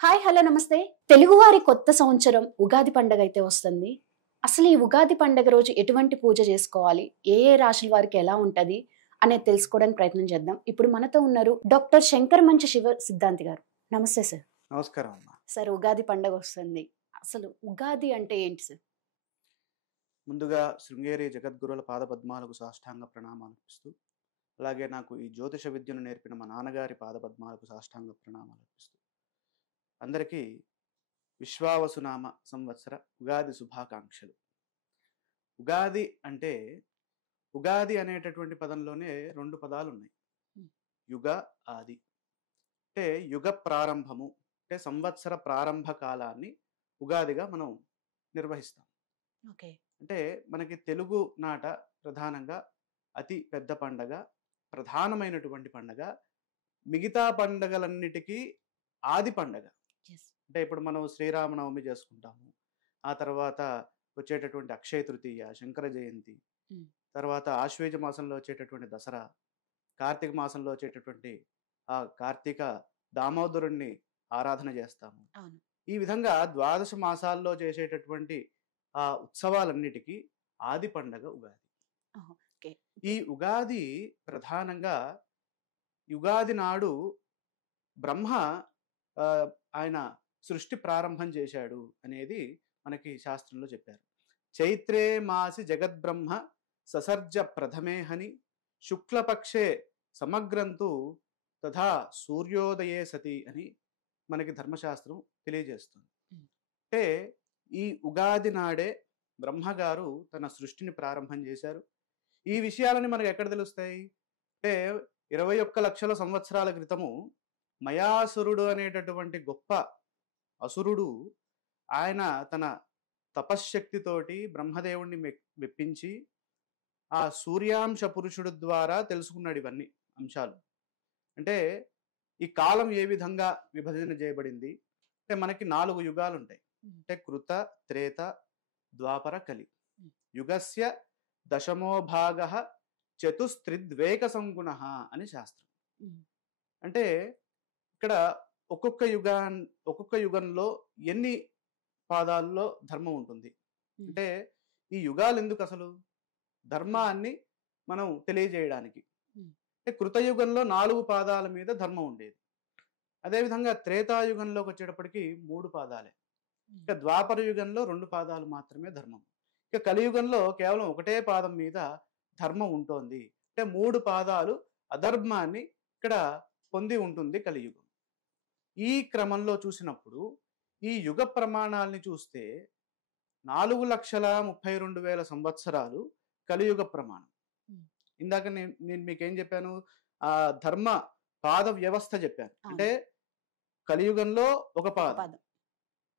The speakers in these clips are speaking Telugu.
హాయ్ హలో నమస్తే. తెలుగువారి కొత్త సంవత్సరం ఉగాది పండగ అయితే వస్తుంది. అసలు ఈ ఉగాది పండగ రోజు ఎటువంటి పూజ చేసుకోవాలి, ఏ ఏ రాశుల వారికి ఎలా ఉంటది అనేది తెలుసుకోవడానికి ప్రయత్నం చేద్దాం. ఇప్పుడు మనతో ఉన్నారు డాక్టర్ శంకర్ మంచి శివ సిద్ధాంతి గారు. నమస్తే సార్. నమస్కారం అమ్మా. సార్, ఉగాది పండగ వస్తుంది. అసలు ఉగాది అంటే ఏంటి సార్? ముందుగా శృంగేరి జగద్గురుల పాదపద్మాలకు సాష్టాంగ ప్రణామాలు అర్పిస్తూ, అలాగే నాకు ఈ జ్యోతిష విద్యను నేర్పిన మా నాన్నగారి పాదపద్మాలకు సాష్టాంగ ప్రణామాలు అర్పిస్తూ, అందరికీ విశ్వావసునామ సంవత్సర ఉగాది శుభాకాంక్షలు. ఉగాది అంటే, ఉగాది అనేటటువంటి పదంలోనే రెండు పదాలు ఉన్నాయి. యుగ, ఆది. అంటే యుగ ప్రారంభము, అంటే సంవత్సర ప్రారంభ కాలాన్ని ఉగాదిగా మనం నిర్వహిస్తాం. ఓకే. అంటే మనకి తెలుగు నాట ప్రధానంగా అతి పెద్ద పండగ, ప్రధానమైనటువంటి పండగ, మిగతా పండగలన్నిటికీ ఆది పండగ. అంటే ఇప్పుడు మనం శ్రీరామనవమి చేసుకుంటాము, ఆ తర్వాత వచ్చేటటువంటి అక్షయ తృతీయ, శంకర జయంతి, తర్వాత ఆశ్వేజ మాసంలో వచ్చేటటువంటి దసరా, కార్తీక మాసంలో వచ్చేటటువంటి ఆ కార్తీక దామోదరుణ్ణి ఆరాధన చేస్తాము. ఈ విధంగా ద్వాదశ మాసాల్లో చేసేటటువంటి ఆ ఉత్సవాలన్నిటికీ ఆది పండగ ఉగాది. ఈ ఉగాది ప్రధానంగా యుగాది నాడు బ్రహ్మ ఆయన సృష్టి ప్రారంభం చేశాడు అనేది మనకి శాస్త్రంలో చెప్పారు. చైత్రే మాసి జగద్బ్రహ్మ ససర్జ ప్రథమేహని శుక్లపక్షే సమగ్రంతు తథా సూర్యోదయే సతి అని మనకి ధర్మశాస్త్రం తెలియజేస్తుంది. అంటే ఈ ఉగాది నాడే బ్రహ్మగారు తన సృష్టిని ప్రారంభం చేశారు. ఈ విషయాలని మనకు ఎక్కడ తెలుస్తాయి అంటే, 21 లక్షల సంవత్సరాల క్రితము మయాసురుడు అనేటటువంటి గొప్ప అసురుడు, ఆయన తన తపశ్శక్తితోటి బ్రహ్మదేవుణ్ణి మెప్పించి ఆ సూర్యాంశ పురుషుడు ద్వారా తెలుసుకున్నాడు ఇవన్నీ అంశాలు. అంటే ఈ కాలం ఏ విధంగా విభజన చేయబడింది అంటే, మనకి 4 యుగాలు ఉంటాయి. అంటే కృత, త్రేత, ద్వాపర, కలి. యుగస్య దశమో భాగ చతుస్త్రిద్వేక సంగుణ అని శాస్త్రం. అంటే ఇక్కడ ఒక్కొక్క యుగంలో ఎన్ని పాదాల్లో ధర్మం ఉంటుంది అంటే, ఈ యుగాలు ఎందుకు అసలు ధర్మాన్ని మనం తెలియజేయడానికి. అంటే కృతయుగంలో 4 పాదాల మీద ధర్మం ఉండేది. అదేవిధంగా త్రేతాయుగంలోకి వచ్చేటప్పటికి 3 పాదాలే. ఇక ద్వాపర యుగంలో 2 పాదాలు మాత్రమే ధర్మం. ఇక కలియుగంలో కేవలం ఒకటే పాదం మీద ధర్మం ఉంటుంది. అంటే 3 పాదాలు అధర్మాన్ని ఇక్కడ పొంది ఉంటుంది కలియుగం. ఈ క్రమంలో చూసినప్పుడు ఈ యుగ ప్రమాణాలని చూస్తే 4,32,000 సంవత్సరాలు కలియుగ ప్రమాణం. ఇందాక నేను మీకేం చెప్పాను, ఆ ధర్మ పాద వ్యవస్థ చెప్పాను. అంటే కలియుగంలో ఒక పాదం,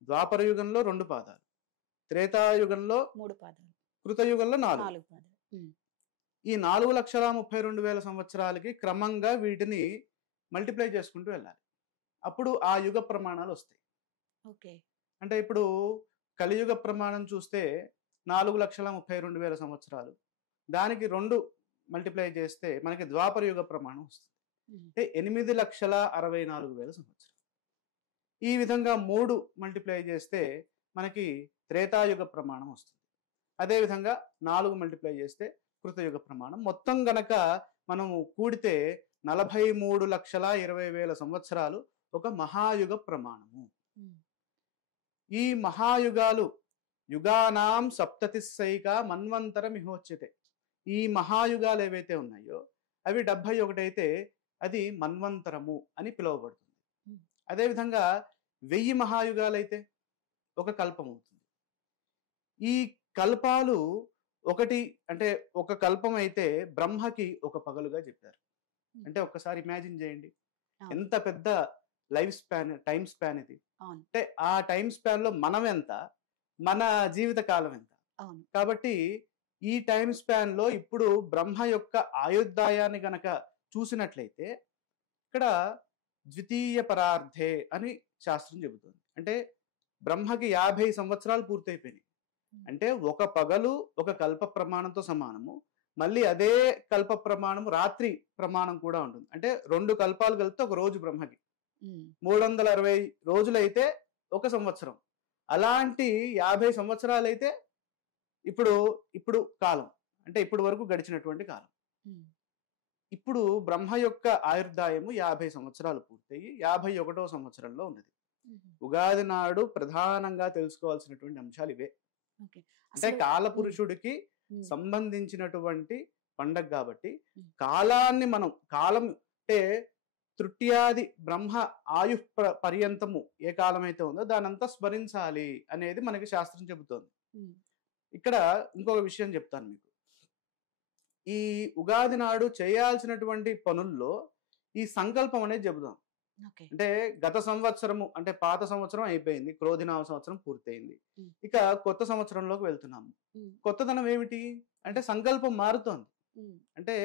ద్వాపర యుగంలో 2 పాదాలు, త్రేతాయుగంలో 3 పాదాలు, కృతయుగంలో 4 పాదాలు. ఈ 4,32,000 సంవత్సరాలకి క్రమంగా వీటిని మల్టిప్లై చేసుకుంటూ వెళ్ళాలి. అప్పుడు ఆ యుగ ప్రమాణాలు వస్తాయి. ఓకే. అంటే ఇప్పుడు కలియుగ ప్రమాణం చూస్తే 4,32,000 సంవత్సరాలు, దానికి 2 మల్టిప్లై చేస్తే మనకి ద్వాపర యుగ ప్రమాణం వస్తుంది. అంటే 8,64,000 సంవత్సరాలు. ఈ విధంగా 3 మల్టిప్లై చేస్తే మనకి త్రేతాయుగ ప్రమాణం వస్తుంది. అదేవిధంగా 4 మల్టిప్లై చేస్తే కృతయుగ ప్రమాణం. మొత్తం గనక మనము కూడితే 43,20,000 సంవత్సరాలు ఒక మహాయుగ ప్రమాణము. ఈ మహాయుగాలు యుగానాం సప్తతిస్సైక మన్వంతర మిహోచ్యతే. ఈ మహాయుగాలు ఏవైతే ఉన్నాయో అవి 71 అయితే అది మన్వంతరము అని పిలువబడుతుంది. అదేవిధంగా 1000 మహాయుగాలైతే ఒక కల్పం అవుతుంది. ఈ కల్పాలు ఒకటి అంటే ఒక కల్పం అయితే బ్రహ్మకి ఒక పగలుగా చెప్పారు. అంటే ఒక్కసారి ఇమాజిన్ చేయండి, ఎంత పెద్ద లైఫ్ స్పాన్, టైం స్పాన్ ఇది. అంటే ఆ టైం స్పాన్ లో మనం ఎంత, మన జీవిత కాలం ఎంత. కాబట్టి ఈ టైం స్పాన్ లో ఇప్పుడు బ్రహ్మ యొక్క ఆయుర్దాయాన్ని గనక చూసినట్లయితే ఇక్కడ ద్వితీయ పరార్థే అని శాస్త్రం చెబుతుంది. అంటే బ్రహ్మకి 50 సంవత్సరాలు పూర్తయిపోయినాయి. అంటే ఒక పగలు ఒక కల్ప ప్రమాణంతో సమానము. మళ్ళీ అదే కల్ప ప్రమాణము రాత్రి ప్రమాణం కూడా ఉంటుంది. అంటే 2 కల్పాలు కలిపితే ఒక రోజు బ్రహ్మకి. 360 రోజులైతే ఒక సంవత్సరం. అలాంటి 50 సంవత్సరాలైతే ఇప్పుడు ఇప్పుడు కాలం, అంటే ఇప్పుడు వరకు గడిచినటువంటి కాలం. ఇప్పుడు బ్రహ్మ యొక్క ఆయుర్దాయము 50 సంవత్సరాలు పూర్తయి 51వ సంవత్సరంలో ఉన్నది. ఉగాది నాడు ప్రధానంగా తెలుసుకోవాల్సినటువంటి అంశాలు ఇవే. అంటే కాలపురుషుడికి సంబంధించినటువంటి పండగ కాబట్టి కాలాన్ని మనం కాలం అంటే తృతీయాది బ్రహ్మ ఆయు పర్యంతము ఏ కాలం అయితే ఉందో దానంతా స్మరించాలి అనేది మనకి శాస్త్రం చెబుతోంది. ఇక్కడ ఇంకొక విషయం చెప్తాను మీకు. ఈ ఉగాది నాడు చేయాల్సినటువంటి పనుల్లో ఈ సంకల్పం అనేది చెబుదాం. అంటే గత సంవత్సరము అంటే పాత సంవత్సరం అయిపోయింది, క్రోధినామ సంవత్సరం పూర్తయింది. ఇక కొత్త సంవత్సరంలోకి వెళ్తున్నాము. కొత్తదనం ఏమిటి అంటే సంకల్పం మారుతోంది. అంటే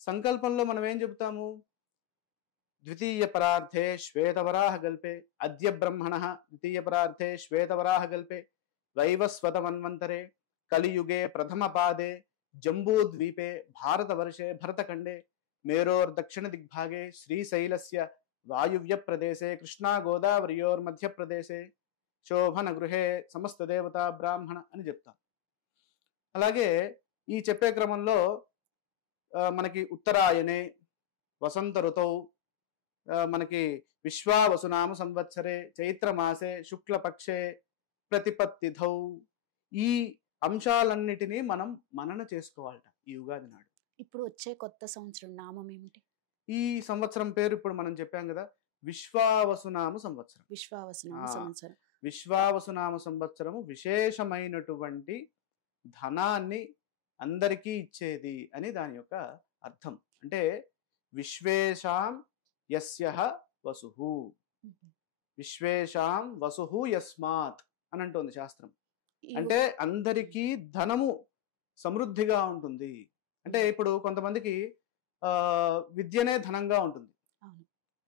సంకల్పంలో మనం ఏం చెబుతాము? ద్వితీయ పరార్థే శ్వేతవరాహ గల్పే అద్య బ్రహ్మణ ద్వితీయ పరార్థే శ్వేతవరాహ గల్పే వైవస్వత మన్వంతరే కలియుగే ప్రథమ పాదే జంబూద్వీపే భారతవర్షే భరతఖండే మేరోర్ దక్షిణ దిగ్భాగే శ్రీశైలస్య వాయువ్య ప్రదేశే కృష్ణా గోదావరియోర్ మధ్యప్రదేశే శోభన గృహే సమస్త దేవతా బ్రాహ్మణ అని చెప్తాం. అలాగే ఈ చెప్పే క్రమంలో మనకి ఉత్తరాయణే వసంత ఋతౌ, మనకి విశ్వావసునామ సంవత్సరే చైత్రమాసే శుక్లపక్షే ప్రతిపత్తిథౌ, ఈ అంశాలన్నిటినీ మనం మనన చేసుకోవాలట ఈ ఉగాది నాడు. ఇప్పుడు వచ్చే కొత్త సంవత్సరం నామం ఏమిటి? ఈ సంవత్సరం పేరు ఇప్పుడు మనం చెప్పాం కదా, విశ్వావసునామ సంవత్సరం. విశ్వావసునామ సంవత్సరం. విశ్వావసునామ సంవత్సరము విశేషమైనటువంటి ధనాన్ని అందరికీ ఇచ్చేది అని దాని యొక్క అర్థం. అంటే విశ్వేషాం యస్యః వసుః, విశ్వేషాం వసుః యస్మాత్ అని అంటోంది శాస్త్రం. అంటే అందరికీ ధనము సమృద్ధిగా ఉంటుంది. అంటే ఇప్పుడు కొంతమందికి విద్యనే ధనంగా ఉంటుంది.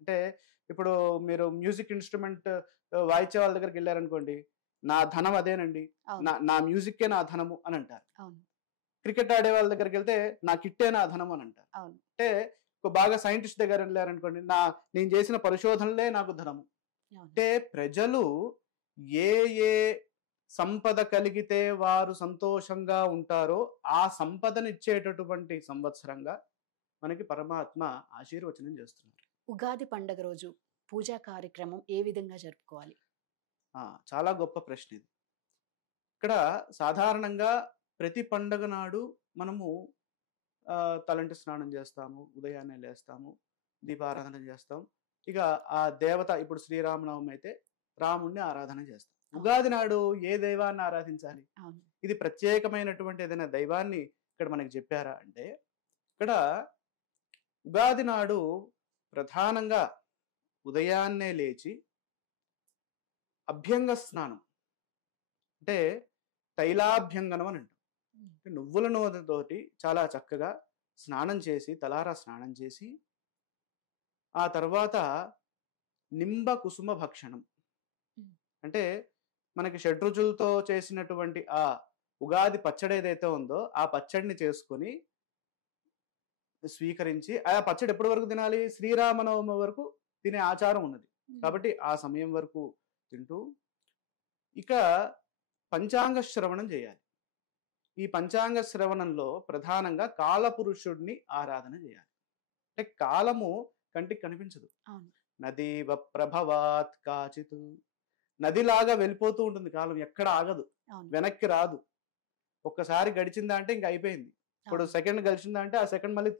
అంటే ఇప్పుడు మీరు మ్యూజిక్ ఇన్స్ట్రుమెంట్ వాయించే వాళ్ళ దగ్గరికి వెళ్ళారనుకోండి, నా ధనం అదేనండి, నా మ్యూజిక్కే నా ధనము అని అంటారు. క్రికెట్ ఆడే వాళ్ళ దగ్గరికి వెళ్తే నా కిట్టే నా ధనము అని అంటారు. అంటే బాగా సైంటిస్ట్ దగ్గర వెళ్ళారనుకోండి, నేను చేసిన పరిశోధనలే నాకు ధనము. అంటే ప్రజలు ఏ ఏ సంపద కలిగితే వారు సంతోషంగా ఉంటారో ఆ సంపదనిచ్చేటటువంటి సంవత్సరంగా మనకి పరమాత్మ ఆశీర్వచనం చేస్తున్నారు. ఉగాది పండుగ రోజు పూజా కార్యక్రమం ఏ విధంగా జరుపుకోవాలి? చాలా గొప్ప ప్రశ్న ఇది. ఇక్కడ సాధారణంగా ప్రతి పండుగ నాడు మనము తలంటి స్నానం చేస్తాము, ఉదయాన్నే లేస్తాము, దీపారాధన చేస్తాం. ఇక ఆ దేవత, ఇప్పుడు శ్రీరామనవమి అయితే రాముణ్ణి ఆరాధన చేస్తాం. ఉగాది నాడు ఏ దైవాన్ని ఆరాధించాలి? ఇది ప్రత్యేకమైనటువంటి ఏదైనా దైవాన్ని ఇక్కడ మనకి చెప్పారా అంటే, ఇక్కడ ఉగాది నాడు ప్రధానంగా ఉదయాన్నే లేచి అభ్యంగ స్నానం, అంటే తైలాభ్యంగనం అని అంటాం. నువ్వుల నూనెతోటి చాలా చక్కగా స్నానం చేసి, తలారా స్నానం చేసి, ఆ తర్వాత నింబ కుసుమ భక్షణం, అంటే మనకి షడ్రుచులతో చేసినటువంటి ఆ ఉగాది పచ్చడి ఏదైతే ఉందో ఆ పచ్చడిని చేసుకొని స్వీకరించి, ఆ పచ్చడి ఎప్పటి వరకు తినాలి? శ్రీరామనవమి వరకు తినే ఆచారం ఉన్నది. కాబట్టి ఆ సమయం వరకు తింటూ ఇక పంచాంగ శ్రవణం చేయాలి. ఈ పంచాంగ శ్రవణంలో ప్రధానంగా కాలపురుషుడిని ఆరాధన చేయాలి. అంటే కాలము కంటికి కనిపించదు. నదీవ ప్రభవాత్ కాచిత్, నదిలాగా వెళ్ళిపోతూ ఉంటుంది కాలం, ఎక్కడ ఆగదు, వెనక్కి రాదు. ఒక్కసారి గడిచిందా అంటే ఇంక అయిపోయింది. ఇప్పుడు సెకండ్ గడిచిందా అంటే ఆ సెకండ్ మళ్ళీ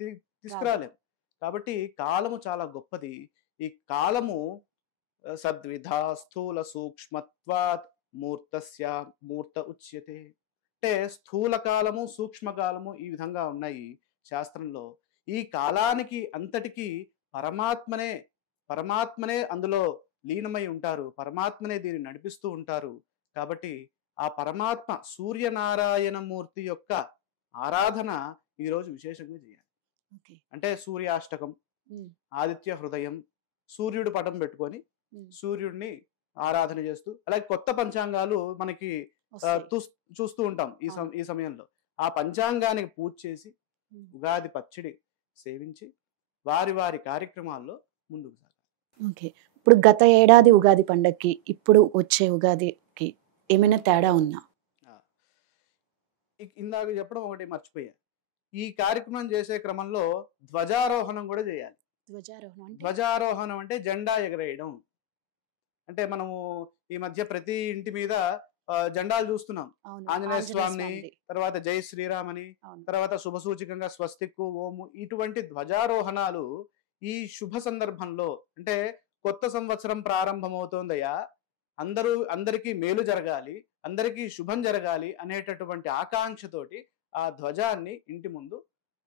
తీసుకురాలేము. కాబట్టి కాలము చాలా గొప్పది. ఈ కాలము సద్విధా స్థూల సూక్ష్మత్వాత్ మూర్తస్య మూర్త ఉచ్యతే. అంటే స్థూల కాలము, సూక్ష్మకాలము ఈ విధంగా ఉన్నాయి శాస్త్రంలో. ఈ కాలానికి అంతటికీ పరమాత్మనే అందులో లీనమై ఉంటారు, పరమాత్మనే దీన్ని నడిపిస్తూ ఉంటారు. కాబట్టి ఆ పరమాత్మ సూర్యనారాయణమూర్తి యొక్క ఆరాధన ఈరోజు విశేషంగా చేయాలి. అంటే సూర్యాష్టకం, ఆదిత్య హృదయం, సూర్యుడు పటం పెట్టుకొని సూర్యుడిని ఆరాధన చేస్తూ, అలాగే కొత్త పంచాంగాలు మనకి చూస్తూ ఉంటాం ఈ సమయంలో. ఆ పంచాంగానికి పూజ చేసి ఉగాది పచ్చడి సేవించి వారి వారి కార్యక్రమాల్లో ముందుకు సాగాలి. ఓకే, ఇప్పుడు గత ఏడాది ఉగాది పండగకి ఇప్పుడు వచ్చే ఉగాదికి ఏమైనా తేడా ఉందా? ఆ, ఇందాక చెప్పడం ఒకటి మర్చిపోయా. ఈ కార్యక్రమం చేసే క్రమంలో ధ్వజారోహణం కూడా చేయాలి. ధ్వజారోహణం అంటే ధ్వజారోహణం అంటే జెండా ఎగరేయడం. అంటే మనము ఈ మధ్య ప్రతి ఇంటి మీద జెండాలు చూస్తున్నాం. అవును, ఆంజనేయ ఆంజనేయ స్వామిని, స్వామిది. తర్వాత జై శ్రీరామ్ అని, అవును. తర్వాత శుభసూచకంగా స్వస్తిక్కు, ఓము, ఇటువంటి ధ్వజారోహణాలు ఈ శుభ సందర్భంలో, అంటే కొత్త సంవత్సరం ప్రారంభమవుతోందయ్యా, అందరికీ మేలు జరగాలి, అందరికీ శుభం జరగాలి అనేటటువంటి ఆకాంక్షతోటి ఆ ధ్వజాన్ని ఇంటి ముందు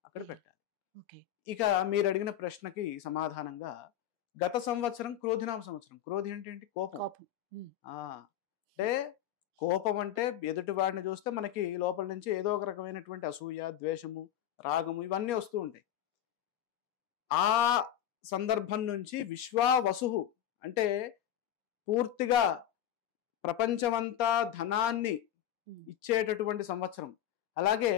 అక్కడ పెట్టాలి. ఓకే. ఇక మీరు అడిగిన ప్రశ్నకి సమాధానంగా, గత సంవత్సరం క్రోధినామ సంవత్సరం. క్రోధి అంటే ఏంటి? కోపం. కోపం. ఉమ్. ఆ అంటే కోపం అంటే ఎదుటి వాడిని చూస్తే మనకి లోపల నుంచి ఏదో ఒక రకమైనటువంటి అసూయ, ద్వేషము, రాగము ఇవన్నీ వస్తూ ఉంటాయి. ఆ సందర్భం నుంచి విశ్వావసుహు అంటే పూర్తిగా ప్రపంచమంతా ధనాన్ని ఉమ్. ఇచ్చేటటువంటి సంవత్సరం. అలాగే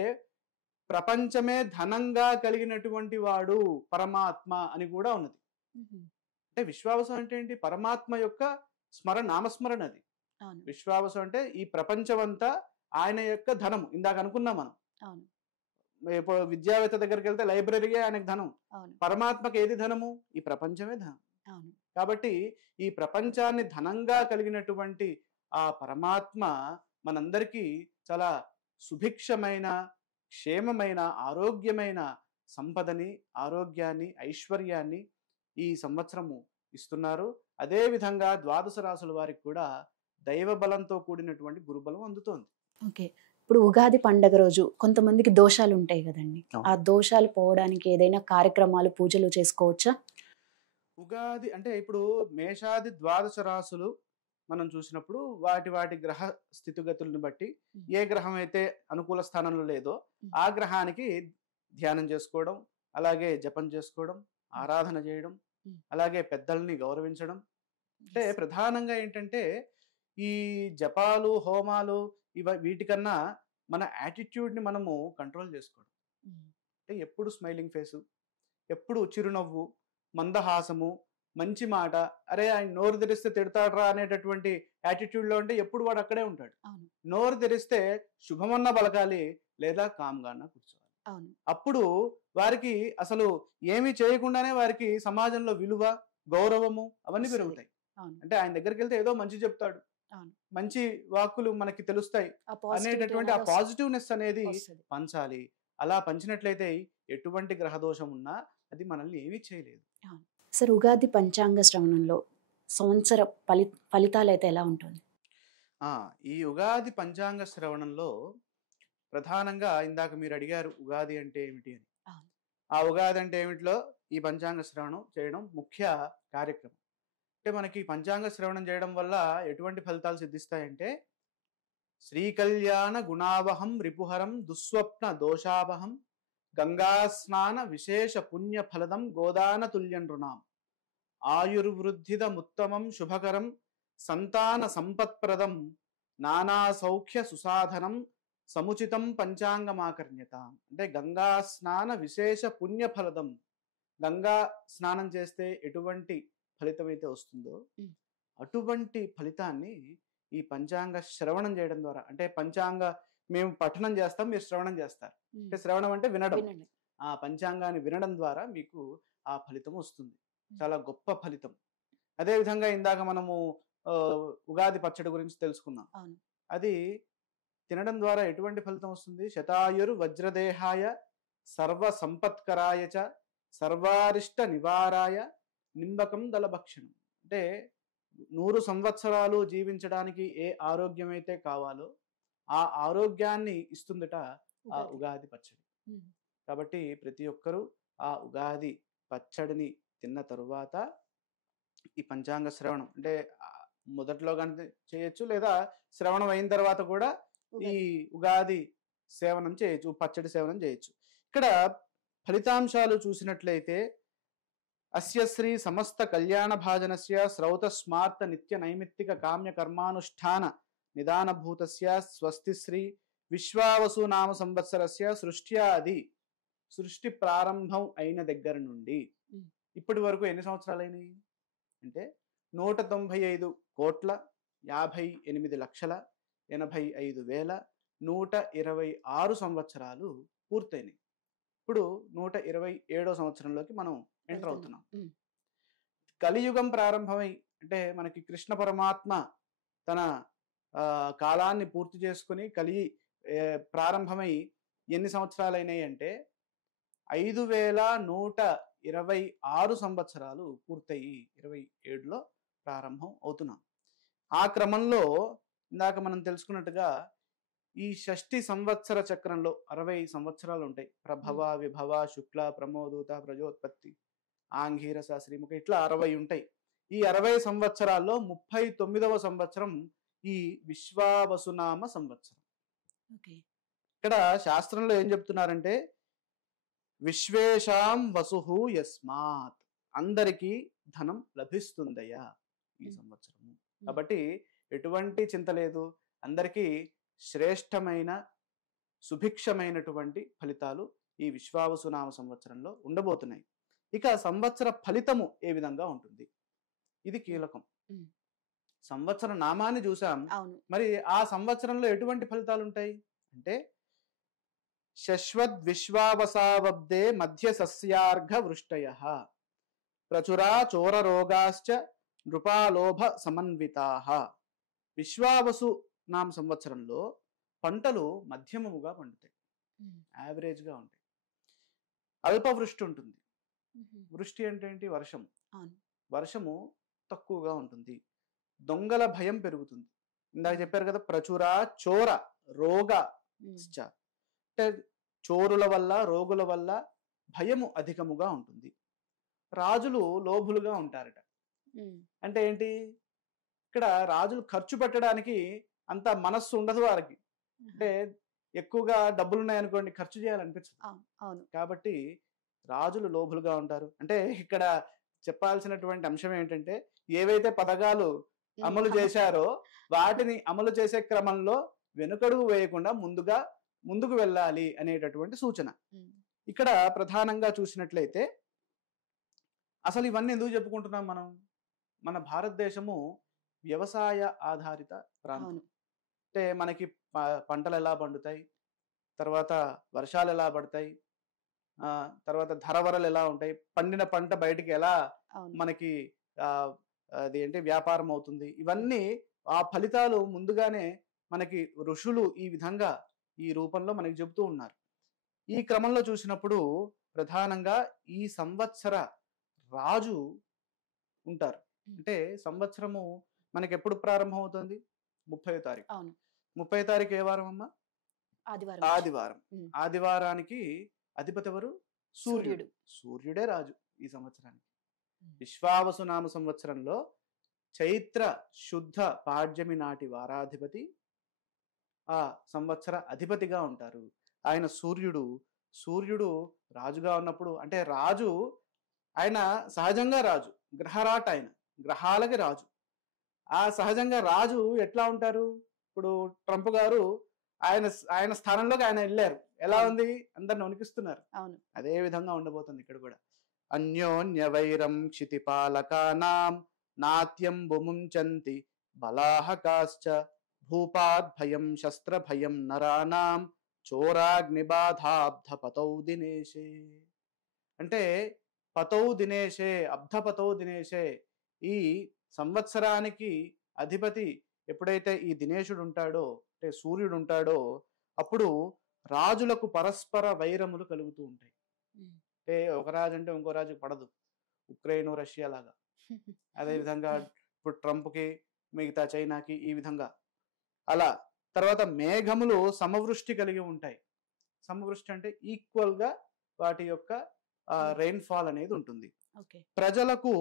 ప్రపంచమే ధనంగా కలిగినటువంటి వాడు పరమాత్మ అని కూడా ఉన్నది. ఉమ్. అంటే విశ్వావసం అంటే ఏంటి? పరమాత్మ యొక్క నామస్మరణ అది. అవును. విశ్వావసం అంటే ఈ ప్రపంచమంతా ఆయన యొక్క ధనం. ఇందాక అనుకున్నాం మనం. అవును. ఇప్పుడు విద్యావేత్త దగ్గరికి వెళ్తే లైబ్రరీయే ఆయనకు ధనం. అవును. పరమాత్మకి ఏది ధనము? ఈ ప్రపంచమే ధనం. అవును. కాబట్టి ఈ ప్రపంచాన్ని ధనంగా కలిగినటువంటి ఆ పరమాత్మ మనందరికీ చాలా సుభిక్షమైన, క్షేమమైన, ఆరోగ్యమైన సంపదని, ఆరోగ్యాన్ని, ఐశ్వర్యాన్ని ఈ సంవత్సరము ఇస్తున్నారు. అదే విధంగా ద్వాదశ రాసుల వారికి కూడా దైవ బలంతో కూడినటువంటి గురుబలం అందుతోంది. ఓకే. ఇప్పుడు ఉగాది పండగ రోజు కొంతమందికి దోషాలు ఉంటాయి కదండి. అవును. ఆ దోషాలు పోవడానికి ఏదైనా కార్యక్రమాలు, పూజలు చేసుకోవచ్చా? ఉగాది అంటే ఇప్పుడు మేషాది ద్వాదశ రాసులు మనం చూసినప్పుడు వాటి గ్రహ స్థితిగతులను బట్టి ఏ గ్రహం అయితే అనుకూల స్థానంలో లేదో ఆ గ్రహానికి ధ్యానం చేసుకోవడం, అలాగే జపం చేసుకోవడం, ఆరాధన చేయడం, అలాగే పెద్దల్ని గౌరవించడం. అంటే ప్రధానంగా ఏంటంటే ఈ జపాలు, హోమాలు వీటికన్నా మన యాటిట్యూడ్ని మనము కంట్రోల్ చేసుకోవడం. అంటే ఎప్పుడు స్మైలింగ్ ఫేసు, ఎప్పుడు చిరునవ్వు, మందహాసము, మంచి మాట, అరే ఆయన నోరు తెరిస్తే తిడతాడ్రా అనేటటువంటి యాటిట్యూడ్లో ఉంటే ఎప్పుడు వాడు అక్కడే ఉంటాడు. నోరు తెరిస్తే శుభమన్న పలకాలి, లేదా కామ్గా అన్న కూర్చోవాలి. అప్పుడు వారికి అసలు ఏమీ చేయకుండానే వారికి సమాజంలో విలువ, గౌరవము అవన్నీ పెరుగుతాయి. అంటే ఆయన దగ్గరికి వెళ్తే ఏదో మంచి చెప్తాడు, మంచి వాక్కులు మనకి తెలుస్తాయి అనేటటువంటి ఆ పాజిటివ్నెస్ అనేది పంచాలి. అలా పంచినట్లయితే ఎటువంటి గ్రహదోషం ఉన్నా అది మనల్ని ఏమీ చేయలేదు. సార్, ఉగాది పంచాంగ శ్రవణంలో సంవత్సర ఫలితాలు అయితే ఎలా ఉంటుంది? ఈ ఉగాది పంచాంగ శ్రవణంలో ప్రధానంగా ఇందాక మీరు అడిగారు ఉగాది అంటే ఏమిటి అని. ఆ ఉగాది అంటే ఏమిటిలో ఈ పంచాంగ శ్రవణం చేయడం ముఖ్య కార్యక్రమం. అంటే మనకి పంచాంగ శ్రవణం చేయడం వల్ల ఎటువంటి ఫలితాలు సిద్ధిస్తాయంటే, శ్రీకళ్యాణ గుణావహం రిపుహరం దుస్వప్న దోషావహం గంగాస్నాన విశేష పుణ్య ఫలదం గోదాన తుల్యం రుణాం ఆయుర్వృద్ధిదముత్తమం శుభకరం సంతాన సంపత్ప్రదం నానా సౌఖ్య సుసాధనం సముచితం పంచాంగమాకర్ణ్యత. అంటే గంగా స్నాన విశేష పుణ్య ఫలదం. గంగా స్నానం చేస్తే ఎటువంటి ఫలితం అయితే వస్తుందో అటువంటి ఫలితాన్ని ఈ పంచాంగ శ్రవణం చేయడం ద్వారా, అంటే మేము పఠనం చేస్తాం, మీరు శ్రవణం చేస్తారు. అంటే శ్రవణం అంటే వినడం. ఆ పంచాంగాన్ని వినడం ద్వారా మీకు ఆ ఫలితం వస్తుంది. చాలా గొప్ప ఫలితం. అదేవిధంగా ఇందాక మనము ఉగాది పచ్చడి గురించి తెలుసుకున్నాం. అది తినడం ద్వారా ఎటువంటి ఫలితం వస్తుంది? శతాయుర్ వజ్రదేహాయ సర్వ సంపత్కరాయ చ సర్వారిష్ట నివారాయ నింబకం దళభక్షణం. అంటే 100 సంవత్సరాలు జీవించడానికి ఏ ఆరోగ్యం అయితే కావాలో ఆ ఆరోగ్యాన్ని ఇస్తుందట ఆ ఉగాది పచ్చడి. కాబట్టి ప్రతి ఒక్కరూ ఆ ఉగాది పచ్చడిని తిన్న తరువాత ఈ పంచాంగ శ్రవణం, అంటే మొదట్లో కానీ చేయొచ్చు, లేదా శ్రవణం అయిన తర్వాత కూడా ఈ ఉగాది సేవనం చేయొచ్చు, పచ్చడి సేవనం చేయొచ్చు. ఇక్కడ ఫలితాంశాలు చూసినట్లయితే, అస్య శ్రీ సమస్త కళ్యాణ భాజనస్య శ్రౌత స్మార్త నిత్య నైమిత్తిక కామ్య కర్మానుష్ఠాన నిదానభూతస్య స్వస్తి శ్రీ విశ్వావసు నామ సంవత్సరస్య సృష్టి ప్రారంభం అయిన దగ్గర నుండి ఇప్పటి వరకు ఎన్ని సంవత్సరాలైనవి అంటే 158,58,85,126 సంవత్సరాలు పూర్తయినాయి. ఇప్పుడు 127వ సంవత్సరంలోకి మనం ఎంటర్ అవుతున్నాం. కలియుగం ప్రారంభమై అంటే మనకి కృష్ణ పరమాత్మ తన కాలాన్ని పూర్తి చేసుకుని ప్రారంభమై ఎన్ని సంవత్సరాలు అయినాయి అంటే 5,126 సంవత్సరాలు పూర్తయి 27లో ప్రారంభం అవుతున్నాం. ఆ క్రమంలో ఇందాక మనం తెలుసుకున్నట్టుగా ఈ షష్ఠి సంవత్సర చక్రంలో 60 సంవత్సరాలు ఉంటాయి. ప్రభవ, విభవ, శుక్ల, ప్రమోదూత, ప్రజోత్పత్తి, ఆంఘీరస, శ్రీముఖ, ఇట్లా 60 ఉంటాయి. ఈ 60 సంవత్సరాల్లో 39వ సంవత్సరం ఈ విశ్వావసునామ సంవత్సరం. ఇక్కడ శాస్త్రంలో ఏం చెప్తున్నారంటే విశ్వేషాం వసుహు యస్మాత్, అందరికీ ధనం లభిస్తుందయ్యా ఈ సంవత్సరము. కాబట్టి ఎటువంటి చింత లేదు, అందరికీ శ్రేష్టమైన సుభిక్షమైనటువంటి ఫలితాలు ఈ విశ్వావసునామ సంవత్సరంలో ఉండబోతున్నాయి. ఇక సంవత్సర ఫలితము ఏ విధంగా ఉంటుంది, ఇది కీలకం. సంవత్సర నామాన్ని చూసాం, మరి ఆ సంవత్సరంలో ఎటువంటి ఫలితాలు ఉంటాయి అంటే శశ్వద్ విశ్వావసావబ్దే మధ్య సస్యార్ఘ వృష్టయః ప్రచురా చోర రోగాశ్చ నృపాలోభ సమన్వితాః. విశ్వావసు నామ సంవత్సరంలో పంటలు మధ్యమముగా పండుతాయి, యావరేజ్గా ఉంటాయి. అల్పవృష్టి ఉంటుంది. వృష్టి అంటే ఏంటి? వర్షం. వర్షము తక్కువగా ఉంటుంది. దొంగల భయం పెరుగుతుంది. ఇందాక చెప్పారు కదా, ప్రచుర చోర రోగ, అంటే చోరుల వల్ల రోగుల వల్ల భయము అధికముగా ఉంటుంది. రాజులు లోభులుగా ఉంటారట. అంటే ఏంటి? ఇక్కడ రాజులు ఖర్చు పెట్టడానికి అంత మనస్సు ఉండదు వారికి. అంటే ఎక్కువగా డబ్బులు ఉన్నాయనుకోండి, ఖర్చు చేయాలనిపించదు. కాబట్టి రాజులు లోభులుగా ఉంటారు. అంటే ఇక్కడ చెప్పాల్సినటువంటి అంశం ఏంటంటే ఏవైతే పథకాలు అమలు చేశారో వాటిని అమలు చేసే క్రమంలో వెనుకడుగు వేయకుండా ముందుకు వెళ్ళాలి అనేటటువంటి సూచన. ఇక్కడ ప్రధానంగా చూసినట్లయితే అసలు ఇవన్నీ ఎందుకు చెప్పుకుంటున్నాం మనం? మన భారతదేశము వ్యవసాయ ఆధారిత ప్రాంతం. అంటే మనకి పంటలు ఎలా పండుతాయి, తర్వాత వర్షాలు ఎలా పడతాయి, తర్వాత ధరవరలు ఎలా ఉంటాయి, పండిన పంట బయటికి ఎలా మనకి అదేంటి వ్యాపారం అవుతుంది, ఇవన్నీ ఆ ఫలితాలు ముందుగానే మనకి ఋషులు ఈ విధంగా ఈ రూపంలో మనకి చెబుతూ ఉన్నారు. ఈ క్రమంలో చూసినప్పుడు ప్రధానంగా ఈ సంవత్సర రాజు ఉంటారు. అంటే సంవత్సరము మనకి ఎప్పుడు ప్రారంభం అవుతుంది? 30వ తారీఖు. 30వ తారీఖు ఏ వారం అమ్మా? ఆదివారం. ఆదివారానికి అధిపతి ఎవరు? సూర్యుడు. సూర్యుడే రాజు ఈ సంవత్సరానికి. విశ్వావసు నామ సంవత్సరంలో చైత్ర శుద్ధ పాడ్యమి నాటి వారాధిపతి ఆ సంవత్సర అధిపతిగా ఉంటారు. ఆయన సూర్యుడు రాజుగా ఉన్నప్పుడు, అంటే రాజు ఆయన సహజంగా రాజు, గ్రహరాట్, ఆయన గ్రహాలకి రాజు. ఆ సహజంగా రాజు ఎట్లా ఉంటారు? ఇప్పుడు ట్రంప్ గారు ఆయన స్థానంలోకి ఆయన వెళ్ళారు. ఎలా ఉంది? అందరిని వణికిస్తున్నారు. అదే విధంగా ఉండబోతుంది ఇక్కడ కూడా. అన్యోన్య వైరం క్షితిపాలకానాం నాట్యం బుముంచంతి బలాహకాశ్చ భూపాద్ భయం శస్త్ర భయం నరానాం చోరాగ్నిబాధాబ్ధ పతౌ దినేశే. అంటే పతౌ దినేశే, అబ్ధపతౌ దినేశే, ఈ సంవత్సరానికి అధిపతి ఎప్పుడైతే ఈ దినేశుడు ఉంటాడో, అంటే సూర్యుడు ఉంటాడో, అప్పుడు రాజులకు పరస్పర వైరములు కలుగుతూ ఉంటాయి. అంటే ఒక రాజు అంటే ఇంకో రాజుకి పడదు, ఉక్రెయిన్ రష్యా లాగా. అదేవిధంగా ఇప్పుడు ట్రంప్కి మిగతా చైనాకి ఈ విధంగా అలా. తర్వాత మేఘములు సమవృష్టి కలిగి ఉంటాయి. సమవృష్టి అంటే ఈక్వల్ గా వాటి యొక్క రెయిన్ ఫాల్ అనేది ఉంటుంది. ప్రజలకు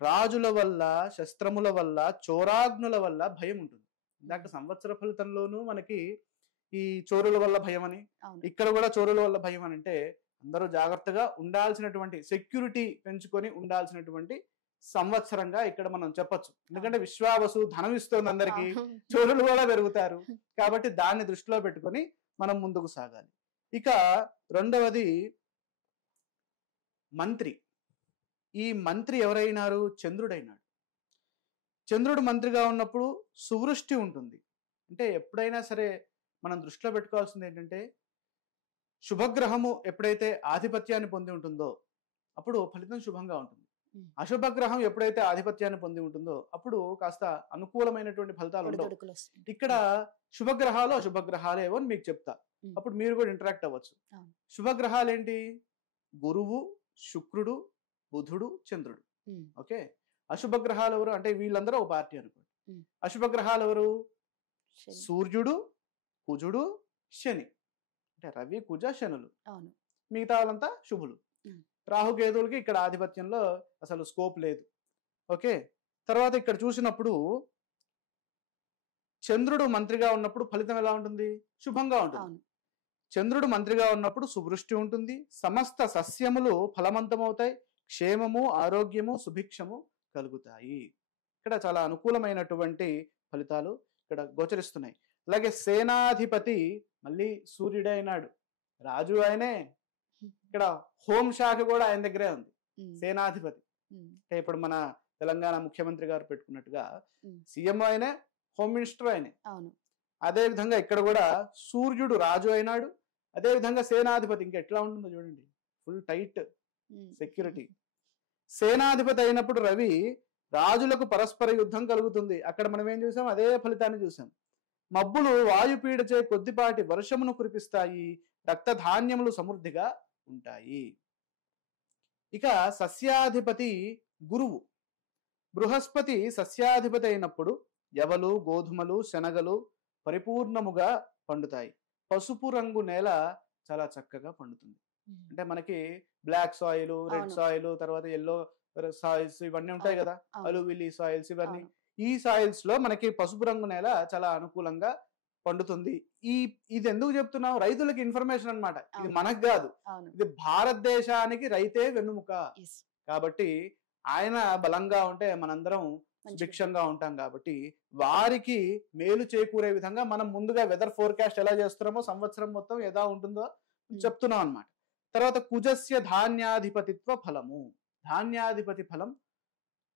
రాజుల వల్ల, శస్త్రముల వల్ల, చోరాగ్నుల వల్ల భయం ఉంటుంది. ఇందాక సంవత్సర ఫలితంలోనూ మనకి ఈ చోరుల వల్ల భయం అని, ఇక్కడ కూడా చోరుల వల్ల భయం అని. అంటే అందరూ జాగ్రత్తగా ఉండాల్సినటువంటి, సెక్యూరిటీ పెంచుకొని ఉండాల్సినటువంటి సంవత్సరంగా ఇక్కడ మనం చెప్పొచ్చు. ఎందుకంటే విశ్వావసు ధనం ఇస్తుంది అందరికీ, చోరులు కూడా పెరుగుతారు. కాబట్టి దాన్ని దృష్టిలో పెట్టుకొని మనం ముందుకు సాగాలి. ఇక రెండవది మంత్రి. ఈ మంత్రి ఎవరైనారు? చంద్రుడైనాడు. చంద్రుడు మంత్రిగా ఉన్నప్పుడు సువృష్టి ఉంటుంది. అంటే ఎప్పుడైనా సరే మనం దృష్టిలో పెట్టుకోవాల్సింది ఏంటంటే, శుభగ్రహము ఎప్పుడైతే ఆధిపత్యాన్ని పొంది ఉంటుందో అప్పుడు ఫలితం శుభంగా ఉంటుంది. అశుభ గ్రహం ఎప్పుడైతే ఆధిపత్యాన్ని పొంది ఉంటుందో అప్పుడు కాస్త అనుకూలమైనటువంటి ఫలితాలు ఉండవు. ఒడిదుడుకులు వస్తాయి. ఇక్కడ శుభగ్రహాలు అశుభగ్రహాలు ఏవో అని మీకు చెప్తా, అప్పుడు మీరు కూడా ఇంటరాక్ట్ అవ్వచ్చు. అవును. శుభగ్రహాలు ఏంటి? గురువు, శుక్రుడు, బుధుడు, చంద్రుడు. ఓకే. అశుభగ్రహాలు ఎవరు అంటే వీళ్ళందరూ ఒక పార్టీ అనుకోండి. అశుభగ్రహాలు ఎవరు? శని. సూర్యుడు, కుజుడు, శని. అంటే రవి, కుజ, శనులు. అవును. మిగతా వాళ్ళంతా శుభులు. రాహుకేతువులకి ఇక్కడ ఆధిపత్యంలో అసలు స్కోప్ లేదు. ఓకే. తర్వాత ఇక్కడ చూసినప్పుడు చంద్రుడు మంత్రిగా ఉన్నప్పుడు ఫలితం ఎలా ఉంటుంది? శుభంగా ఉంటుంది. అవును. చంద్రుడు మంత్రిగా ఉన్నప్పుడు సువృష్టి ఉంటుంది, సమస్త సస్యములు ఫలవంతమవుతాయి, క్షేమము, ఆరోగ్యము, సుభిక్షము కలుగుతాయి. ఇక్కడ చాలా అనుకూలమైనటువంటి ఫలితాలు ఇక్కడ గోచరిస్తున్నాయి. అలాగే సేనాధిపతి మళ్ళీ సూర్యుడే అయినాడు, రాజు ఆయనే. ఇక్కడ హోంశాఖ కూడా ఆయన దగ్గరే ఉంది, సేనాధిపతి. అంటే ఇప్పుడు మన తెలంగాణ ముఖ్యమంత్రి గారు పెట్టుకున్నట్టుగా సీఎం ఆయనే, హోమ్ మినిస్టర్ ఆయనే. అవును. అదే విధంగా ఇక్కడ కూడా సూర్యుడు రాజు అయినాడు, అదే విధంగా సేనాధిపతి. ఇంకా ఎట్లా ఉంటుందో చూడండి, ఫుల్ టైట్ సెక్యూరిటీ. సేనాధిపతి అయినప్పుడు రవి రాజులకు పరస్పర యుద్ధం కలుగుతుంది. అక్కడ మనం ఏం చూసాం? అదే ఫలితాన్ని చూసాం. మబ్బులు వాయుపీడచే కొద్దిపాటి వర్షమును కురిపిస్తాయి, రక్తధాన్యములు సమృద్ధిగా ఉంటాయి. ఇక సస్యాధిపతి గురువు. బృహస్పతి సస్యాధిపతి అయినప్పుడు యవలు, గోధుమలు, శనగలు పరిపూర్ణముగా పండుతాయి. పసుపు రంగు నేల చాలా చక్కగా పండుతుంది. అంటే మనకి బ్లాక్ సాయిల్, రెడ్ సాయిల్, తర్వాత ఎల్లో సాయిల్స్ ఇవన్నీ ఉంటాయి కదా, అలువిలి సాయిల్స్, ఇవన్నీ. ఈ సాయిల్స్ లో మనకి పసుపు రంగు నేల చాలా అనుకూలంగా పండుతుంది. ఇది ఎందుకు చెప్తున్నాం? రైతులకి ఇన్ఫర్మేషన్ అన్నమాట. ఇది మనకు కాదు, ఇది భారతదేశానికి రైతే వెన్నుముక. కాబట్టి ఆయన బలంగా ఉంటే మనందరం సుభిక్షంగా ఉంటాం. కాబట్టి వారికి మేలు చేకూరే విధంగా మనం ముందుగా వెదర్ ఫోర్కాస్ట్ ఎలా చేస్తున్నామో సంవత్సరం మొత్తం ఎలా ఉంటుందో చెప్తున్నాం అన్నమాట. తర్వాత కుజస్య ధాన్యాధిపతిత్వ ఫలము. ధాన్యాధిపతి ఫలం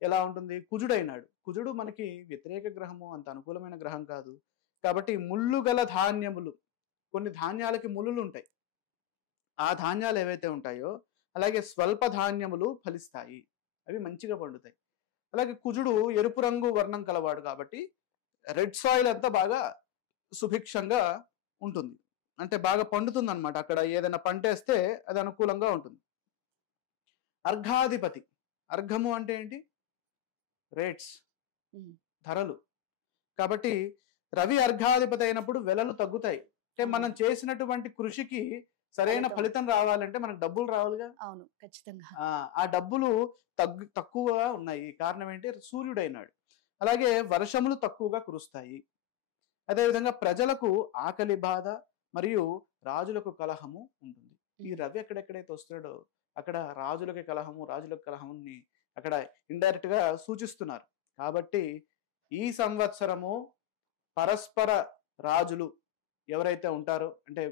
ఎలా ఉంటుంది? కుజుడైనాడు. కుజుడు మనకి వ్యతిరేక గ్రహము, అంత అనుకూలమైన గ్రహం కాదు. కాబట్టి ముళ్ళు గల ధాన్యములు, కొన్ని ధాన్యాలకి ముళ్ళులు ఉంటాయి, ఆ ధాన్యాలు ఏవైతే ఉంటాయో అలాగే స్వల్ప ధాన్యములు ఫలిస్తాయి, అవి మంచిగా పండుతాయి. అలాగే కుజుడు ఎరుపు రంగు వర్ణం కలవాడు కాబట్టి రెడ్ సాయిల్ అంతా బాగా సుభిక్షంగా ఉంటుంది, అంటే బాగా పండుతుంది అనమాట. అక్కడ ఏదైనా పంటేస్తే అది అనుకూలంగా ఉంటుంది. అర్ఘాధిపతి. అర్ఘము అంటే ఏంటి? రేట్స్, ధరలు. కాబట్టి రవి అర్ఘాధిపతి అయినప్పుడు వెలలు తగ్గుతాయి. అంటే మనం చేసినటువంటి కృషికి సరైన ఫలితం రావాలంటే మనకు డబ్బులు రావాలిగా. అవును, ఖచ్చితంగా. ఆ డబ్బులు తక్కువగా ఉన్నాయి. కారణం ఏంటి? సూర్యుడైనాడు. అలాగే వర్షములు తక్కువగా కురుస్తాయి. అదేవిధంగా ప్రజలకు ఆకలి బాధ మరియు రాజులకు కలహము ఉంటుంది. ఈ రవి ఎక్కడెక్కడైతే వస్తాడో అక్కడ రాజులకి కలహము, రాజులకు కలహముని అక్కడ ఇండైరెక్ట్ గా సూచిస్తున్నారు. కాబట్టి ఈ సంవత్సరము పరస్పర రాజులు ఎవరైతే ఉంటారో, అంటే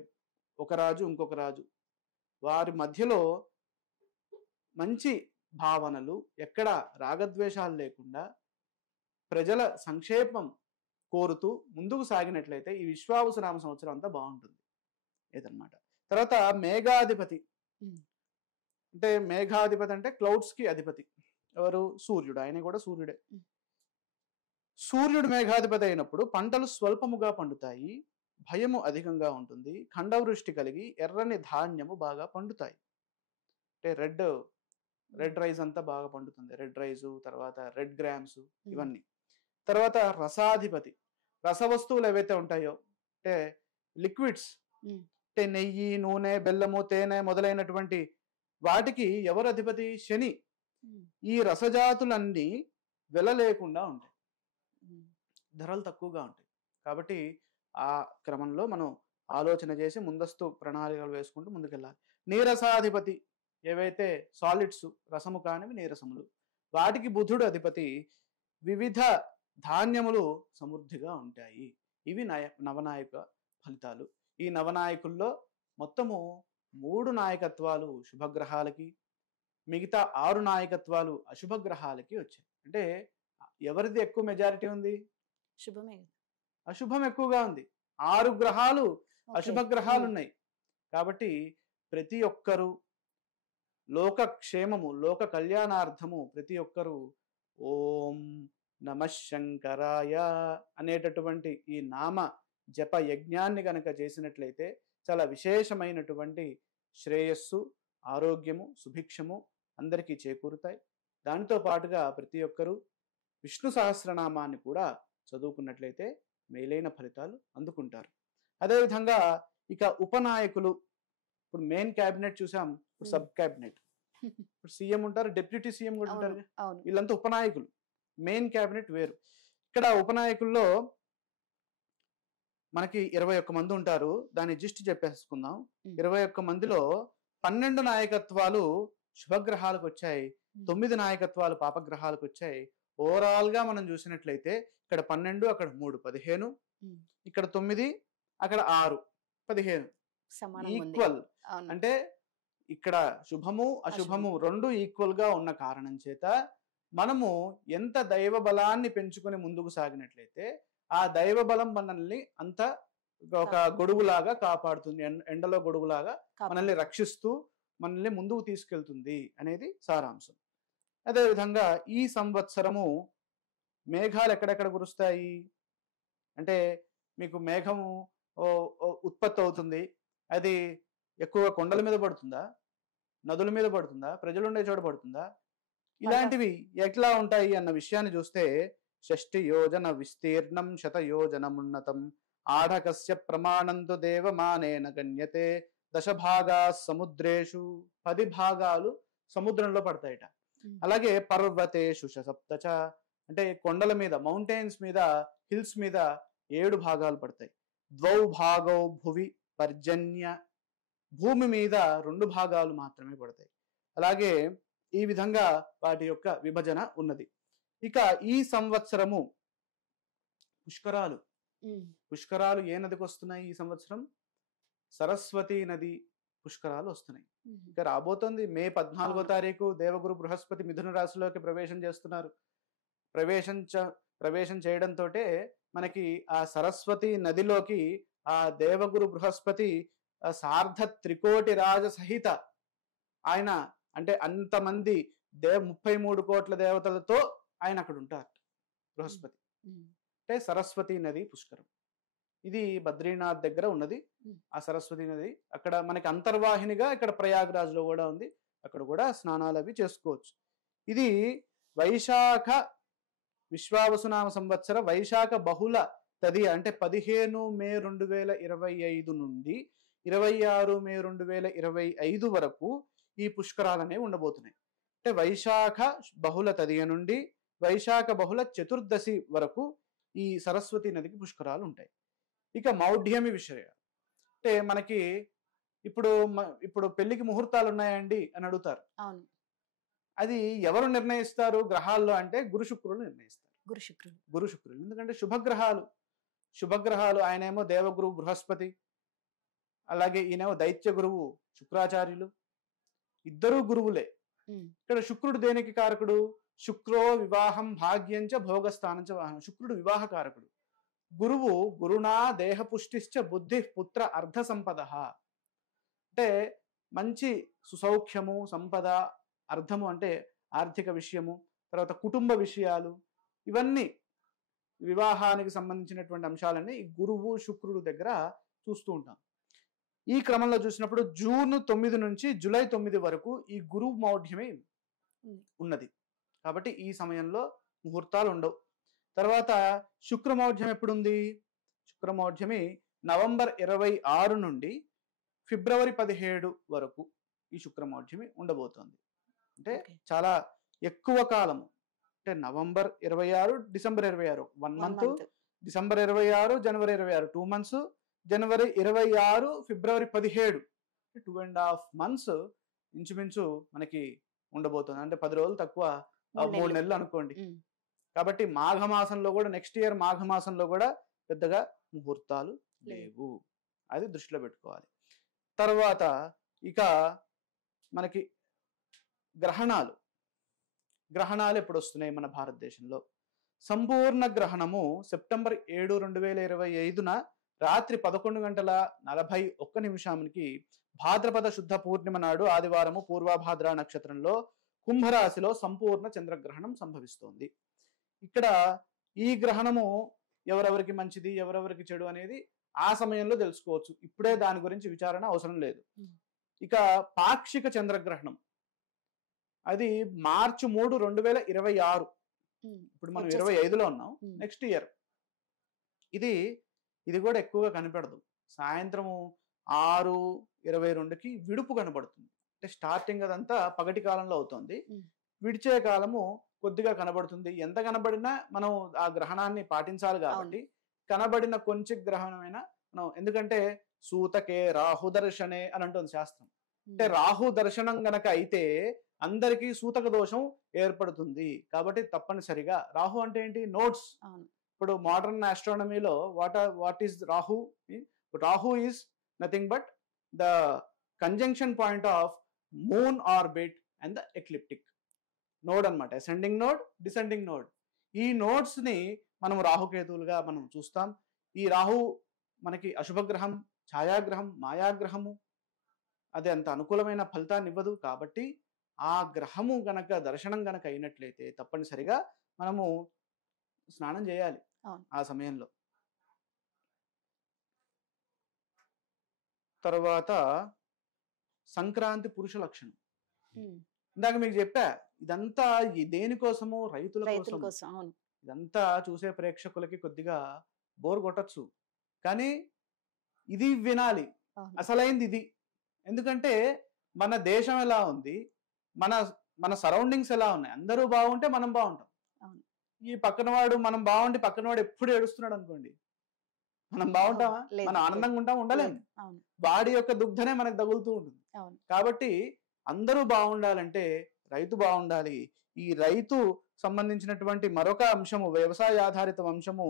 ఒక రాజు ఇంకొక రాజు, వారి మధ్యలో మంచి భావనలు, ఎక్కడ రాగద్వేషాలు లేకుండా ప్రజల సంక్షేమం కోరుతూ ముందుకు సాగినట్లయితే ఈ విశ్వావసునామ సంవత్సరం అంతా బాగుంటుంది ఏదన్నమాట. తర్వాత మేఘాధిపతి. అంటే మేఘాధిపతి అంటే క్లౌడ్స్ కి అధిపతి ఎవరు? సూర్యుడు. ఆయన కూడా సూర్యుడే. సూర్యుడు మేఘాధిపతి అయినప్పుడు పంటలు స్వల్పముగా పండుతాయి, భయము అధికంగా ఉంటుంది, ఖండవృష్టి కలిగి ఎర్రని ధాన్యము బాగా పండుతాయి. అంటే రెడ్ రైస్ అంతా బాగా పండుతుంది, రెడ్ రైస్, తర్వాత రెడ్ గ్రామ్స్, ఇవన్నీ. తర్వాత రసాధిపతి. రసవస్తువులు ఏవైతే ఉంటాయో, అంటే లిక్విడ్స్, అంటే నెయ్యి, నూనె, బెల్లము, తేనె మొదలైనటువంటి వాటికి ఎవరు అధిపతి? శని. ఈ రసజాతులన్నీ వెల లేకుండా ఉంటాయి, ధరలు తక్కువగా ఉంటాయి. కాబట్టి ఆ క్రమంలో మనం ఆలోచన చేసి ముందస్తు ప్రణాళికలు వేసుకుంటూ ముందుకెళ్ళాలి. నీరసాధిపతి. ఏవైతే సాలిడ్స్, రసము కానివి నీరసములు, వాటికి బుధుడు అధిపతి. వివిధ ధాన్యములు సమృద్ధిగా ఉంటాయి. ఇవి నవనాయక ఫలితాలు. ఈ నవనాయకుల్లో మొత్తము 3 నాయకత్వాలు శుభగ్రహాలకి, మిగతా 6 నాయకత్వాలు అశుభగ్రహాలకి వచ్చాయి. అంటే ఎవరిది ఎక్కువ మెజారిటీ ఉంది? శుభమే. అశుభం ఎక్కువగా ఉంది. 6 గ్రహాలు ఓకే. అశుభ గ్రహాలు ఉన్నాయి. కాబట్టి ప్రతి ఒక్కరూ లోక క్షేమము, లోక కళ్యాణార్థము ప్రతి ఒక్కరూ ఓం నమ శంకరాయ అనేటటువంటి ఈ నామ జప యజ్ఞాన్ని గనక చేసినట్లయితే చాలా విశేషమైనటువంటి శ్రేయస్సు, ఆరోగ్యము, సుభిక్షము అందరికీ చేకూరుతాయి. దానితో పాటుగా ప్రతి ఒక్కరూ విష్ణు సహస్రనామాన్ని కూడా చదువుకున్నట్లయితే మేలైన ఫలితాలు అందుకుంటారు. అదేవిధంగా ఇక ఉపనాయకులు, ఇప్పుడు మెయిన్ క్యాబినెట్ చూసాం, ఇప్పుడు సబ్ క్యాబినెట్, ఇప్పుడు సీఎం ఉంటారు, డిప్యూటీ సీఎం కూడా ఉంటారు. అవును. వీళ్ళంతా ఉపనాయకులు, మెయిన్ క్యాబినెట్ వేరు. ఇక్కడ ఉపనాయకుల్లో మనకి 21 మంది ఉంటారు. దాన్ని జిస్ట్ చెప్పేసుకుందాం. 21 మందిలో 12 నాయకత్వాలు శుభగ్రహాలకు వచ్చాయి, 9 నాయకత్వాలు పాపగ్రహాలకు వచ్చాయి. ఓవరాల్ గా మనం చూసినట్లయితే ఇక్కడ 12, అక్కడ 3 15, ఇక్కడ 9, అక్కడ 6 15 ఈక్వల్. అంటే ఇక్కడ శుభము అశుభము రెండు ఈక్వల్ గా ఉన్న కారణం చేత మనము ఎంత దైవ బలాన్ని పెంచుకొని ముందుకు సాగినట్లయితే ఆ దైవ బలం మనల్ని అంత ఒక గొడుగులాగా కాపాడుతుంది, ఎండలో గొడుగులాగా మనల్ని రక్షిస్తూ మనల్ని ముందుకు తీసుకెళ్తుంది అనేది సారాంశం. అదేవిధంగా ఈ సంవత్సరము మేఘాలు ఎక్కడెక్కడ కురుస్తాయి అంటే, మీకు మేఘము ఉత్పత్తి అవుతుంది, అది ఎక్కువగా కొండల మీద పడుతుందా, నదుల మీద పడుతుందా, ప్రజలు ఉండే చోట పడుతుందా, ఇలాంటివి ఎట్లా ఉంటాయి అన్న విషయాన్ని చూస్తే 6 యోజన విస్తీర్ణం 100 యోజనమున్నతం ఆఢకస్య ప్రమాణంతు దేవమానేన గణ్యతే 10 భాగా సముద్రేషు 10 భాగాలు సముద్రంలో పడతాయట. అలాగే పర్వతేషు సప్తచ అంటే కొండల మీద, మౌంటైన్స్ మీద, హిల్స్ మీద 7 భాగాలు పడతాయి. 2 భాగౌ భువి పర్జన్య భూమి మీద 2 భాగాలు మాత్రమే పడతాయి. అలాగే ఈ విధంగా వాటి యొక్క విభజన ఉన్నది. ఇక ఈ సంవత్సరము పుష్కరాలు, పుష్కరాలు ఏ నదికి వస్తున్నాయి ఈ సంవత్సరం? సరస్వతి నది పుష్కరాలు వస్తున్నాయి. ఇక రాబోతోంది మే 14వ తారీఖు దేవగురు బృహస్పతి మిథున రాశిలోకి ప్రవేశం చేస్తున్నారు. ప్రవేశం చేయడంతో మనకి ఆ సరస్వతి నదిలోకి ఆ దేవగురు బృహస్పతి సార్ధ త్రికోటి రాజ సహిత ఆయన, అంటే అంతమంది 33 కోట్ల దేవతలతో ఆయన అక్కడ ఉంటారు బృహస్పతి. అంటే సరస్వతి నది పుష్కరం, ఇది బద్రీనాథ్ దగ్గర ఉన్నది. ఆ సరస్వతి నది అక్కడ మనకి అంతర్వాహినిగా ఇక్కడ ప్రయాగరాజ్లో కూడా ఉంది, అక్కడ కూడా స్నానాలు అవి చేసుకోవచ్చు. ఇది వైశాఖ విశ్వావసునామ సంవత్సర వైశాఖ బహుళ తదియ అంటే 15 మే 2025 నుండి 26 మే 2025 వరకు ఈ పుష్కరాలు అనేవి ఉండబోతున్నాయి. అంటే వైశాఖ బహుళ తదియ నుండి వైశాఖ బహుళ చతుర్దశి వరకు ఈ సరస్వతి నదికి పుష్కరాలు ఉంటాయి. ఇక మౌఢ్యమి విషయ అంటే మనకి ఇప్పుడు పెళ్లికి ముహూర్తాలు ఉన్నాయండి అని అడుగుతారు. అది ఎవరు నిర్ణయిస్తారు గ్రహాల్లో అంటే గురు శుక్రులు నిర్ణయిస్తారు. గురు శుక్రులు ఎందుకంటే శుభగ్రహాలు ఆయనేమో దేవగురు బృహస్పతి, అలాగే ఈయనేమో దైత్య గురువు శుక్రాచార్యులు, ఇద్దరు గురువులే. ఇక్కడ శుక్రుడు దేనికి కారకుడు? శుక్రో వివాహం భాగ్యంచ భోగస్థానంచ వాహనం. శుక్రుడు వివాహ కారకుడు. గురువు గురునా దేహపుష్టిశ్చ బుద్ధి పుత్ర అర్ధ సంపద. అంటే మంచి సుసౌఖ్యము, సంపద, అర్థము అంటే ఆర్థిక విషయము, తర్వాత కుటుంబ విషయాలు, ఇవన్నీ వివాహానికి సంబంధించినటువంటి అంశాలన్నీ ఈ గురువు శుక్రుడు దగ్గర చూస్తూ ఉంటాం. ఈ క్రమంలో చూసినప్పుడు జూన్ 9 నుంచి జూలై 9 వరకు ఈ గురువు మౌఢ్యమే ఉన్నది. కాబట్టి ఈ సమయంలో ముహూర్తాలు ఉండవు. తర్వాత శుక్రమౌఢ్యం ఎప్పుడుంది? శుక్రమౌఢ్యమి నవంబర్ 26 నుండి ఫిబ్రవరి 17 వరకు ఈ శుక్రమౌఢ్యమి ఉండబోతోంది. అంటే చాలా ఎక్కువ కాలము. అంటే నవంబర్ 26, డిసెంబర్ 26 1 మంత్, డిసెంబర్ 26, జనవరి 26 2 మంత్స్, జనవరి 26, ఫిబ్రవరి 17 2.5 months ఇంచుమించు మనకి ఉండబోతుంది. అంటే 10 రోజులు తక్కువ, 3 నెలలు అనుకోండి. కాబట్టి మాఘమాసంలో కూడా నెక్స్ట్ ఇయర్ మాఘమాసంలో కూడా పెద్దగా ముహూర్తాలు లేవు, అది దృష్టిలో పెట్టుకోవాలి. తర్వాత ఇక మనకి గ్రహణాలు ఎప్పుడు వస్తున్నాయి మన భారతదేశంలో? సంపూర్ణ గ్రహణము సెప్టెంబర్ 7, 2025 రాత్రి 11:41 భాద్రపద శుద్ధ పూర్ణిమ నాడు ఆదివారము పూర్వభాద్ర నక్షత్రంలో కుంభరాశిలో సంపూర్ణ చంద్రగ్రహణం సంభవిస్తోంది. ఇక్కడ ఈ గ్రహణము ఎవరెవరికి మంచిది ఎవరెవరికి చెడు అనేది ఆ సమయంలో తెలుసుకోవచ్చు. ఇప్పుడే దాని గురించి విచారణ అవసరం లేదు. ఇక పాక్షిక చంద్రగ్రహణం అది మార్చి 3, 2026. ఇప్పుడు మనం 25లో ఉన్నాం. నెక్స్ట్ ఇయర్ ఇది కూడా ఎక్కువగా కనపడదు. సాయంత్రము 6:22కి విడుపు కనబడుతుంది. అంటే స్టార్టింగ్ అదంతా పగటి కాలంలో అవుతుంది. విడిచే కాలము కొద్దిగా కనబడుతుంది. ఎంత కనబడినా మనం ఆ గ్రహణాన్ని పాటించాలి కాబట్టి కనబడిన కొంచెం గ్రహణమైనా మనం, ఎందుకంటే సూతకే రాహు దర్శనే అని అంటుంది శాస్త్రం. అంటే రాహు దర్శనం గనక అయితే అందరికీ సూతక దోషం ఏర్పడుతుంది. కాబట్టి తప్పనిసరిగా రాహు అంటే ఏంటి? నోట్స్. ఇప్పుడు మోడర్న్ ఆస్ట్రానమీలో what is Rahu? Rahu is nothing but the conjunction point of moon orbit and the ecliptic node అన్నమాట. Ascending node, descending node. ఈ నోడ్స్ ని మనం రాహుకేతువులుగా మనం చూస్తాం. ఈ రాహు మనకి అశుభగ్రహం, ఛాయాగ్రహం, మాయాగ్రహము. అది అంత అనుకూలమైన ఫలితాన్ని ఇవ్వదు. కాబట్టి ఆ గ్రహము గనక దర్శనం గనక అయినట్లయితే తప్పనిసరిగా మనము స్నానం చేయాలి ఆ సమయంలో. తర్వాత సంక్రాంతి పురుష లక్షణం. ఇందాక మీకు చెప్పా, ఇదంతా దేనికోసము? రైతుల కోసం. ఇదంతా చూసే ప్రేక్షకులకి కొద్దిగా బోర్ కొట్టచ్చు, కానీ ఇది వినాలి. అసలైంది ఇది. ఎందుకంటే మన దేశం ఎలా ఉంది, మన సరౌండింగ్స్ ఎలా ఉన్నాయి, అందరూ బాగుంటే మనం బాగుంటాం. ఈ పక్కనవాడు మనం బాగుంటే పక్కనవాడు ఎప్పుడు ఏడుస్తున్నాడు అనుకోండి, మనం బాగుంటామా? మనం ఆనందంగా ఉంటాం? ఉండలేము. వాడి యొక్క దుగ్ధనే మనకు తగులుతూ ఉంటుంది. కాబట్టి అందరూ బాగుండాలంటే రైతు బాగుండాలి. ఈ రైతు సంబంధించినటువంటి మరొక అంశము, వ్యవసాయ ఆధారిత అంశము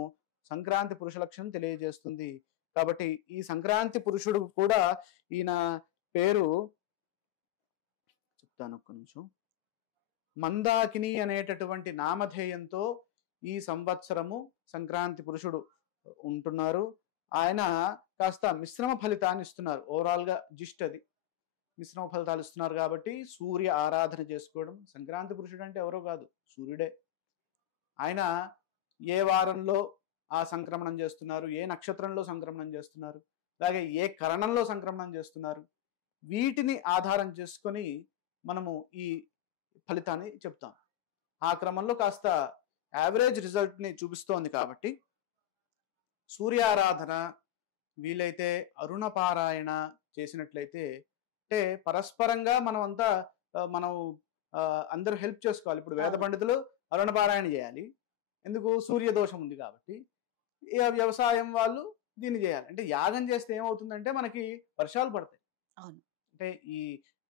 సంక్రాంతి పురుష లక్షణం తెలియజేస్తుంది. కాబట్టి ఈ సంక్రాంతి పురుషుడు కూడా, ఈయన పేరు చెప్తాను ఒక్క నిమిషం, మందాకిని అనేటటువంటి నామధేయంతో ఈ సంవత్సరము సంక్రాంతి పురుషుడు ఉంటున్నారు. ఆయన కాస్త మిశ్రమ ఫలితాన్ని ఇస్తున్నారు. ఓవరాల్ గా జిస్ట్ అది మిశ్రమ ఫలితాలు ఇస్తున్నారు. కాబట్టి సూర్య ఆరాధన చేసుకోవడం. సంక్రాంతి పురుషుడు అంటే ఎవరో కాదు, సూర్యుడే. ఆయన ఏ వారంలో ఆ సంక్రమణం చేస్తున్నారు, ఏ నక్షత్రంలో సంక్రమణం చేస్తున్నారు, అలాగే ఏ కరణంలో సంక్రమణం చేస్తున్నారు, వీటిని ఆధారం చేసుకొని మనము ఈ ఫలితాన్ని చెప్తాం. ఆ క్రమంలో కాస్త యావరేజ్ రిజల్ట్ని చూపిస్తోంది. కాబట్టి సూర్యారాధన, వీలైతే అరుణ పారాయణ చేసినట్లయితే, అంటే పరస్పరంగా మనం అందరూ హెల్ప్ చేసుకోవాలి. ఇప్పుడు వేద పండితులు అరుణ పారాయణ చేయాలి, ఎందుకు? సూర్య దోషం ఉంది కాబట్టి. వ్యవసాయం వాళ్ళు దీన్ని చేయాలి. అంటే యాగం చేస్తే ఏమవుతుందంటే మనకి వర్షాలు పడతాయి. అంటే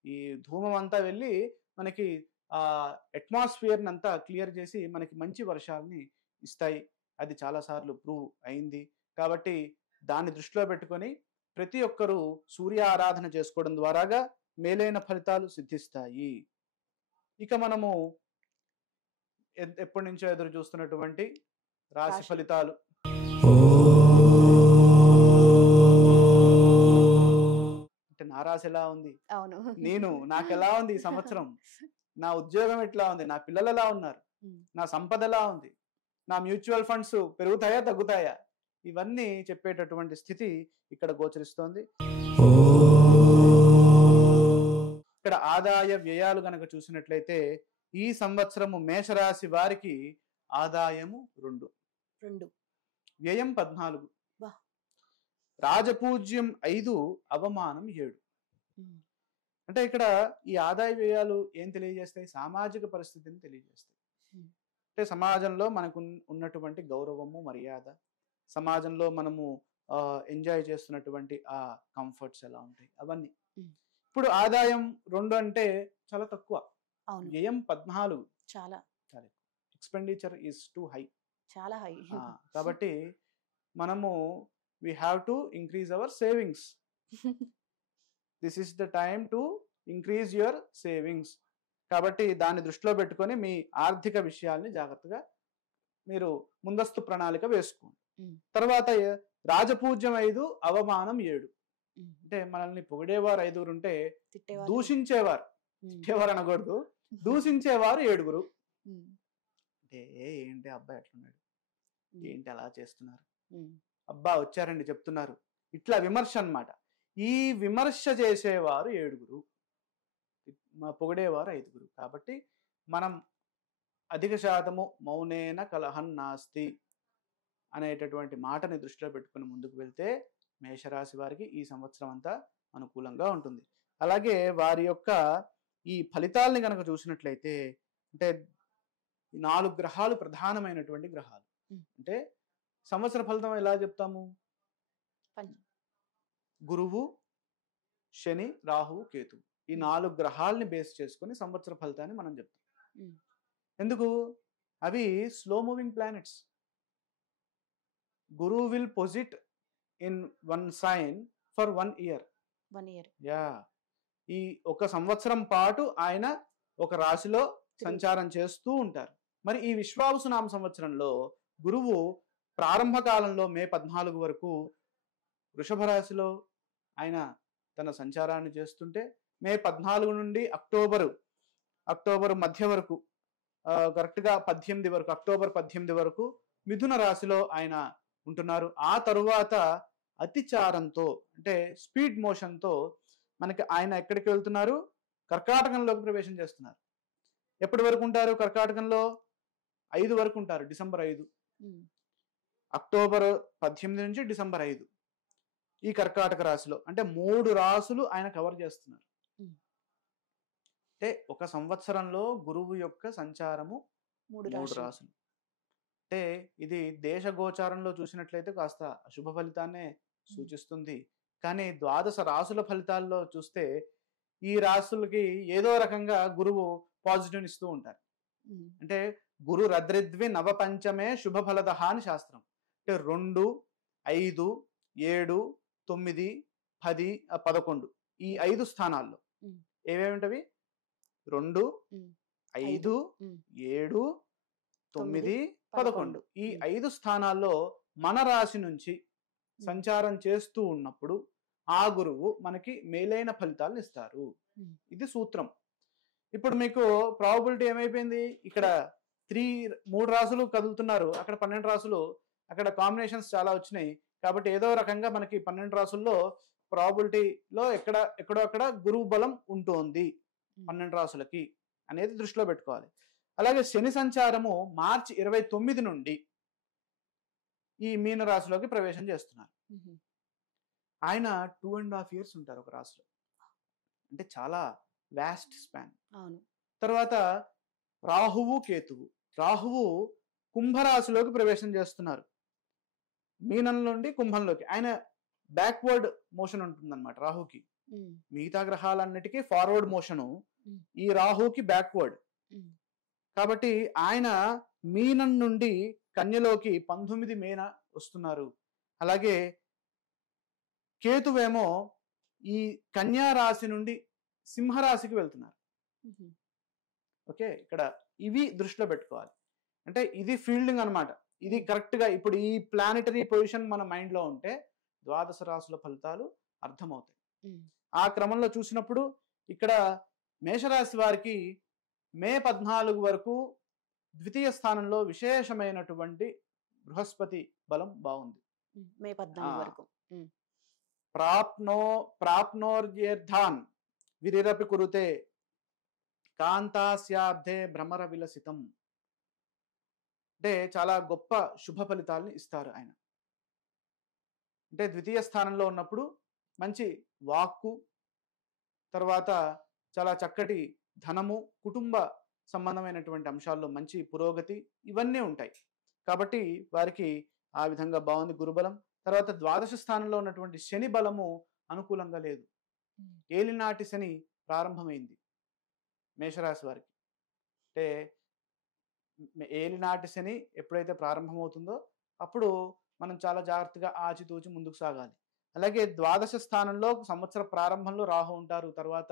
ఈ ధూమం అంతా వెళ్ళి మనకి అట్మాస్ఫియర్ని అంతా క్లియర్ చేసి మనకి మంచి వర్షాలని ఇస్తాయి. అది చాలాసార్లు ప్రూవ్ అయింది. కాబట్టి దాన్ని దృష్టిలో పెట్టుకొని ప్రతి ఒక్కరూ సూర్య ఆరాధన చేసుకోవడం ద్వారాగా మేలైన ఫలితాలు సిద్ధిస్తాయి. ఇక మనము ఎప్పటి నుంచో ఎదురు చూస్తున్నటువంటి రాశి ఫలితాలు. అంటే నా రాశి ఎలా ఉంది, నాకెలా ఉంది ఈ సంవత్సరం, నా ఉద్యోగం ఎట్లా ఉంది, నా పిల్లలు ఎలా ఉన్నారు, నా సంపద ఎలా ఉంది, నా మ్యూచువల్ ఫండ్స్ పెరుగుతాయా తగ్గుతాయా, ఇవన్నీ చెప్పేటటువంటి స్థితి ఇక్కడ గోచరిస్తోంది. ఇక్కడ ఆదాయ వ్యయాలు గనక చూసినట్లయితే ఈ సంవత్సరము మేషరాశి వారికి ఆదాయము 2, వ్యయం 14, రాజపూజ్యం 5, అవమానం 7. అంటే ఇక్కడ ఈ ఆదాయ వ్యయాలు ఏం తెలియజేస్తాయి? సామాజిక పరిస్థితిని తెలియజేస్తాయి. అంటే సమాజంలో మనకు ఉన్నటువంటి గౌరవము, మర్యాద, సమాజంలో మనము ఎంజాయ్ చేస్తున్నటువంటి ఆ కంఫర్ట్స్ ఎలా ఉంటాయి, అవన్నీ. ఇప్పుడు ఆదాయం 2 అంటే చాలా తక్కువ, వ్యయం 14, చాలా ఎక్స్పెండిచర్ ఈజ్ టూ హై, చాలా హై. కాబట్టి మనము we have to increase our savings. This is the time to increase your savings. కాబట్టి దాన్ని దృష్టిలో పెట్టుకొని మీ ఆర్థిక విషయాల్ని జాగ్రత్తగా మీరు ముందస్తు ప్రణాళిక వేసుకోండి. ఉమ్. తర్వాత రాజపూజ్యం 5, అవమానం 7. ఉమ్. అంటే మనల్ని పొగిడేవారు 5 ఉంటే తిట్టేవాళ్ళు. దూషించేవారు, ఉమ్. తిట్టేవారు అనకూడదు, దూషించేవారు 7. ఉమ్. అంటే ఏంటి అబ్బాయి అట్లున్నాడు, ఉమ్. ఏంటి అలా చేస్తున్నారు, ఉమ్. అబ్బా వచ్చారండి చెప్తున్నారు, ఇట్లా విమర్శ అన్నమాట. ఈ విమర్శ చేసేవారు 7, మా పొగిడేవారు 5. కాబట్టి మనం అధిక శాతము మౌనేన కలహం నాస్తి అనేటటువంటి మాటని దృష్టిలో పెట్టుకుని ముందుకు వెళ్తే మేషరాశి వారికి ఈ సంవత్సరం అంతా అనుకూలంగా ఉంటుంది. అలాగే వారి యొక్క ఈ ఫలితాలని కనుక చూసినట్లయితే, అంటే 4 గ్రహాలు ప్రధానమైనటువంటి గ్రహాలు. అంటే సంవత్సర ఫలితం ఎలా చెప్తాము? గురువు, శని, రాహువు, కేతువు, ఈ 4 గ్రహాలని బేస్ చేసుకుని సంవత్సర ఫలితాన్ని మనం చెప్తాం. ఎందుకు? అవి స్లో మూవింగ్ ప్లానెట్స్. గురువు will posit in one sign for 1 year. 1 year. Yeah, ఈ ఒక సంవత్సరం పాటు ఆయన ఒక రాశిలో సంచారం చేస్తూ ఉంటారు. మరి ఈ విశ్వావసునామ సంవత్సరంలో గురువు ప్రారంభ కాలంలో మే 14 వరకు వృషభ రాశిలో ఆయన తన సంచారాన్ని చేస్తుంటే, మే 14 నుండి అక్టోబర్ మధ్య వరకు, కరెక్ట్గా 18 వరకు, అక్టోబర్ 18 వరకు మిథున రాశిలో ఆయన ఉంటున్నారు. ఆ తరువాత అతిచారంతో, అంటే స్పీడ్ మోషన్తో మనకి ఆయన ఎక్కడికి వెళ్తున్నారు? కర్కాటకంలోకి ప్రవేశం చేస్తున్నారు. ఎప్పటి వరకు ఉంటారు కర్కాటకంలో? 5 వరకు ఉంటారు, డిసెంబర్ 5. అక్టోబర్ 18 నుంచి డిసెంబర్ 5 ఈ కర్కాటక రాశిలో. అంటే 3 రాశులు ఆయన కవర్ చేస్తున్నారు. అంటే ఒక సంవత్సరంలో గురువు యొక్క సంచారము 3 రాశులు. అంటే ఇది దేశ గోచారంలో చూసినట్లయితే కాస్త అశుభ ఫలితాన్నే సూచిస్తుంది. కానీ ద్వాదశ రాశుల ఫలితాల్లో చూస్తే ఈ రాశులకి ఏదో రకంగా గురువు పాజిటివ్ ఇస్తూ ఉంటారు. అంటే గురు రద్రిద్వి నవపంచమే శుభ ఫలదహ అని శాస్త్రం. అంటే 2, 5, 7, 9, 10, 11 ఈ 5 స్థానాల్లో ఏవేమిటవి? 2, 5, 7, 9, 11 ఈ 5 స్థానాల్లో మన రాశి నుంచి సంచారం చేస్తూ ఉన్నప్పుడు ఆ గురువు మనకి మేలైన ఫలితాలను ఇస్తారు. ఇది సూత్రం. ఇప్పుడు మీకు ప్రాబబిలిటీ ఏమైపోయింది? ఇక్కడ 3 రాసులు కదులుతున్నారు, అక్కడ 12 రాసులు, అక్కడ కాంబినేషన్స్ చాలా వచ్చినాయి. కాబట్టి ఏదో రకంగా మనకి 12 రాసుల్లో ప్రాబబిలిటీలో ఎక్కడో అక్కడ గురువు బలం ఉంటుంది 12 రాసులకి అనేది దృష్టిలో పెట్టుకోవాలి. అలాగే శని సంచారము మార్చి 29 నుండి ఈ మీన రాశిలోకి ప్రవేశం చేస్తున్నారు. ఆయన 2.5 years ఉంటారు ఒక రాశిలో. అంటే చాలా వాస్ట్ స్పాన్. తర్వాత రాహువు, కేతువు. రాహువు కుంభరాశిలోకి ప్రవేశం చేస్తున్నారు, మీనం నుండి కుంభంలోకి. ఆయన బ్యాక్వర్డ్ మోషన్ ఉంటుందన్నమాట రాహుకి. మిగతా గ్రహాలన్నిటికీ ఫార్వర్డ్ మోషను, ఈ రాహుకి బ్యాక్వర్డ్. కాబట్టి ఆయన మీనం నుండి కన్యలోకి 19 మేన వస్తున్నారు. అలాగే కేతువేమో ఈ కన్యా రాశి నుండి సింహరాశికి వెళ్తున్నారు. ఓకే, ఇక్కడ ఇవి దృష్టిలో పెట్టుకోవాలి. అంటే ఇది ఫీల్డింగ్ అనమాట. ఇది కరెక్ట్గా ఇప్పుడు ఈ ప్లానెటరీ పొజిషన్ మన మైండ్లో ఉంటే ద్వాదశ రాశుల ఫలితాలు అర్థమవుతాయి. ఆ క్రమంలో చూసినప్పుడు ఇక్కడ మేషరాశి వారికి మే 14 వరకు ద్వితీయ స్థానంలో విశేషమైనటువంటి బృహస్పతి బలం బాగుంది. మే 14 వరకు ప్రాప్నోర్యేర్థాన్ విరిరపి కురుతే కాంతాస్యాబ్ధే భ్రమర విలసితం. అంటే చాలా గొప్ప శుభ ఫలితాలను ఇస్తారు ఆయన. అంటే ద్వితీయ స్థానంలో ఉన్నప్పుడు మంచి వాక్కు, తర్వాత చాలా చక్కటి ధనము, కుటుంబ సంబంధమైనటువంటి అంశాల్లో మంచి పురోగతి, ఇవన్నీ ఉంటాయి. కాబట్టి వారికి ఆ విధంగా బాగుంది గురుబలం. తర్వాత ద్వాదశ స్థానంలో ఉన్నటువంటి శని బలము అనుకూలంగా లేదు. ఏలినాటి శని ప్రారంభమైంది మేషరాశి వారికి. అంటే ఏలినాటి శని ఎప్పుడైతే ప్రారంభమవుతుందో అప్పుడు మనం చాలా జాగ్రత్తగా ఆచితూచి ముందుకు సాగాలి. అలాగే ద్వాదశ స్థానంలో సంవత్సర ప్రారంభంలో రాహు ఉంటారు. తర్వాత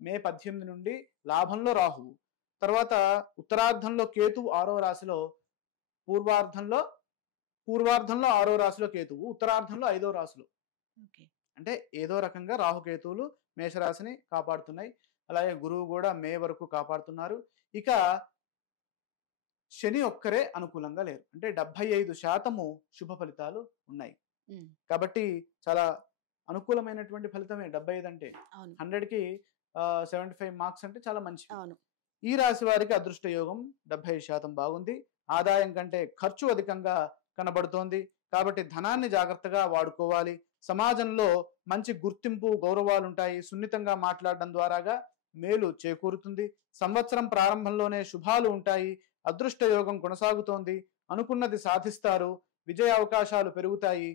మే 18 నుండి లాభంలో రాహువు, తర్వాత ఉత్తరార్ధంలో కేతువు 6వ రాశిలో పూర్వార్ధంలో పూర్వార్ధంలో 6వ రాశిలో కేతువు, ఉత్తరార్ధంలో 5వ రాశిలో. ఓకే. అంటే ఏదో రకంగా రాహుకేతువులు మేషరాశిని కాపాడుతున్నాయి. అలాగే గురువు కూడా మే వరకు కాపాడుతున్నారు. ఇక శని ఒక్కరే అనుకూలంగా లేరు. అంటే 75% శుభ ఫలితాలు ఉన్నాయి. ఉమ్, కాబట్టి చాలా అనుకూలమైనటువంటి ఫలితమే 75 అంటే. అవును 100కి 75 మార్క్స్ అంటే చాలా మంచిది. అవును. ఈ రాశి వారికి అదృష్ట యోగం 75% బాగుంది. ఆదాయం కంటే ఖర్చు అధికంగా కనబడుతోంది. కాబట్టి ధనాన్ని జాగ్రత్తగా వాడుకోవాలి. సమాజంలో మంచి గుర్తింపు, గౌరవాలు ఉంటాయి. సున్నితంగా మాట్లాడడం ద్వారాగా మేలు చేకూరుతుంది. సంవత్సరం ప్రారంభంలోనే శుభాలు ఉంటాయి. అదృష్ట యోగం కొనసాగుతోంది. అనుకున్నది సాధిస్తారు. విజయ అవకాశాలు పెరుగుతాయి.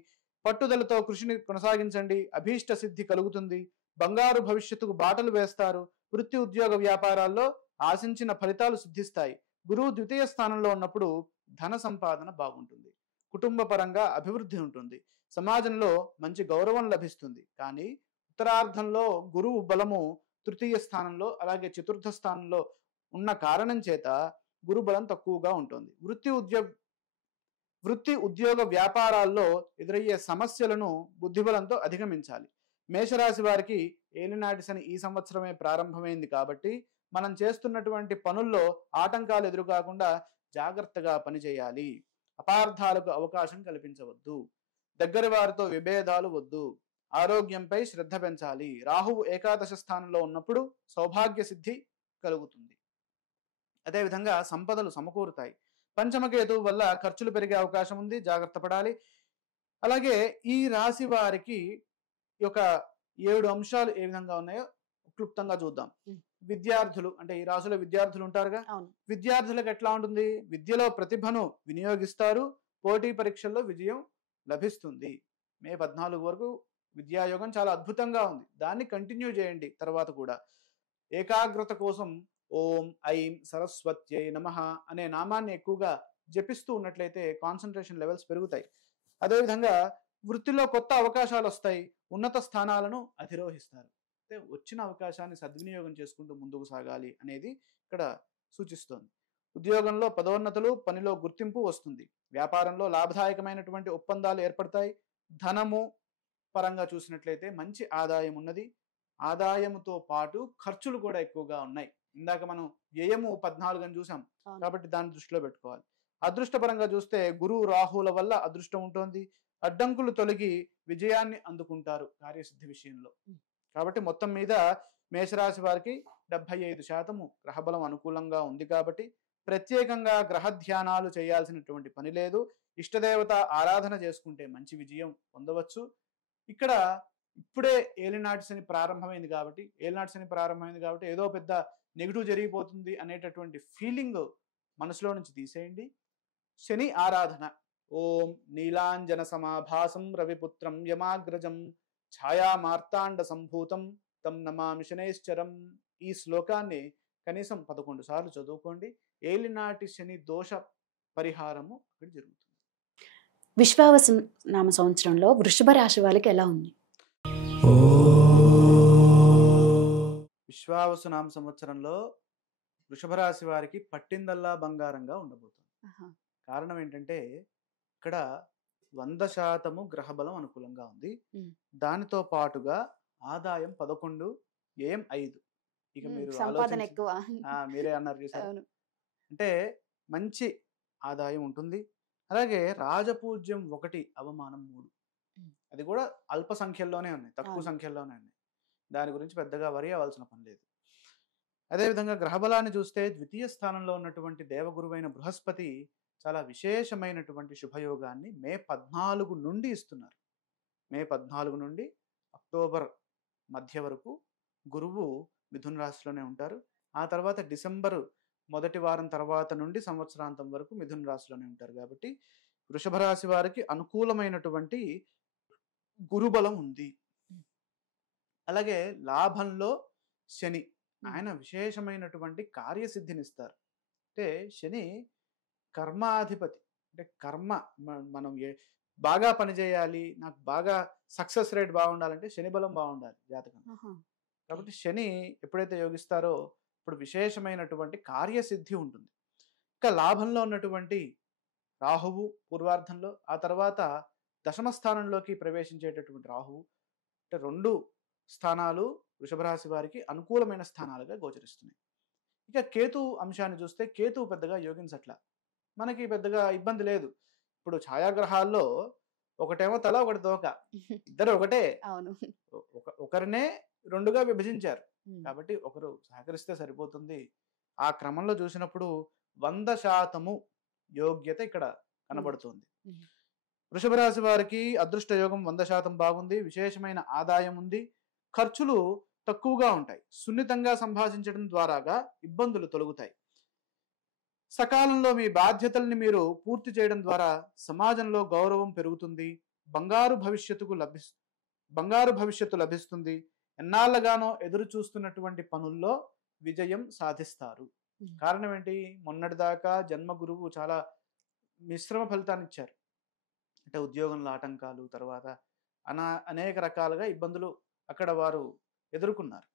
పట్టుదలతో కృషిని కొనసాగించండి. అభీష్ట సిద్ధి కలుగుతుంది. బంగారు భవిష్యత్తుకు బాటలు వేస్తారు. వృత్తి, ఉద్యోగ, వ్యాపారాల్లో ఆశించిన ఫలితాలు సిద్ధిస్తాయి. గురువు ద్వితీయ స్థానంలో ఉన్నప్పుడు ధన సంపాదన బాగుంటుంది. కుటుంబ పరంగా అభివృద్ధి ఉంటుంది. సమాజంలో మంచి గౌరవం లభిస్తుంది. కానీ ఉత్తరార్ధంలో గురువు బలము తృతీయ స్థానంలో అలాగే చతుర్థ స్థానంలో ఉన్న కారణం చేత గురు బలం తక్కువగా ఉంటుంది. వృత్తి ఉద్యోగ వ్యాపారాల్లో ఎదురయ్యే సమస్యలను బుద్ధిబలంతో అధిగమించాలి. మేషరాశి వారికి ఏలినాటి శని ఈ సంవత్సరమే ప్రారంభమైంది కాబట్టి మనం చేస్తున్నటువంటి పనుల్లో ఆటంకాలు ఎదురుకాకుండా జాగ్రత్తగా పనిచేయాలి. అపార్థాలకు అవకాశం కల్పించవద్దు. దగ్గరి వారితో విభేదాలు వద్దు. ఆరోగ్యంపై శ్రద్ధ పెంచాలి. రాహువు ఏకాదశ స్థానంలో ఉన్నప్పుడు సౌభాగ్య సిద్ధి కలుగుతుంది. అదేవిధంగా సంపదలు సమకూరుతాయి. పంచమకేతువు వల్ల ఖర్చులు పెరిగే అవకాశం ఉంది. జాగ్రత్త పడాలి. అలాగే ఈ రాశి వారికి ఒక 7 అంశాలు ఏ విధంగా ఉన్నాయో క్లుప్తంగా చూద్దాం. విద్యార్థులు అంటే ఈ రాశిలో విద్యార్థులు ఉంటారుగా. అవును విద్యార్థులకు ఎట్లా ఉంటుంది? విద్యలో ప్రతిభను వినియోగిస్తారు. పోటీ పరీక్షల్లో విజయం లభిస్తుంది. మే 14 వరకు విద్యాయోగం చాలా అద్భుతంగా ఉంది. దాన్ని కంటిన్యూ చేయండి తర్వాత కూడా. ఏకాగ్రత కోసం ఓం ఐం సరస్వత్యై నమః అనే నామాన్ని ఎక్కువగా జపిస్తూ ఉన్నట్లయితే కాన్సన్ట్రేషన్ లెవెల్స్ పెరుగుతాయి. అదేవిధంగా వృత్తిలో కొత్త అవకాశాలు వస్తాయి. ఉన్నత స్థానాలను అధిరోహిస్తారు. అంటే వచ్చిన అవకాశాన్ని సద్వినియోగం చేసుకుంటూ ముందుకు సాగాలి అనేది ఇక్కడ సూచిస్తోంది. ఉద్యోగంలో పదోన్నతులు, పనిలో గుర్తింపు వస్తుంది. వ్యాపారంలో లాభదాయకమైనటువంటి ఒప్పందాలు ఏర్పడతాయి. ధనము పరంగా చూసినట్లయితే మంచి ఆదాయం ఉన్నది. ఆదాయముతో పాటు ఖర్చులు కూడా ఎక్కువగా ఉన్నాయి. ఇందాక మనం వ్యయము 14 అని చూసాం కాబట్టి దాన్ని దృష్టిలో పెట్టుకోవాలి. అదృష్టపరంగా చూస్తే గురువు రాహుల వల్ల అదృష్టం ఉంటుంది. అడ్డంకులు తొలగి విజయాన్ని అందుకుంటారు కార్యసిద్ధి విషయంలో. కాబట్టి మొత్తం మీద మేషరాశి వారికి 75% గ్రహబలం అనుకూలంగా ఉంది. కాబట్టి ప్రత్యేకంగా గ్రహ ధ్యానాలు చేయాల్సినటువంటి పని లేదు. ఇష్టదేవత ఆరాధన చేసుకుంటే మంచి విజయం పొందవచ్చు. ఇక్కడ ఇప్పుడే ఏలినాటి శని ప్రారంభమైంది కాబట్టి ఏదో పెద్ద నెగిటివ్ జరిగిపోతుంది అనేటటువంటి ఫీలింగ్ మనసులో నుంచి తీసేయండి. శని ఆరాధన ఓం నీలాంజన సమాభాసం రవిపుత్రం యమాగ్రజం ఛాయా మార్తాండ సంభూతం తం నమామి శనైశ్చరం. ఈ శ్లోకాన్ని కనీసం 11 సార్లు చదువుకోండి. ఏలినాటి శని దోష పరిహారము అక్కడ జరుగుతుంది. విశ్వావసు నామ సంవత్సరంలో వృషభ రాశి వాళ్ళకి ఎలా ఉంది? విశ్వావసు నామ సంవత్సరంలో వృషభ రాశి వారికి పట్టిందల్లా బంగారంగా ఉండబోతుంది. కారణం ఏంటంటే ఇక్కడ 100% గ్రహబలం అనుకూలంగా ఉంది. దానితో పాటుగా ఆదాయం 11, వ్యయం 5. ఇక మీరు సంపాదన ఎక్కువ. మీరే అన్నారు చూసారు. అంటే మంచి ఆదాయం ఉంటుంది. అలాగే రాజపూజ్యం 1, అవమానం 3. అది కూడా అల్ప సంఖ్యల్లోనే ఉన్నాయి, తక్కువ సంఖ్యల్లోనే ఉన్నాయి. దాని గురించి పెద్దగా వరి అవ్వాల్సిన పని లేదు. అదేవిధంగా గ్రహబలాన్ని చూస్తే ద్వితీయ స్థానంలో ఉన్నటువంటి దేవగురువైన బృహస్పతి చాలా విశేషమైనటువంటి శుభయోగాన్ని మే 14 నుండి ఇస్తున్నారు. మే 14 నుండి అక్టోబర్ మధ్య వరకు గురువు మిథున రాశిలోనే ఉంటారు. ఆ తర్వాత డిసెంబర్ మొదటి వారం తర్వాత నుండి సంవత్సరాంతం వరకు మిథున రాశిలోనే ఉంటారు. కాబట్టి వృషభ రాశి వారికి అనుకూలమైనటువంటి గురుబలం ఉంది. అలాగే లాభంలో శని ఆయన విశేషమైనటువంటి కార్యసిద్ధినిస్తారు. అంటే శని కర్మాధిపతి. అంటే కర్మ మనం బాగా పనిచేయాలి, నాకు బాగా సక్సెస్ రేట్ బాగుండాలంటే శని బలం బాగుండాలి జాతకం. కాబట్టి శని ఎప్పుడైతే యోగిస్తారో ఇప్పుడు విశేషమైనటువంటి కార్యసిద్ధి ఉంటుంది. ఇంకా లాభంలో ఉన్నటువంటి రాహువు పూర్వార్ధంలో, ఆ తర్వాత దశమ స్థానంలోకి ప్రవేశించేటటువంటి రాహువు, అంటే 2 స్థానాలు వృషభ రాశి వారికి అనుకూలమైన స్థానాలుగా గోచరిస్తున్నాయి. ఇక కేతు అంశాన్ని చూస్తే కేతువు పెద్దగా యోగించట్ల, మనకి పెద్దగా ఇబ్బంది లేదు. ఇప్పుడు ఛాయాగ్రహాల్లో ఒకటేమో తల, ఒకటి తోక, ఇద్దరు ఒకటే. అవును. ఒకరినే 2గా విభజించారు. ఉమ్. కాబట్టి ఒకరు సహకరిస్తే సరిపోతుంది. ఆ క్రమంలో చూసినప్పుడు 100% యోగ్యత ఇక్కడ కనబడుతుంది. ఉమ్. వృషభ రాశి వారికి అదృష్ట యోగం 100% బాగుంది. విశేషమైన ఆదాయం ఉంది. ఖర్చులు తక్కువగా ఉంటాయి. సున్నితంగా సంభాషించడం ద్వారాగా ఇబ్బందులు తొలగుతాయి. సకాలంలో మీ బాధ్యతల్ని మీరు పూర్తి చేయడం ద్వారా సమాజంలో గౌరవం పెరుగుతుంది. బంగారు భవిష్యత్తు లభిస్తుంది. ఎన్నాళ్ళగానో ఎదురు చూస్తున్నటువంటి పనుల్లో విజయం సాధిస్తారు. కారణం ఏంటి? మొన్నటిదాకా జన్మ గురువు చాలా మిశ్రమ ఫలితాన్ని ఇచ్చారు. అంటే ఉద్యోగంలో ఆటంకాలు, తర్వాత అనేక రకాలుగా ఇబ్బందులు అక్కడ వారు ఎదుర్కొన్నారు.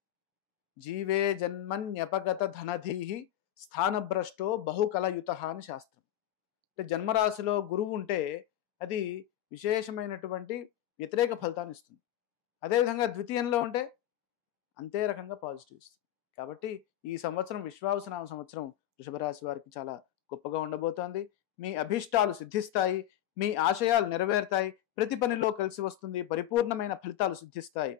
జీవే జన్మన్యపగత ధనధీహి స్థానభ్రష్టో బహుకలయుత అని శాస్త్రం. అంటే జన్మరాశిలో గురువు ఉంటే అది విశేషమైనటువంటి వ్యతిరేక ఫలితాన్ని ఇస్తుంది. అదేవిధంగా ద్వితీయంలో ఉంటే అంతే రకంగా పాజిటివ్ ఇస్తుంది. కాబట్టి ఈ సంవత్సరం విశ్వావసునామ సంవత్సరం వృషభ రాశి వారికి చాలా గొప్పగా ఉండబోతోంది. మీ అభిష్టాలు సిద్ధిస్తాయి. మీ ఆశయాలు నెరవేరుతాయి. ప్రతి పనిలో కలిసి వస్తుంది. పరిపూర్ణమైన ఫలితాలు సిద్ధిస్తాయి.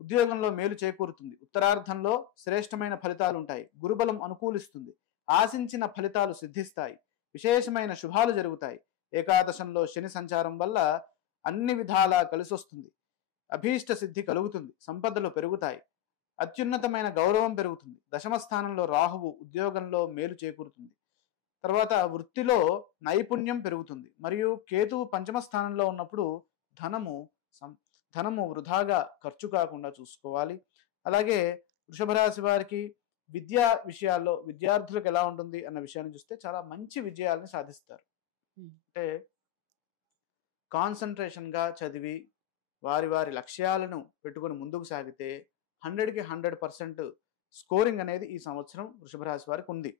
ఉద్యోగంలో మేలు చేకూరుతుంది. ఉత్తరార్ధంలో శ్రేష్టమైన ఫలితాలు ఉంటాయి. గురుబలం అనుకూలిస్తుంది. ఆశించిన ఫలితాలు సిద్ధిస్తాయి. విశేషమైన శుభాలు జరుగుతాయి. ఏకాదశంలో శని సంచారం వల్ల అన్ని విధాలా కలిసొస్తుంది. అభీష్ట సిద్ధి కలుగుతుంది. సంపదలు పెరుగుతాయి. అత్యున్నతమైన గౌరవం పెరుగుతుంది. దశమ స్థానంలో రాహువు, ఉద్యోగంలో మేలు చేకూరుతుంది. తర్వాత వృత్తిలో నైపుణ్యం పెరుగుతుంది. మరియు కేతువు పంచమ స్థానంలో ఉన్నప్పుడు ధనము వృధాగా ఖర్చు కాకుండా చూసుకోవాలి. అలాగే వృషభ రాశి వారికి విద్యా విషయాల్లో విద్యార్థులకు ఎలా ఉంటుంది అన్న విషయాన్ని చూస్తే చాలా మంచి విజయాలను సాధిస్తారు. అంటే కాన్సన్ట్రేషన్గా చదివి వారి వారి లక్ష్యాలను పెట్టుకొని ముందుకు సాగితే 100కి 100% స్కోరింగ్ అనేది ఈ సంవత్సరం వృషభ రాశి వారికి ఉంది.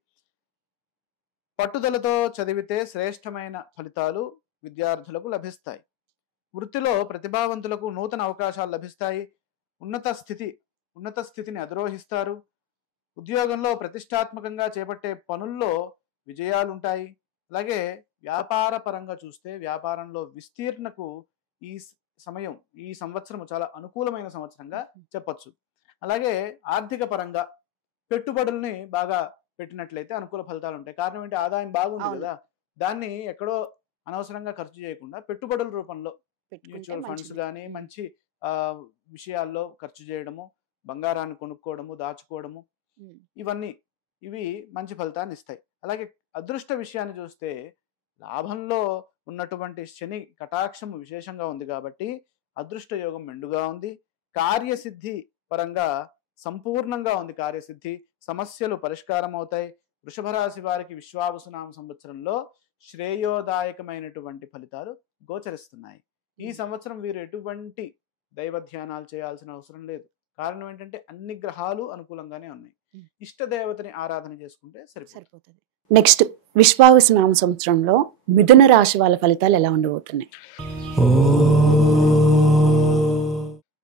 పట్టుదలతో చదివితే శ్రేష్టమైన ఫలితాలు విద్యార్థులకు లభిస్తాయి. వృత్తిలో ప్రతిభావంతులకు నూతన అవకాశాలు లభిస్తాయి. ఉన్నత స్థితిని అధిరోహిస్తారు. ఉద్యోగంలో ప్రతిష్టాత్మకంగా చేపట్టే పనుల్లో విజయాలుంటాయి. అలాగే వ్యాపార పరంగా చూస్తే వ్యాపారంలో విస్తీర్ణకు ఈ సంవత్సరం చాలా అనుకూలమైన సంవత్సరంగా చెప్పొచ్చు. అలాగే ఆర్థిక పరంగా పెట్టుబడుల్ని బాగా పెట్టినట్లయితే అనుకూల ఫలితాలు ఉంటాయి. కారణం ఏంటి? ఆదాయం బాగుంది కదా, దాన్ని ఎక్కడో అనవసరంగా ఖర్చు చేయకుండా పెట్టుబడుల రూపంలో మ్యూచువల్ ఫండ్స్ కానీ మంచి విషయాల్లో ఖర్చు చేయడము, బంగారాన్ని కొనుక్కోవడము, దాచుకోవడము, ఇవి మంచి ఫలితాన్ని ఇస్తాయి. అలాగే అదృష్ట విషయాన్ని చూస్తే లాభంలో ఉన్నటువంటి శని కటాక్షం విశేషంగా ఉంది కాబట్టి అదృష్ట యోగం మెండుగా ఉంది. కార్యసిద్ధి పరంగా సంపూర్ణంగా ఉంది. కార్యసిద్ధి, సమస్యలు పరిష్కారం అవుతాయి. వృషభ రాశి వారికి విశ్వావసునామ సంవత్సరంలో శ్రేయోదాయకమైనటువంటి ఫలితాలు గోచరిస్తున్నాయి. ఈ సంవత్సరం వీరు ఎటువంటి దైవ ధ్యానాలు చేయాల్సిన అవసరం లేదు. కారణం ఏంటంటే అన్ని గ్రహాలు అనుకూలంగానే ఉన్నాయి. ఇష్ట దేవతని ఆరాధన చేసుకుంటే సరిపోతుంది. నెక్స్ట్ విశ్వావసునామ సంవత్సరంలో మిథున రాశి వాళ్ళ ఫలితాలు ఎలా ఉండబోతున్నాయి?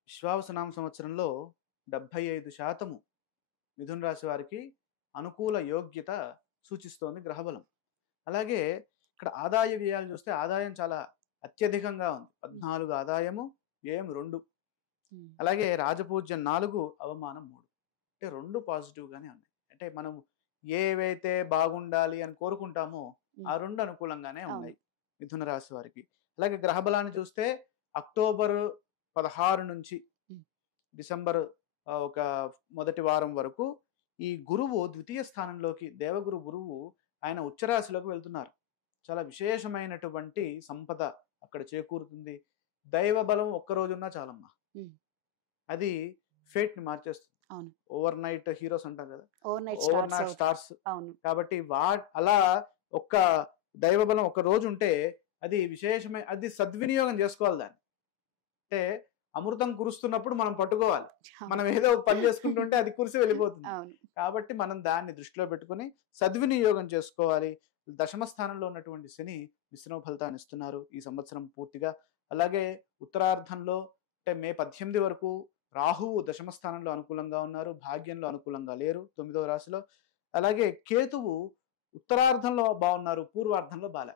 విశ్వావసునామ సంవత్సరంలో 75% మిథున రాశి వారికి అనుకూల యోగ్యత సూచిస్తోంది గ్రహబలం. అలాగే ఇక్కడ ఆదాయ వ్యయాలు చూస్తే ఆదాయం చాలా అత్యధికంగా ఉంది. 14 ఆదాయము, వ్యయం 2. అలాగే రాజపూజ్యం 4, అవమానం 3. అంటే 2 పాజిటివ్గానే ఉన్నాయి. అంటే మనం ఏవైతే బాగుండాలి అని కోరుకుంటామో ఆ 2 అనుకూలంగానే ఉన్నాయి మిథున రాశి వారికి. అలాగే గ్రహబలాన్ని చూస్తే అక్టోబర్ 16 నుంచి డిసెంబర్ ఒక మొదటి వారం వరకు ఈ గురువు ద్వితీయ స్థానంలోకి, దేవగురు గురువు ఆయన ఉచ్చరాశిలోకి వెళ్తున్నారు. చాలా విశేషమైనటువంటి సంపద అక్కడ చేకూరుతుంది. దైవ బలం ఒక్కరోజున్నా చాలమ్మా, అది ఫేట్ ని మార్చేస్తుంది. ఓవర్ నైట్ హీరోస్ అంటారు కదా, ఓవర్ నైట్ స్టార్స్. కాబట్టి అలా ఒక్క దైవ బలం ఒక రోజు ఉంటే అది విశేషమైన, అది సద్వినియోగం చేసుకోవాలి. దాన్ని అంటే అమృతం కురుస్తున్నప్పుడు మనం పట్టుకోవాలి. మనం ఏదో పని చేసుకుంటుంటే అది కురిసి వెళ్ళిపోతుంది. కాబట్టి మనం దాన్ని దృష్టిలో పెట్టుకుని సద్వినియోగం చేసుకోవాలి. దశమ స్థానంలో ఉన్నటువంటి శని మిశ్రమ ఫలితాన్ని ఇస్తున్నారు ఈ సంవత్సరం పూర్తిగా. అలాగే ఉత్తరార్ధంలో అంటే మే 18 వరకు రాహువు దశమ స్థానంలో అనుకూలంగా ఉన్నారు, భాగ్యంలో అనుకూలంగా లేరు 9వ రాశిలో. అలాగే కేతువు ఉత్తరార్ధంలో బాగున్నారు, పూర్వార్ధంలో బాలే.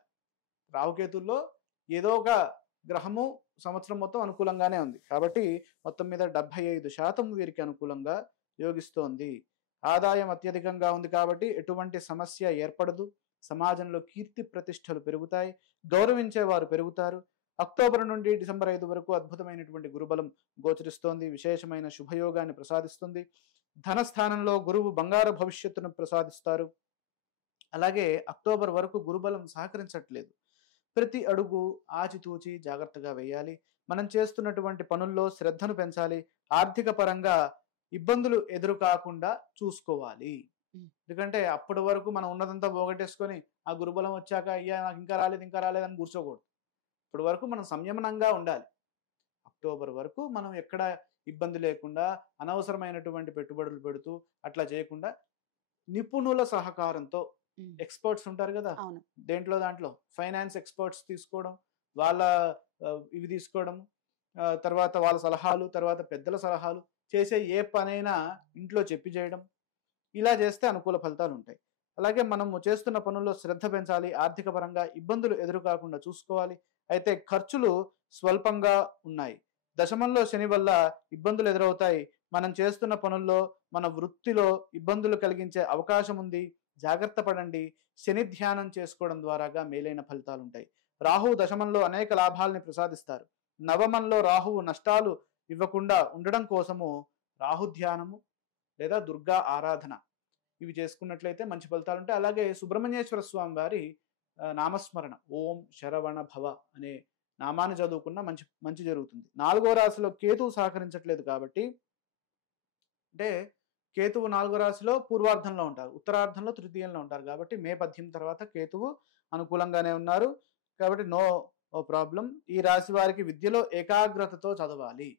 రాహుకేతుల్లో ఏదో ఒక గ్రహము సంవత్సరం మొత్తం అనుకూలంగానే ఉంది. కాబట్టి మొత్తం మీద 75% వీరికి అనుకూలంగా యోగిస్తోంది. ఆదాయం అత్యధికంగా ఉంది కాబట్టి ఎటువంటి సమస్య ఏర్పడదు. సమాజంలో కీర్తి ప్రతిష్టలు పెరుగుతాయి, గౌరవించేవారు పెరుగుతారు. అక్టోబర్ నుండి డిసెంబర్ 5 వరకు అద్భుతమైనటువంటి గురుబలం గోచరిస్తోంది, విశేషమైన శుభయోగాన్ని ప్రసాదిస్తుంది. ధనస్థానంలో గురువు బంగారు భవిష్యత్తును ప్రసాదిస్తారు. అలాగే అక్టోబర్ వరకు గురుబలం సహకరించట్లేదు. ప్రతి అడుగు ఆచితూచి జాగ్రత్తగా వేయాలి. మనం చేస్తున్నటువంటి పనుల్లో శ్రద్ధను పెంచాలి. ఆర్థిక పరంగా ఇబ్బందులు ఎదురు కాకుండా చూసుకోవాలి. ఎందుకంటే అప్పటి వరకు మనం ఉన్నదంతా పోగొట్టేసుకొని ఆ గురుబలం వచ్చాక అయ్యా నాకు ఇంకా రాలేదు అని కూర్చోకూడదు. ఇప్పటి వరకు మనం సంయమనంగా ఉండాలి. అక్టోబర్ వరకు మనం ఎక్కడ ఇబ్బంది లేకుండా అనవసరమైనటువంటి పెట్టుబడులు పెడుతూ అట్లా చేయకుండా నిపుణుల సహకారంతో, ఎక్స్పర్ట్స్ ఉంటారు కదా దాంట్లో ఫైనాన్స్ ఎక్స్పర్ట్స్ తీసుకోవడం, వాళ్ళ ఇవి తీసుకోవడం, తర్వాత వాళ్ళ సలహాలు, తర్వాత పెద్దల సలహాలు, చేసే ఏ పనైనా ఇంట్లో చెప్పి చేయడం, ఇలా చేస్తే అనుకూల ఫలితాలు ఉంటాయి. అలాగే మనము చేస్తున్న పనుల్లో శ్రద్ధ పెంచాలి. ఆర్థిక పరంగా ఇబ్బందులు ఎదురు కాకుండా చూసుకోవాలి. అయితే ఖర్చులు స్వల్పంగా ఉన్నాయి. దశమంలో శని వల్ల ఇబ్బందులు ఎదురవుతాయి. మనం చేస్తున్న పనుల్లో, మన వృత్తిలో ఇబ్బందులు కలిగించే అవకాశం ఉంది. జాగ్రత్త పడండి. శని ధ్యానం చేసుకోవడం ద్వారాగా మేలైన ఫలితాలు ఉంటాయి. రాహువు దశమంలో అనేక లాభాలని ప్రసాదిస్తారు. నవమంలో రాహువు నష్టాలు ఇవ్వకుండా ఉండడం కోసము రాహు ధ్యానము లేదా దుర్గా ఆరాధన ఇవి చేసుకున్నట్లయితే మంచి ఫలితాలు ఉంటాయి. అలాగే సుబ్రహ్మణ్యేశ్వర స్వామి వారి నామస్మరణ, ఓం శరవణ భవ అనే నామాన్ని చదువుకున్న మంచి జరుగుతుంది. 4వ రాశిలో కేతువు సహకరించట్లేదు కాబట్టి, అంటే కేతువు 4వ రాశిలో పూర్వార్ధంలో ఉంటారు, ఉత్తరార్ధంలో తృతీయంలో ఉంటారు. కాబట్టి మే 18 తర్వాత కేతువు అనుకూలంగానే ఉన్నారు. కాబట్టి నో ప్రాబ్లం. ఈ రాశి వారికి విద్యలో ఏకాగ్రతతో చదవాలి.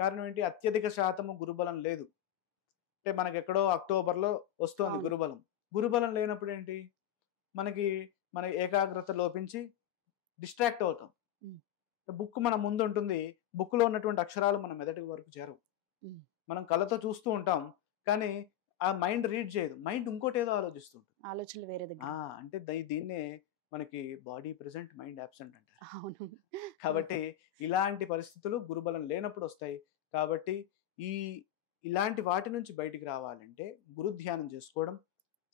కారణం ఏంటి? అత్యధిక శాతము గురుబలం లేదు. అంటే మనకి ఎక్కడో అక్టోబర్లో వస్తుంది గురుబలం. గురుబలం లేనప్పుడు ఏంటి, మన ఏకాగ్రత లోపించి డిస్ట్రాక్ట్ అవుతాం. బుక్ మన ముందు ఉంటుంది, బుక్లో ఉన్నటువంటి అక్షరాలు మన మెదటి వరకు చేరవు. మనం కళ్ళతో చూస్తూ ఉంటాం కానీ ఆ మైండ్ రీడ్ చేయదు. మైండ్ ఇంకోటి ఏదో ఆలోచిస్తుంది, ఆలోచనలు వేరే దగ్గర. అంటే దీన్నే మనకి బాడీ ప్రెసెంట్ మైండ్ అబ్సెంట్ అంటారు. కాబట్టి ఇలాంటి పరిస్థితులు గురుబలం లేనప్పుడు వస్తాయి. కాబట్టి ఇలాంటి వాటి నుంచి బయటికి రావాలంటే గురు ధ్యానం చేసుకోవడం,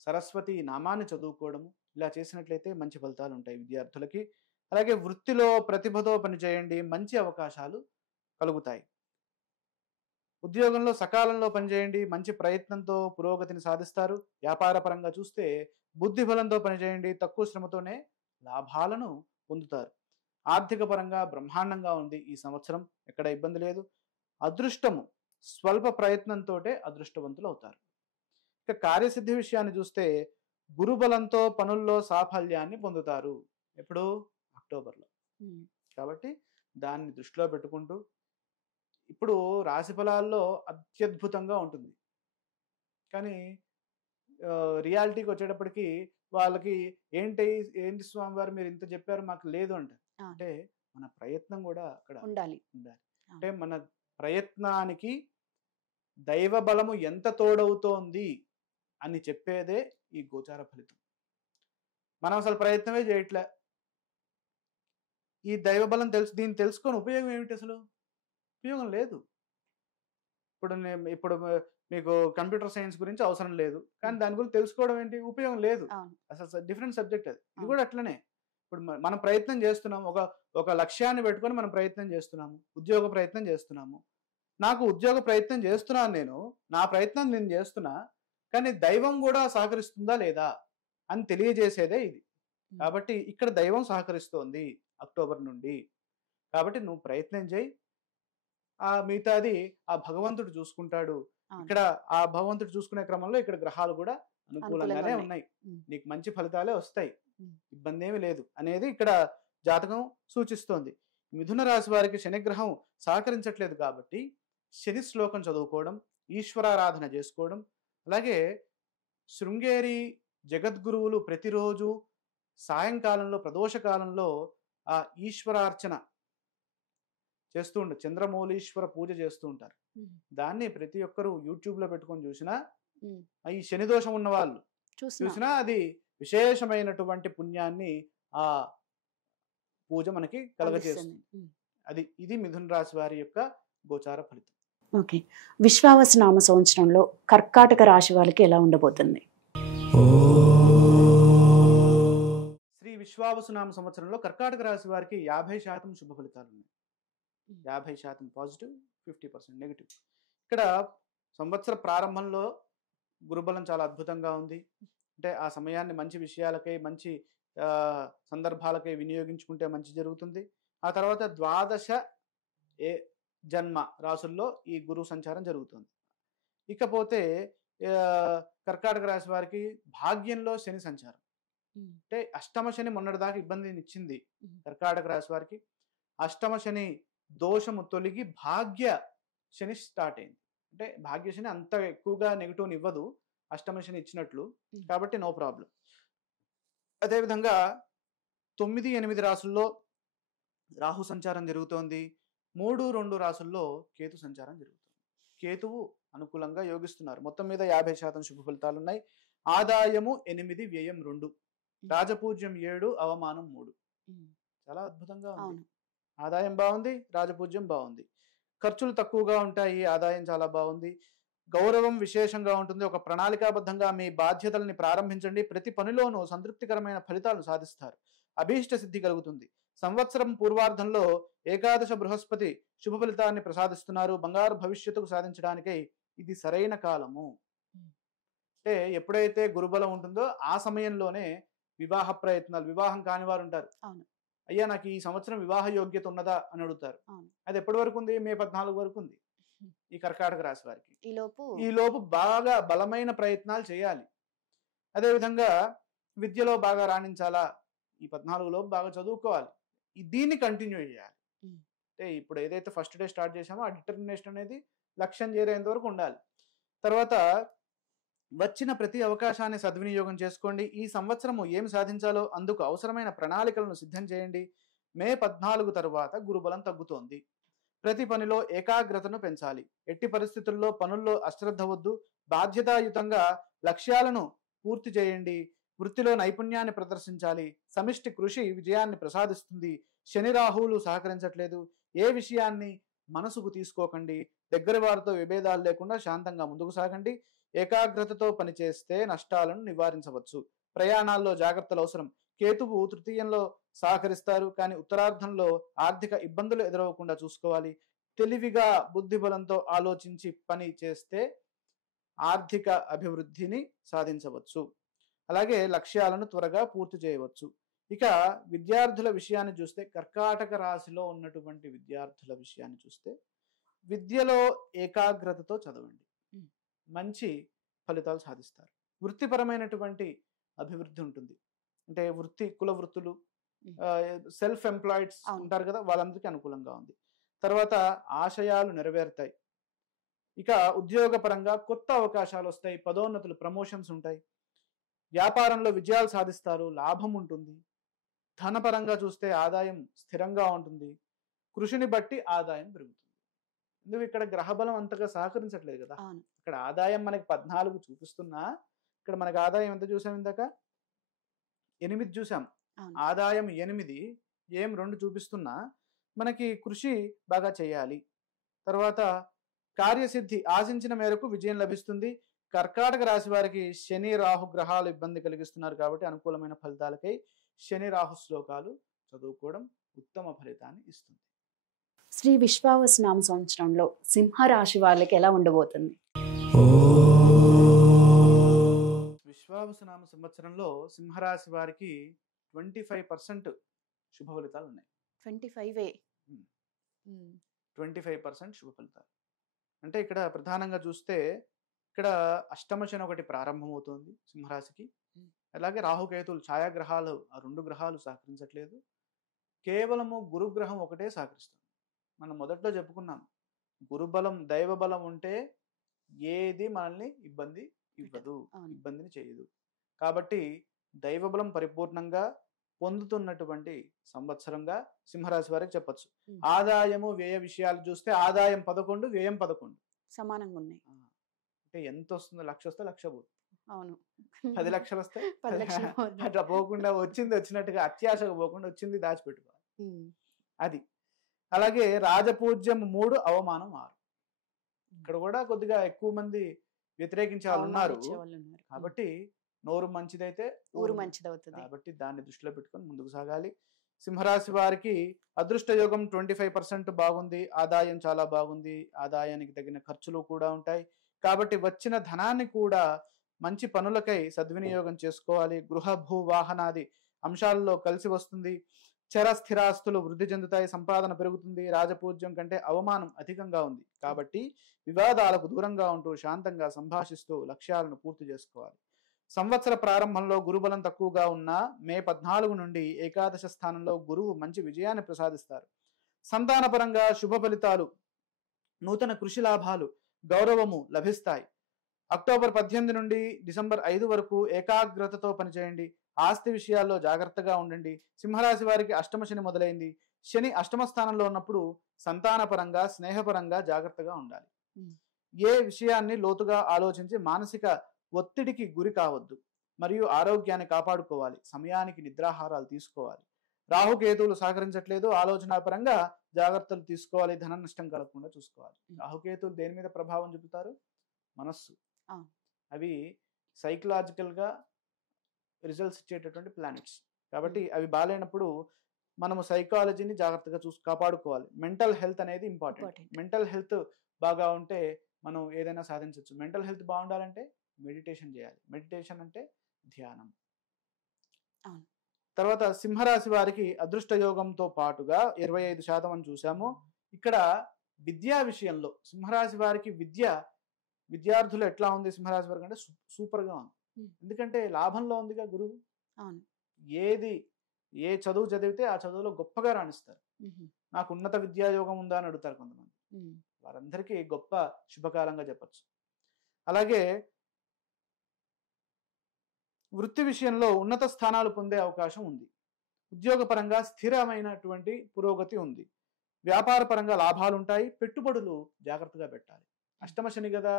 సరస్వతి నామాన్ని చదువుకోవడము, ఇలా చేసినట్లయితే మంచి ఫలితాలు ఉంటాయి విద్యార్థులకి. అలాగే వృత్తిలో ప్రతిభతో పనిచేయండి, మంచి అవకాశాలు కలుగుతాయి. ఉద్యోగంలో సకాలంలో పనిచేయండి, మంచి ప్రయత్నంతో పురోగతిని సాధిస్తారు. వ్యాపార పరంగా చూస్తే బుద్ధి బలంతో పనిచేయండి, తక్కువ శ్రమతోనే లాభాలను పొందుతారు. ఆర్థిక పరంగా బ్రహ్మాండంగా ఉంది ఈ సంవత్సరం, ఎక్కడ ఇబ్బంది లేదు. అదృష్టము స్వల్ప ప్రయత్నంతో అదృష్టవంతులు అవుతారు. ఇక కార్యసిద్ధి విషయాన్ని చూస్తే గురుబలంతో పనుల్లో సాఫల్యాన్ని పొందుతారు. ఎప్పుడు? అక్టోబర్లో. కాబట్టి దాన్ని దృష్టిలో పెట్టుకుంటూ ఇప్పుడు రాశి ఫలాల్లో అత్యద్భుతంగా ఉంటుంది, కానీ రియాలిటీకి వచ్చేటప్పటికి వాళ్ళకి ఏంటి స్వామివారు మీరు ఇంత చెప్పారు మాకు లేదు అంటే మన ప్రయత్నం కూడా అక్కడ ఉండాలి. అంటే మన ప్రయత్నానికి దైవ బలము ఎంత తోడవుతోంది అని చెప్పేదే ఈ గోచార ఫలితం. మనం అసలు ప్రయత్నమే చేయట్లే. ఈ దైవ బలం దీన్ని తెలుసుకొని ఉపయోగం ఏమిటి? అసలు ఉపయోగం లేదు. ఇప్పుడు మీకు కంప్యూటర్ సైన్స్ గురించి అవసరం లేదు, కానీ దాని గురించి తెలుసుకోవడం ఏంటి? ఉపయోగం లేదు. అసలు డిఫరెంట్ సబ్జెక్ట్ అది. ఇది కూడా అట్లనే. ఇప్పుడు మనం ప్రయత్నం చేస్తున్నాం, ఒక లక్ష్యాన్ని పెట్టుకొని మనం ప్రయత్నం చేస్తున్నాము, ఉద్యోగ ప్రయత్నం చేస్తున్నాము. నాకు ఉద్యోగ ప్రయత్నం చేస్తున్నాను, నా ప్రయత్నం నేను చేస్తున్నా, కానీ దైవం కూడా సహకరిస్తుందా లేదా అని తెలియజేసేదే ఇది. కాబట్టి ఇక్కడ దైవం సహకరిస్తోంది అక్టోబర్ నుండి. కాబట్టి నువ్వు ప్రయత్నం చేయి, మిగతాది ఆ భగవంతుడు చూసుకుంటాడు. ఇక్కడ ఆ భగవంతుడు చూసుకునే క్రమంలో ఇక్కడ గ్రహాలు కూడా అనుకూలంగానే ఉన్నాయి, నీకు మంచి ఫలితాలే వస్తాయి, ఇబ్బంది ఏమి లేదు అనేది ఇక్కడ జాతకం సూచిస్తోంది. మిథున రాశి వారికి శనిగ్రహం సహకరించట్లేదు కాబట్టి శని శ్లోకం చదువుకోవడం, ఈశ్వరారాధన చేసుకోవడం, అలాగే శృంగేరి జగద్గురువులు ప్రతిరోజు సాయంకాలంలో ప్రదోష కాలంలో ఆ ఈశ్వరార్చన చేస్తూ ఉంటారు, చంద్రమౌళీశ్వర పూజ చేస్తూ ఉంటారు. దాన్ని ప్రతి ఒక్కరూ యూట్యూబ్లో పెట్టుకొని చూసినా, ఈ శని దోషం ఉన్న వాళ్ళు చూసినా అది విశేషమైనటువంటి పుణ్యాన్ని ఆ పూజ మనకి కలగజేస్తుంది. ఇది మిథున రాశి వారి యొక్క గోచార ఫలితం. ఓకే, విశ్వావస నామ సంవత్సరంలో కర్కాటక రాశి వాళ్ళకి ఎలా ఉండబోతుంది? శ్రీ విశ్వావసు నామ సంవత్సరంలో కర్కాటక రాశి వారికి 50% శుభ ఫలితాలు ఉన్నాయి. 50% పాజిటివ్, 50% నెగిటివ్. ఇక్కడ సంవత్సర ప్రారంభంలో గురుబలం చాలా అద్భుతంగా ఉంది. అంటే ఆ సమయాన్ని మంచి విషయాలకై, మంచి సందర్భాలకై వినియోగించుకుంటే మంచి జరుగుతుంది. ఆ తర్వాత ద్వాదశ జన్మ రాసుల్లో ఈ గురు సంచారం జరుగుతుంది. ఇకపోతే కర్కాటక రాశి వారికి భాగ్యంలో శని సంచారం. అంటే అష్టమ శని మొన్నటిదాకా ఇబ్బందిని ఇచ్చింది కర్కాటక రాశి వారికి. అష్టమ శని దోషము తొలగి భాగ్య శని స్టార్ట్ అయింది. అంటే భాగ్య శని అంత ఎక్కువగా నెగిటివ్ ఇవ్వదు, అష్టమ శని ఇచ్చినట్లు, కాబట్టి నో ప్రాబ్లం. అదేవిధంగా 9, 8 రాసుల్లో రాహు సంచారం జరుగుతోంది. 3, 2 రాసుల్లో కేతు సంచారం జరుగుతుంది. కేతువు అనుకూలంగా యోగిస్తున్నారు. మొత్తం మీద 50% శుభ ఫలితాలు ఉన్నాయి. ఆదాయము 8, వ్యయం 2, రాజపూజ్యం 7, అవమానం 3. చాలా అద్భుతంగా ఉంది. ఆదాయం బాగుంది, రాజపూజ్యం బాగుంది, ఖర్చులు తక్కువగా ఉంటాయి, ఆదాయం చాలా బాగుంది, గౌరవం విశేషంగా ఉంటుంది. ఒక ప్రణాళికాబద్ధంగా మీ బాధ్యతల్ని ప్రారంభించండి. ప్రతి పనిలోనూ సంతృప్తికరమైన ఫలితాలు సాధిస్తారు. అభీష్ట సిద్ధి కలుగుతుంది. సంవత్సరం పూర్వార్ధంలో ఏకాదశ బృహస్పతి శుభ ఫలితాన్ని ప్రసాదిస్తున్నారు. బంగారు భవిష్యత్తుకు సాధించడానికై ఇది సరైన కాలము. అంటే ఎప్పుడైతే గురుబలం ఉంటుందో ఆ సమయంలోనే వివాహ ప్రయత్నాలు, వివాహం కాని వారు ఉంటారు, అయ్యా నాకు ఈ సంవత్సరం వివాహ యోగ్యత ఉన్నదా అని అడుగుతారు. అది ఎప్పటి వరకు ఉంది? మే 14 వరకు ఉంది ఈ కర్కాటక రాశి వారికి. ఈ లోపు బాగా బలమైన ప్రయత్నాలు చేయాలి. అదేవిధంగా విద్యలో బాగా రాణించాలా, ఈ 14 లోపు బాగా చదువుకోవాలి, దీన్ని కంటిన్యూ చేయాలి. అంటే ఇప్పుడు ఏదైతే ఫస్ట్ డే స్టార్ట్ చేసామో ఆ డిటర్మినేషన్ అనేది లక్ష్యం చేరేంత వరకు ఉండాలి. తర్వాత వచ్చిన ప్రతి అవకాశాన్ని సద్వినియోగం చేసుకోండి. ఈ సంవత్సరము ఏం సాధించాలో అందుకు అవసరమైన ప్రణాళికలను సిద్ధం చేయండి. మే 14 తరువాత గురుబలం తగ్గుతోంది. ప్రతి పనిలో ఏకాగ్రతను పెంచాలి. ఎట్టి పరిస్థితుల్లో పనుల్లో అశ్రద్ధ వద్దు. బాధ్యతాయుతంగా లక్ష్యాలను పూర్తి చేయండి. వృత్తిలో నైపుణ్యాన్ని ప్రదర్శించాలి. సమిష్టి కృషి విజయాన్ని ప్రసాదిస్తుంది. శని రాహువులు సహకరించట్లేదు. ఏ విషయాన్ని మనసుకు తీసుకోకండి. దగ్గర వారితో విభేదాలు లేకుండా శాంతంగా ముందుకు సాగండి. ఏకాగ్రతతో పనిచేస్తే నష్టాలను నివారించవచ్చు. ప్రయాణాల్లో జాగ్రత్తలు అవసరం. కేతువు తృతీయంలో సహకరిస్తారు, కానీ ఉత్తరార్ధంలో ఆర్థిక ఇబ్బందులు ఎదురవకుండా చూసుకోవాలి. తెలివిగా బుద్ధిబలంతో ఆలోచించి పని చేస్తే ఆర్థిక అభివృద్ధిని సాధించవచ్చు. అలాగే లక్ష్యాలను త్వరగా పూర్తి చేయవచ్చు. ఇక విద్యార్థుల విషయాన్ని చూస్తే, కర్కాటక రాశిలో ఉన్నటువంటి విద్యార్థుల విషయాన్ని చూస్తే, విద్యలో ఏకాగ్రతతో చదవండి, మంచి ఫలితాలు సాధిస్తారు. వృత్తిపరమైనటువంటి అభివృద్ధి ఉంటుంది. అంటే కుల వృత్తులు, సెల్ఫ్ ఎంప్లాయిడ్స్ ఉంటారు కదా, వాళ్ళందరికీ అనుకూలంగా ఉంది. తర్వాత ఆశయాలు నెరవేరుతాయి. ఇక ఉద్యోగపరంగా కొత్త అవకాశాలు వస్తాయి, పదోన్నతులు, ప్రమోషన్స్ ఉంటాయి. వ్యాపారంలో విజయాలు సాధిస్తారు, లాభం ఉంటుంది. ధనపరంగా చూస్తే ఆదాయం స్థిరంగా ఉంటుంది. కృషిని బట్టి ఆదాయం పెరుగుతుంది. ఎందుకు ఇక్కడ గ్రహబలం అంతగా సహకరించట్లేదు కదా. ఇక్కడ ఆదాయం మనకి 14 చూపిస్తున్నా, ఇక్కడ మనకి ఆదాయం ఎంత చూసాం? ఇందాక 8 చూసాం. ఆదాయం 8, ఏం 2 చూపిస్తున్నా. మనకి కృషి బాగా చేయాలి. తర్వాత కార్యసిద్ధి, ఆశించిన మేరకు విజయం లభిస్తుంది. కర్కాటక రాశి వారికి శని రాహు గ్రహాలు ఇబ్బంది కలిగిస్తున్నారు కాబట్టి అనుకూలమైన ఫలితాలకై శని రాహు శ్లోకాలు చదువుకోవడం ఉత్తమ ఫలితాన్ని ఇస్తుంది. శ్రీ విశ్వావసు నామ సంవత్సరంలో సింహరాశి వాళ్ళకి ఎలా ఉండబోతుంది? విశ్వావసు నామ సంవత్సరంలో సింహరాశి వారికి 25% శుభ ఫలితాలు ఉన్నాయి. 25% శుభ ఫలితాలు అంటే ఇక్కడ ప్రధానంగా చూస్తే, ఇక్కడ అష్టమ శని ఒకటి ప్రారంభమవుతోంది సింహరాశికి. అలాగే రాహుకేతులు ఛాయాగ్రహాలు, ఆ 2 గ్రహాలు సహకరించట్లేదు. కేవలము గురుగ్రహం ఒకటే సహకరిస్తుంది. మనం మొదట్లో చెప్పుకున్నాం, గురుబలం దైవబలం ఉంటే ఏది మనల్ని ఇబ్బంది ఇవ్వదు, ఇబ్బందిని చేయదు. కాబట్టి దైవబలం పరిపూర్ణంగా పొందుతున్నటువంటి సంవత్సరంగా సింహరాశి వారికి చెప్పొచ్చు. ఉమ్. ఆదాయము వ్యయ విషయాలు చూస్తే ఆదాయం 11, వ్యయం 11. సమానంగా ఉన్నాయి. అంటే ఎంత వస్తుందో, 1,00,000 వస్తే 1,00,000 పోతుంది. అవును. 10 లక్షలు వస్తే 10 లక్షలు పోతుంది. అట్లా పోకుండా వచ్చింది వచ్చినట్టుగా అత్యాశగా పోకుండా వచ్చింది దాచిపెట్టుకోవాలి. ఉమ్. అది. అలాగే రాజపూజ్యం 3, అవమానం 6. ఇక్కడ కూడా కొద్దిగా ఎక్కువ మంది వ్యతిరేకించే వాళ్ళు ఉన్నారు. అవమానించే వాళ్ళు ఉన్నారు. కాబట్టి నోరు మంచిదైతే ఊరు మంచిదవుతుంది. కాబట్టి దాన్ని దృష్టిలో పెట్టుకొని ముందుకు సాగాలి. సింహరాశి వారికి అదృష్ట యోగం 25% బాగుంది. ఆదాయం చాలా బాగుంది. ఆదాయానికి తగిన ఖర్చులు కూడా ఉంటాయి. కాబట్టి వచ్చిన ధనాన్ని కూడా మంచి పనులకై సద్వినియోగం చేసుకోవాలి. గృహ భూ వాహనాది అంశాలలో కలిసి వస్తుంది. చర స్థిరాస్తులు వృద్ధి చెందుతాయి. సంపాదన పెరుగుతుంది. రాజపూజ్యం కంటే అవమానం అధికంగా ఉంది. కాబట్టి వివాదాలకు దూరంగా ఉంటూ శాంతంగా సంభాషిస్తూ లక్ష్యాలను పూర్తి చేసుకోవాలి. సంవత్సర ప్రారంభంలో గురుబలం తక్కువగా ఉన్న మే 14 నుండి ఏకాదశ స్థానంలో గురువు మంచి విజయాన్ని ప్రసాదిస్తారు. సంతానపరంగా శుభ ఫలితాలు, నూతన కృషి లాభాలు, గౌరవము లభిస్తాయి. అక్టోబర్ 18 నుండి డిసెంబర్ 5 వరకు ఏకాగ్రతతో పనిచేయండి. ఆస్తి విషయాల్లో జాగ్రత్తగా ఉండండి. సింహరాశి వారికి అష్టమ శని మొదలైంది. శని అష్టమ స్థానంలో ఉన్నప్పుడు సంతానపరంగా, స్నేహపరంగా జాగ్రత్తగా ఉండాలి. ఏ విషయాన్ని లోతుగా ఆలోచించి మానసిక ఒత్తిడికి గురి కావద్దు. మరియు ఆరోగ్యాన్ని కాపాడుకోవాలి. సమయానికి నిద్రాహారాలు తీసుకోవాలి. రాహుకేతువులు సహకరించట్లేదు. ఆలోచనాపరంగా జాగ్రత్తలు తీసుకోవాలి. ధన నష్టం కలగకుండా చూసుకోవాలి. రాహుకేతువులు దేని మీద ప్రభావం చూపుతారు? మనస్సు. అవి సైకలాజికల్ గా రిజల్ట్స్ ఇచ్చేటటువంటి ప్లానెట్స్. కాబట్టి అవి బాగాలేనప్పుడు మనము సైకాలజీని జాగ్రత్తగా కాపాడుకోవాలి. మెంటల్ హెల్త్ అనేది ఇంపార్టెంట్. మెంటల్ హెల్త్ బాగా ఉంటే మనం ఏదైనా సాధించవచ్చు. మెంటల్ హెల్త్ బాగుండాలంటే మెడిటేషన్ చేయాలి. మెడిటేషన్ అంటే ధ్యానం. తర్వాత సింహరాశి వారికి అదృష్ట యోగంతో పాటుగా 25% అని చూసాము. ఇక్కడ విద్యా విషయంలో సింహరాశి వారికి విద్యార్థులు ఎట్లా ఉంది? సింహరాశి వారికి అంటే సూపర్ గా ఉంది. ఎందుకంటే లాభంలో ఉందిగా గురువు. ఏ చదువు చదివితే ఆ చదువులో గొప్పగా రాణిస్తారు. నాకు ఉన్నత విద్యాయోగం ఉందా అని అడుగుతారు కొంతమంది. వారందరికీ గొప్ప శుభకాలంగా చెప్పచ్చు. అలాగే వృత్తి విషయంలో ఉన్నత స్థానాలు పొందే అవకాశం ఉంది. ఉద్యోగపరంగా స్థిరమైనటువంటి పురోగతి ఉంది. వ్యాపార పరంగా లాభాలు ఉంటాయి. పెట్టుబడులు జాగ్రత్తగా పెట్టాలి. అష్టమ శని కదా.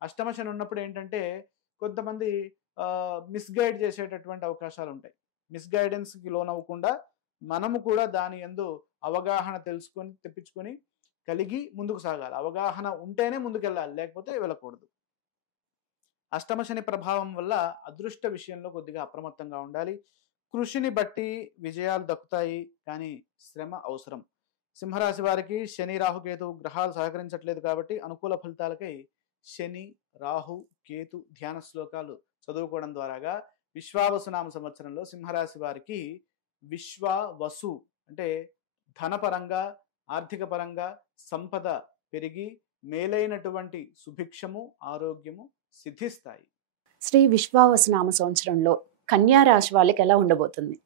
అష్టమ శని ఉన్నప్పుడు ఏంటంటే కొంతమంది మిస్గైడ్ చేసేటటువంటి అవకాశాలు ఉంటాయి. మిస్గైడెన్స్కి లోనవ్వకుండా మనము కూడా దాని యందు అవగాహన తెలుసుకొని తెప్పించుకొని కలిగి ముందుకు సాగాలి. అవగాహన ఉంటేనే ముందుకెళ్ళాలి, లేకపోతే వెళ్ళకూడదు. అష్టమ శని ప్రభావం వల్ల అదృష్ట విషయంలో కొద్దిగా అప్రమత్తంగా ఉండాలి. కృషిని బట్టి విజయాలు దక్కుతాయి, కానీ శ్రమ అవసరం. సింహరాశి వారికి శని, రాహుకేతు గ్రహాలు సహకరించట్లేదు కాబట్టి అనుకూల ఫలితాలకై శని, రాహు, కేతు ధ్యాన శ్లోకాలు చదువుకోవడం ద్వారాగా విశ్వావసునామ సంవత్సరంలో సింహరాశి వారికి విశ్వావసు అంటే ధనపరంగా, ఆర్థిక పరంగా సంపద పెరిగి మేలైనటువంటి సుభిక్షము, ఆరోగ్యము సిద్ధిస్తాయి. శ్రీ విశ్వావసునామ సంవత్సరంలో కన్యా రాశి వాళ్ళకి ఎలా ఉండబోతుంది?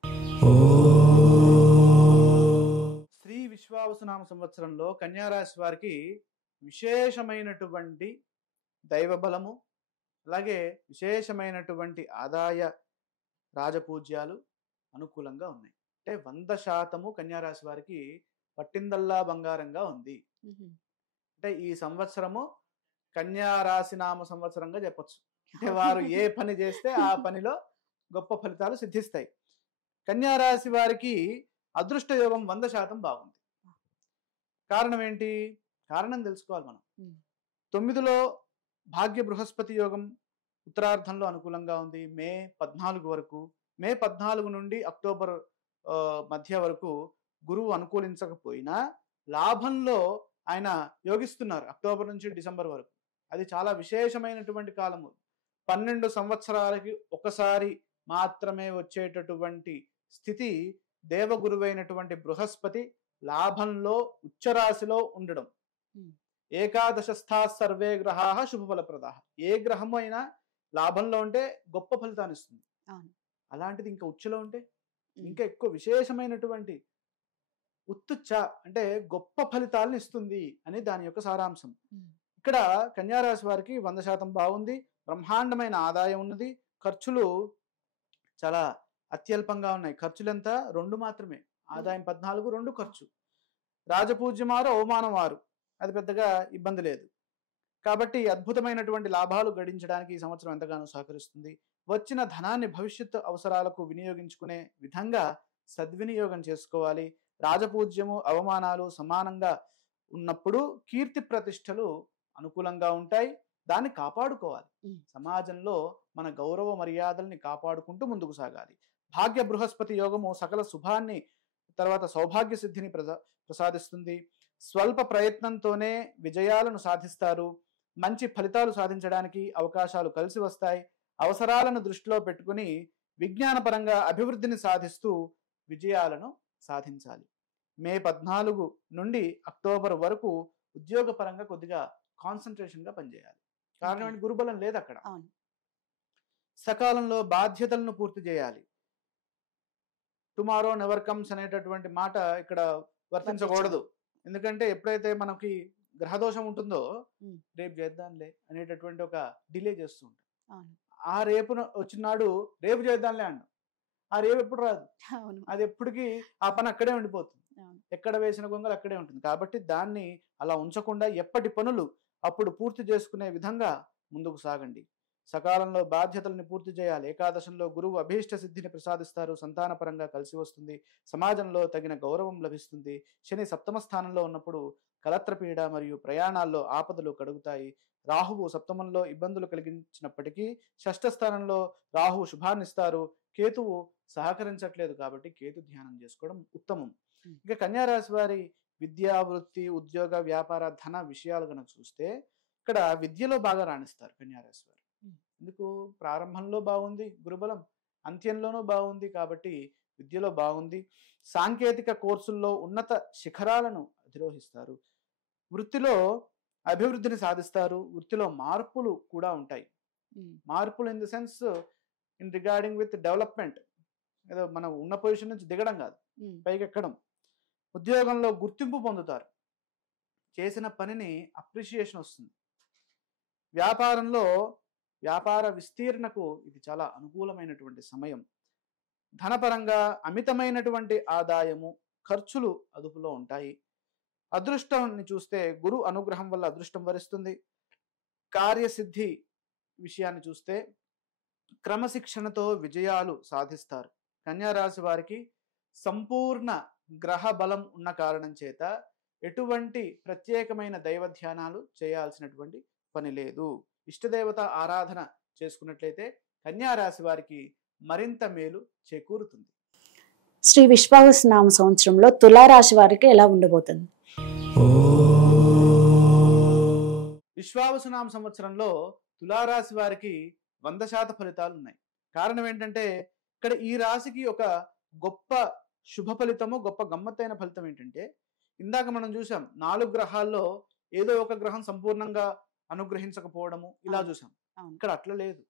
శ్రీ విశ్వావసునామ సంవత్సరంలో కన్యా రాశి వారికి విశేషమైనటువంటి దైవ బలము, అలాగే విశేషమైనటువంటి ఆదాయ రాజపూజ్యాలు అనుకూలంగా ఉన్నాయి. అంటే 100% కన్యా రాశి వారికి పట్టిందల్లా బంగారంగా ఉంది. అంటే ఈ సంవత్సరము కన్యా రాశి నామ సంవత్సరంగా చెప్పచ్చు. అంటే వారు ఏ పని చేస్తే ఆ పనిలో గొప్ప ఫలితాలు సిద్ధిస్తాయి. కన్యా రాశి వారికి అదృష్ట యోగం 100% బాగుంది. కారణం ఏంటి? కారణం తెలుసుకోవాలి మనం. 9లో భాగ్య బృహస్పతి యోగం ఉత్తరార్ధంలో అనుకూలంగా ఉంది. మే 14 వరకు. మే 14 నుండి అక్టోబర్ మధ్య వరకు గురువు అనుకూలించకపోయినా లాభంలో ఆయన యోగిస్తున్నారు అక్టోబర్ నుంచి డిసెంబర్ వరకు. అది చాలా విశేషమైనటువంటి కాలము. 12 సంవత్సరాలకి ఒకసారి మాత్రమే వచ్చేటటువంటి స్థితి దేవగురువైనటువంటి బృహస్పతి లాభంలో ఉచ్చరాశిలో ఉండడం. ఏకాదశ స్థా సర్వే గ్రహాః శుభఫలప్రదాః. ఏ గ్రహము అయినా లాభంలో ఉంటే గొప్ప ఫలితాన్ని ఇస్తుంది. అలాంటిది ఇంకా ఉచ్చులో ఉంటే ఇంకా ఎక్కువ విశేషమైనటువంటి ఉత్తుచ్చ అంటే గొప్ప ఫలితాలను ఇస్తుంది అని దాని యొక్క సారాంశం. ఇక్కడ కన్యారాశి వారికి 100% బాగుంది. బ్రహ్మాండమైన ఆదాయం ఉన్నది. ఖర్చులు చాలా అత్యల్పంగా ఉన్నాయి. ఖర్చులెంత? 2 మాత్రమే. ఆదాయం 14, 2 ఖర్చు. రాజపూజ్యం 6, అవమానం 6. అది పెద్దగా ఇబ్బంది లేదు. కాబట్టి అద్భుతమైనటువంటి లాభాలు గడించడానికి ఈ సంవత్సరం ఎంతగానో సహకరిస్తుంది. వచ్చిన ధనాన్ని భవిష్యత్తు అవసరాలకు వినియోగించుకునే విధంగా సద్వినియోగం చేసుకోవాలి. రాజపూజ్యము, అవమానాలు సమానంగా ఉన్నప్పుడు కీర్తి ప్రతిష్టలు అనుకూలంగా ఉంటాయి. దాన్ని కాపాడుకోవాలి. సమాజంలో మన గౌరవ మర్యాదల్ని కాపాడుకుంటూ ముందుకు సాగాలి. భాగ్య బృహస్పతి యోగము సకల శుభాన్ని, తర్వాత సౌభాగ్య సిద్ధిని ప్రసాదిస్తుంది. స్వల్ప ప్రయత్నంతోనే విజయాలను సాధిస్తారు. మంచి ఫలితాలు సాధించడానికి అవకాశాలు కలిసి వస్తాయి. అవసరాలను దృష్టిలో పెట్టుకుని విజ్ఞానపరంగా అభివృద్ధిని సాధిస్తూ విజయాలను సాధించాలి. మే 14 నుండి అక్టోబర్ వరకు ఉద్యోగపరంగా కొద్దిగా కాన్సన్ట్రేషన్గా పనిచేయాలి. కారణం ఏంటి? గురుబలం లేదు అక్కడ. సకాలంలో బాధ్యతలను పూర్తి చేయాలి. టుమారో నెవర్ కమ్స్ అనేటటువంటి మాట ఇక్కడ వర్తించకూడదు. ఎందుకంటే ఎప్పుడైతే మనకి గ్రహదోషం ఉంటుందో రేపు చేద్దాంలే అనేటటువంటి ఒక డిలే చేస్తూ ఉంటాం. ఆ రేపున వచ్చినాడు రేపు చేద్దాంలే అంటాం. ఆ రేపు ఎప్పుడు రాదు. అది ఎప్పటికీ ఆ పని అక్కడే ఉండిపోతుంది. ఎక్కడ వేసిన గొంగలు అక్కడే ఉంటుంది. కాబట్టి దాన్ని అలా ఉంచకుండా ఎప్పటి పనులు అప్పుడు పూర్తి చేసుకునే విధంగా ముందుకు సాగండి. సకాలంలో బాధ్యతల్ని పూర్తి చేయాలి. ఏకాదశంలో గురువు అభీష్ట సిద్ధిని ప్రసాదిస్తారు. సంతానపరంగా కలిసి వస్తుంది. సమాజంలో తగిన గౌరవం లభిస్తుంది. శని సప్తమ స్థానంలో ఉన్నప్పుడు కలత్రపీడ మరియు ప్రయాణాల్లో ఆపదలు కడుగుతాయి. రాహువు సప్తమంలో ఇబ్బందులు కలిగించినప్పటికీ షష్ఠ స్థానంలో రాహువు శుభాన్నిస్తారు. కేతువు సహకరించట్లేదు కాబట్టి కేతు ధ్యానం చేసుకోవడం ఉత్తమం. ఇక కన్యారాశి వారి విద్యా, వృత్తి, ఉద్యోగ, వ్యాపార, ధన విషయాలు కనుక చూస్తే ఇక్కడ విద్యలో బాగా రాణిస్తారు కన్యారాశి వారు. ఎందుకు? ప్రారంభంలో బాగుంది గురుబలం, అంత్యంలోనూ బాగుంది కాబట్టి విద్యలో బాగుంది. సాంకేతిక కోర్సుల్లో ఉన్నత శిఖరాలను అధిరోహిస్తారు. వృత్తిలో అభివృద్ధిని సాధిస్తారు. వృత్తిలో మార్పులు కూడా ఉంటాయి. మార్పులు in the sense in regarding with development. ఏదో మనం ఉన్న పొజిషన్ నుంచి దిగడం కాదు, పైకి ఎక్కడం. ఉద్యోగంలో గుర్తింపు పొందుతారు. చేసిన పనిని అప్రిషియేషన్ వస్తుంది. వ్యాపారంలో వ్యాపార విస్తీర్ణకు ఇది చాలా అనుకూలమైనటువంటి సమయం. ధనపరంగా అమితమైనటువంటి ఆదాయము, ఖర్చులు అదుపులో ఉంటాయి. అదృష్టాన్ని చూస్తే గురు అనుగ్రహం వల్ల అదృష్టం వరిస్తుంది. కార్యసిద్ధి విషయాన్ని చూస్తే క్రమశిక్షణతో విజయాలు సాధిస్తారు. కన్యారాశి వారికి సంపూర్ణ గ్రహ బలం ఉన్న కారణం చేత ఎటువంటి ప్రత్యేకమైన దైవ ధ్యానాలు చేయాల్సినటువంటి పని లేదు. ఇష్టదేవత ఆరాధన చేసుకున్నట్లయితే కన్యారాశి వారికి మరింత మేలు చేకూరుతుంది. శ్రీ విశ్వావసునామ సంవత్సరంలో తులారాశి వారికి ఎలా ఉండబోతుంది? విశ్వావసునామ సంవత్సరంలో తులారాశి వారికి 100% ఫలితాలు ఉన్నాయి. కారణం ఏంటంటే ఇక్కడ ఈ రాశికి ఒక గొప్ప శుభ ఫలితము, గొప్ప గమ్మత్తైన ఫలితం ఏంటంటే, ఇందాక మనం చూసాం 4 గ్రహాల్లో ఏదో ఒక గ్రహం సంపూర్ణంగా అనుగ్రహించకపోవడము ఇలా చూసాం. ఇక్కడ అట్లా లేదు.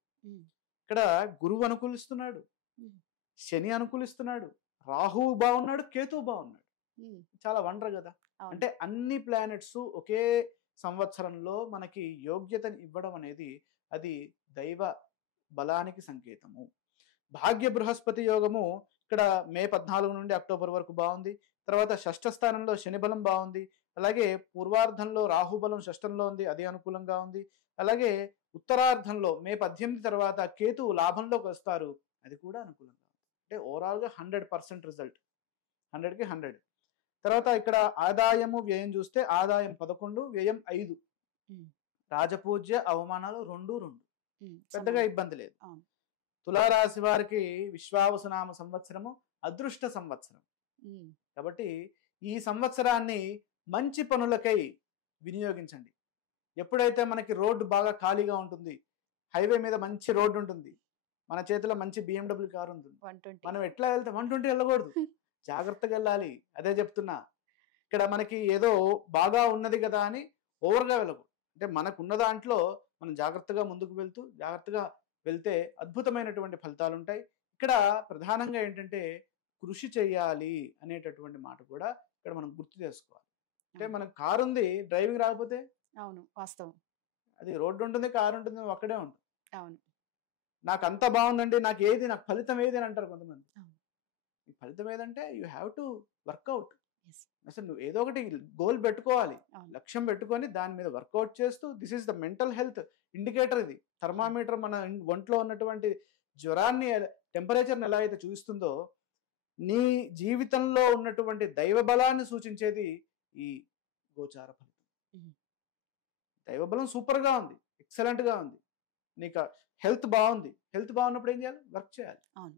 ఇక్కడ గురువు అనుకూలిస్తున్నాడు, శని అనుకూలిస్తున్నాడు, రాహువు బాగున్నాడు, కేతువు బాగున్నాడు. చాలా వండర్ కదా. అంటే అన్ని ప్లానెట్స్ ఒకే సంవత్సరంలో మనకి యోగ్యతని ఇవ్వడం అనేది అది దైవ బలానికి సంకేతము. భాగ్య బృహస్పతి యోగము ఇక్కడ మే 14 నుండి అక్టోబర్ వరకు బాగుంది. తర్వాత షష్ఠ స్థానంలో శని బలం బాగుంది. అలాగే పూర్వార్ధంలో రాహుబలం షష్ఠంలో ఉంది, అది అనుకూలంగా ఉంది. అలాగే ఉత్తరార్ధంలో మే 18 తర్వాత కేతు లాభంలోకి వస్తారు, అది కూడా అనుకూలంగా ఉంది. అంటే ఓవరాల్గా 100% రిజల్ట్, 100కి 100. తర్వాత ఇక్కడ ఆదాయము వ్యయం చూస్తే ఆదాయం 11, వ్యయం 5. రాజపూజ్య అవమానాలు 2. పెద్దగా ఇబ్బంది లేదు. తులారాశి వారికి విశ్వావసునామ సంవత్సరము అదృష్ట సంవత్సరం కాబట్టి ఈ సంవత్సరాన్ని మంచి పనులకై వినియోగించండి. ఎప్పుడైతే మనకి రోడ్డు బాగా ఖాళీగా ఉంటుంది, హైవే మీద మంచి రోడ్డు ఉంటుంది, మన చేతిలో మంచి BMW కారు ఉంటుంది, మనం ఎట్లా వెళ్తే 120 వెళ్ళకూడదు, జాగ్రత్తగా వెళ్ళాలి. అదే చెప్తున్నా. ఇక్కడ మనకి ఏదో బాగా ఉన్నది కదా అని ఓవర్గా వెళ్ళకూడదు. అంటే మనకున్న దాంట్లో మనం జాగ్రత్తగా ముందుకు జాగ్రత్తగా వెళ్తే అద్భుతమైనటువంటి ఫలితాలు ఉంటాయి. ఇక్కడ ప్రధానంగా ఏంటంటే కృషి చేయాలి అనేటటువంటి మాట కూడా ఇక్కడ మనం గుర్తు చేసుకోవాలి. అంటే మనకు కారు ఉంది, డ్రైవింగ్ రాకపోతే అవును వాస్తవం, అది రోడ్డు ఉంటుంది, కారు ఉంటుంది, ఒక్కడే ఉంటుంది. అవును. నాకు అంత బాగుందండి, నాకు ఫలితం ఏది అని అంటారు కొంతమంది. అవును. ఈ ఫలితం ఏదంటే you have to work out. Yes. అసలు నువ్వు ఏదో ఒకటి గోల్ పెట్టుకోవాలి, అవును. లక్ష్యం పెట్టుకొని దాని మీద వర్కౌట్ చేస్తూ, this is the mental health indicator. ఇది థర్మామీటర్ మన ఒంట్లో ఉన్నటువంటి జ్వరాన్ని, టెంపరేచర్ని ఎలా అయితే చూస్తుందో, నీ జీవితంలో ఉన్నటువంటి దైవ బలాన్ని సూచించేది ఈ గోచార ఫలితం. Mhm. దైవ బలం సూపర్గా ఉంది, ఎక్సలెంట్గా ఉంది, నీకు హెల్త్ బాగుంది. హెల్త్ బాగున్నప్పుడు ఏం చేయాలి? వర్క్ చేయాలి. అవును.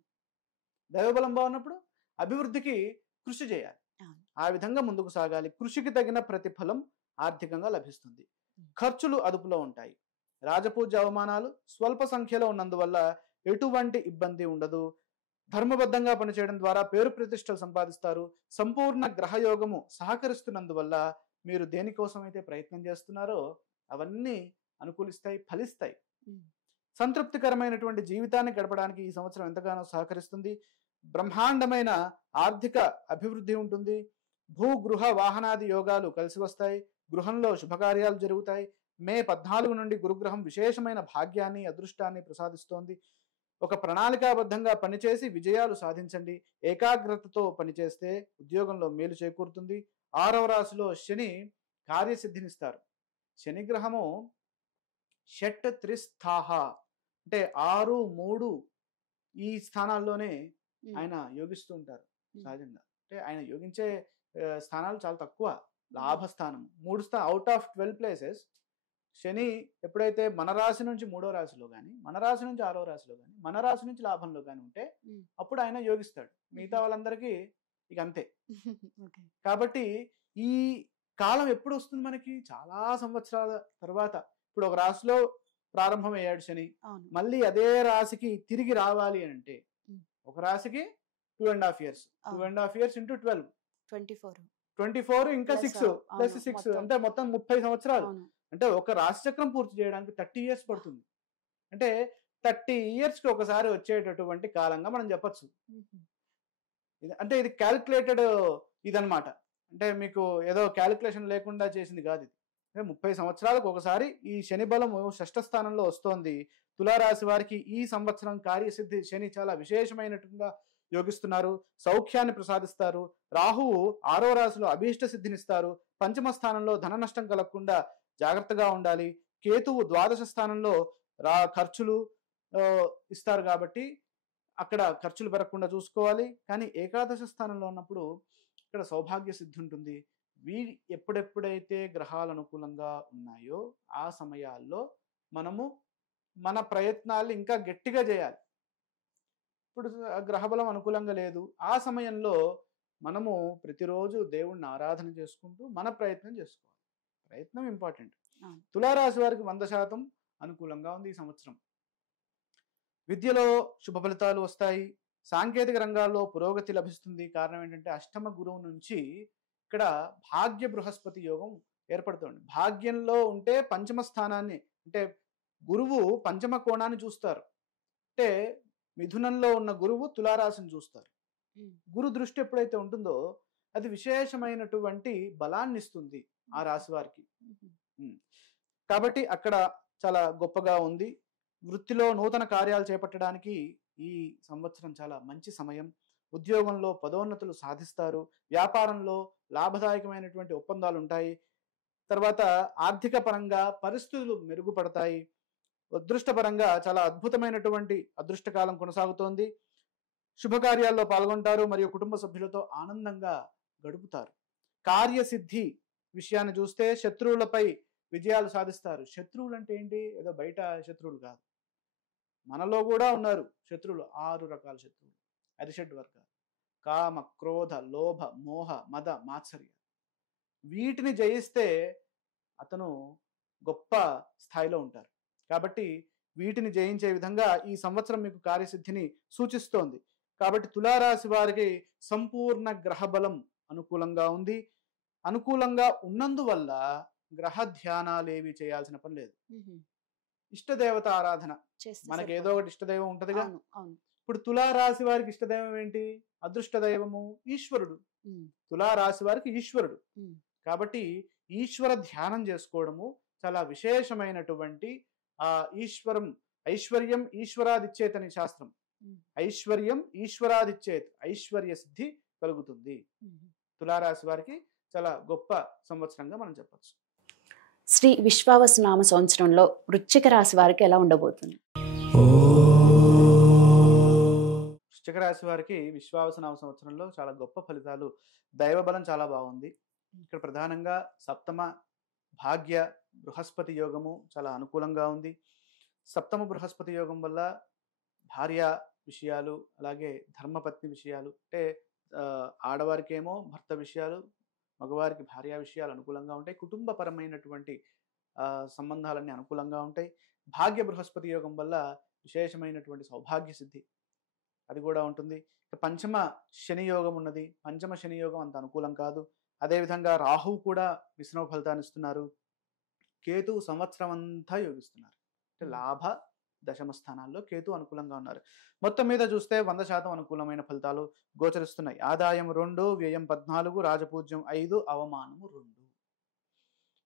దైవబలం బాగున్నప్పుడు అభివృద్ధికి కృషి చేయాలి. అవును. ఆ విధంగా ముందుకు సాగాలి. కృషికి తగిన ప్రతిఫలం ఆర్థికంగా లభిస్తుంది. ఖర్చులు అదుపులో ఉంటాయి. రాజపూజ్య అవమానాలు స్వల్ప సంఖ్యలో ఉన్నందువల్ల ఎటువంటి ఇబ్బంది ఉండదు. ధర్మబద్ధంగా పనిచేయడం ద్వారా పేరు ప్రతిష్టలు సంపాదిస్తారు. సంపూర్ణ గ్రహయోగము సహకరిస్తున్నందువల్ల మీరు దేనికోసమైతే ప్రయత్నం చేస్తున్నారో అవన్నీ అనుకూలిస్తాయి, ఫలిస్తాయి. Mm. సంతృప్తికరమైనటువంటి జీవితాన్ని గడపడానికి ఈ సంవత్సరం ఎంతగానో సహకరిస్తుంది. బ్రహ్మాండమైన ఆర్థిక అభివృద్ధి ఉంటుంది. భూ గృహ వాహనాది యోగాలు కలిసి వస్తాయి. గృహంలో శుభకార్యాలు జరుగుతాయి. మే 14 నుండి గురుగ్రహం విశేషమైన భాగ్యాన్ని, అదృష్టాన్ని ప్రసాదిస్తోంది. ఒక ప్రణాళికాబద్ధంగా పనిచేసి విజయాలు సాధించండి. ఏకాగ్రతతో పనిచేస్తే ఉద్యోగంలో మేలు చేకూరుతుంది. 6వ రాశిలో శని కార్యసిద్ధినిస్తారు. శని గ్రహము షట్ త్రిస్థాహ అంటే 6, 3 ఈ స్థానాల్లోనే ఆయన యోగిస్తూ ఉంటారు. సహజంగా అంటే ఆయన యోగించే స్థానాలు చాలా తక్కువ. లాభస్థానం 3 అవుట్ ఆఫ్ 12 ప్లేసెస్ శని ఎప్పుడైతే మన రాశి నుంచి 3వ రాశిలో కానీ, మన రాశి నుంచి 6వ రాశిలో కానీ, మన రాశి నుంచి లాభంలో కానీ ఉంటే అప్పుడు ఆయన యోగిస్తాడు. మిగతా వాళ్ళందరికీ ఇక అంతే. కాబట్టి ఈ కాలం ఎప్పుడు వస్తుంది మనకి? చాలా సంవత్సరాల తర్వాత. ఇప్పుడు ఒక రాశిలో ప్రారంభమయ్యాడు శని, మళ్ళీ అదే రాశికి తిరిగి రావాలి అని అంటే ఒక రాశికి 2.5 years, 2.5 years into 12 24 ఇంకా 6 ప్లస్ 6 అంటే మొత్తం 30 సంవత్సరాలు. అంటే ఒక రాశి చక్రం పూర్తి చేయడానికి 30 years పడుతుంది. అంటే 30 years కి ఒకసారి వచ్చేటటువంటి కాలంగా మనం చెప్పచ్చు. అంటే ఇది క్యాలిక్యులేటెడ్ ఇదనమాట. అంటే మీకు ఏదో క్యాలిక్యులేషన్ లేకుండా చేసింది కాదు ఇది. 30 సంవత్సరాలకు ఒకసారి ఈ శని బలము 6వ స్థానంలో వస్తోంది. తులారాశి వారికి ఈ సంవత్సరం కార్యసిద్ధి శని చాలా విశేషమైనట్టుగా యోగిస్తున్నారు. సౌఖ్యాన్ని ప్రసాదిస్తారు. రాహువు 6వ రాశిలో అభీష్ట సిద్ధినిస్తారు. 5వ స్థానంలో ధన నష్టం కలగకుండా జాగ్రత్తగా ఉండాలి. కేతువు 12వ స్థానంలో ఖర్చులు ఇస్తారు కాబట్టి అక్కడ ఖర్చులు పెరగకుండా చూసుకోవాలి. కానీ ఏకాదశ స్థానంలో ఉన్నప్పుడు ఇక్కడ సౌభాగ్య సిద్ధి ఉంటుంది. ఎప్పుడెప్పుడైతే గ్రహాలు అనుకూలంగా ఉన్నాయో ఆ సమయాల్లో మనము మన ప్రయత్నాలు ఇంకా గట్టిగా చేయాలి. ఇప్పుడు గ్రహబలం అనుకూలంగా లేదు, ఆ సమయంలో మనము ప్రతిరోజు దేవుణ్ణి ఆరాధన చేసుకుంటూ మన ప్రయత్నం చేసుకోవాలి. ప్రయత్నం ఇంపార్టెంట్. తులారాశి వారికి 100% అనుకూలంగా ఉంది ఈ సంవత్సరం. విద్యలో శుభ ఫలితాలు వస్తాయి. సాంకేతిక రంగాల్లో పురోగతి లభిస్తుంది. కారణం ఏంటంటే అష్టమ గురువు నుంచి ఇక్కడ భాగ్య బృహస్పతి యోగం ఏర్పడుతుంది. భాగ్యంలో ఉంటే 5వ స్థానాన్ని, అంటే గురువు 5వ కోణాన్ని చూస్తారు. అంటే మిథునంలో ఉన్న గురువు తులారాశిని చూస్తారు. గురు దృష్టి ఎప్పుడైతే ఉంటుందో అది విశేషమైనటువంటి బలాన్ని ఇస్తుంది ఆ రాశి వారికి. కాబట్టి అక్కడ చాలా గొప్పగా ఉంది. వృత్తిలో నూతన కార్యాలు చేపట్టడానికి ఈ సంవత్సరం చాలా మంచి సమయం. ఉద్యోగంలో పదోన్నతులు సాధిస్తారు. వ్యాపారంలో లాభదాయకమైనటువంటి ఒప్పందాలు ఉంటాయి. తర్వాత ఆర్థిక పరంగా పరిస్థితులు మెరుగుపడతాయి. అదృష్టపరంగా చాలా అద్భుతమైనటువంటి అదృష్టకాలం కొనసాగుతోంది. శుభకార్యాల్లో పాల్గొంటారు మరియు కుటుంబ సభ్యులతో ఆనందంగా గడుపుతారు. కార్యసిద్ధి విషయాన్ని చూస్తే శత్రువులపై విజయాలు సాధిస్తారు. శత్రువులు అంటే ఏంటి? ఏదో బయట శత్రువులు కాదు, మనలో కూడా ఉన్నారు శత్రువులు. 6 రకాల శత్రువులు, అరిషడ్ వర్గాలు: కామ, క్రోధ, లోభ, మోహ, మద, మాత్సర్య. వీటిని జయిస్తే అతను గొప్ప స్థాయిలో ఉంటారు. కాబట్టి వీటిని జయించే విధంగా ఈ సంవత్సరం మీకు కార్యసిద్ధిని సూచిస్తోంది. కాబట్టి తులారాశి వారికి సంపూర్ణ గ్రహబలం అనుకూలంగా ఉంది. అనుకూలంగా ఉన్నందువల్ల గ్రహ ధ్యానాలు ఏవి చేయాల్సిన పని లేదు. ఇష్టదేవత ఆరాధన, మనకి ఏదో ఒకటి ఇష్టదైవం ఉంటదిగా. ఇప్పుడు తులారాశి వారికి ఇష్టదైవం ఏంటి? అదృష్ట దైవము ఈశ్వరుడు. తులారాశి వారికి ఈశ్వరుడు. కాబట్టి ఈశ్వర ధ్యానం చేసుకోవడము చాలా విశేషమైనటువంటి ఆ ఈశ్వరం ఐశ్వర్యం ఈశ్వరాదిచ్చేత్ అని శాస్త్రం. ఐశ్వర్యం ఈశ్వరాదిచ్చేత్, ఐశ్వర్య సిద్ధి కలుగుతుంది. తులారాశి వారికి చాలా గొప్ప సంవత్సరంగా మనం చెప్పొచ్చు. శ్రీ విశ్వావసు నామ సంవత్సరంలో వృశ్చిక రాశి వారికి ఎలా ఉండబోతుంది? వృశ్చిక రాశి వారికి విశ్వావసు నామ సంవత్సరంలో చాలా గొప్ప ఫలితాలు. దైవబలం చాలా బాగుంది. ఇక్కడ ప్రధానంగా సప్తమ భాగ్య బృహస్పతి యోగము చాలా అనుకూలంగా ఉంది. సప్తమ బృహస్పతి యోగం వల్ల భార్య విషయాలు, అలాగే ధర్మపత్ని విషయాలు, అంటే ఆడవారికేమో భర్త విషయాలు, మగవారికి భార్య విషయాలు అనుకూలంగా ఉంటాయి. కుటుంబపరమైనటువంటి సంబంధాలన్నీ అనుకూలంగా ఉంటాయి. భాగ్య బృహస్పతి యోగం వల్ల విశేషమైనటువంటి సౌభాగ్య సిద్ధి అది కూడా ఉంటుంది. పంచమ శని యోగం ఉన్నది. పంచమ శని యోగం అంత అనుకూలం కాదు. అదేవిధంగా రాహువు కూడా మిశ్రమ ఫలితాన్ని ఇస్తున్నారు. కేతువు సంవత్సరం అంతా యోగిస్తున్నారు. అంటే లాభ దశమ స్థానాల్లో కేతు అనుకూలంగా ఉన్నారు. మొత్తం మీద చూస్తే 100% అనుకూలమైన ఫలితాలు గోచరిస్తున్నాయి. ఆదాయం 2, వ్యయం 14, రాజపూజ్యం 5, అవమానము 2.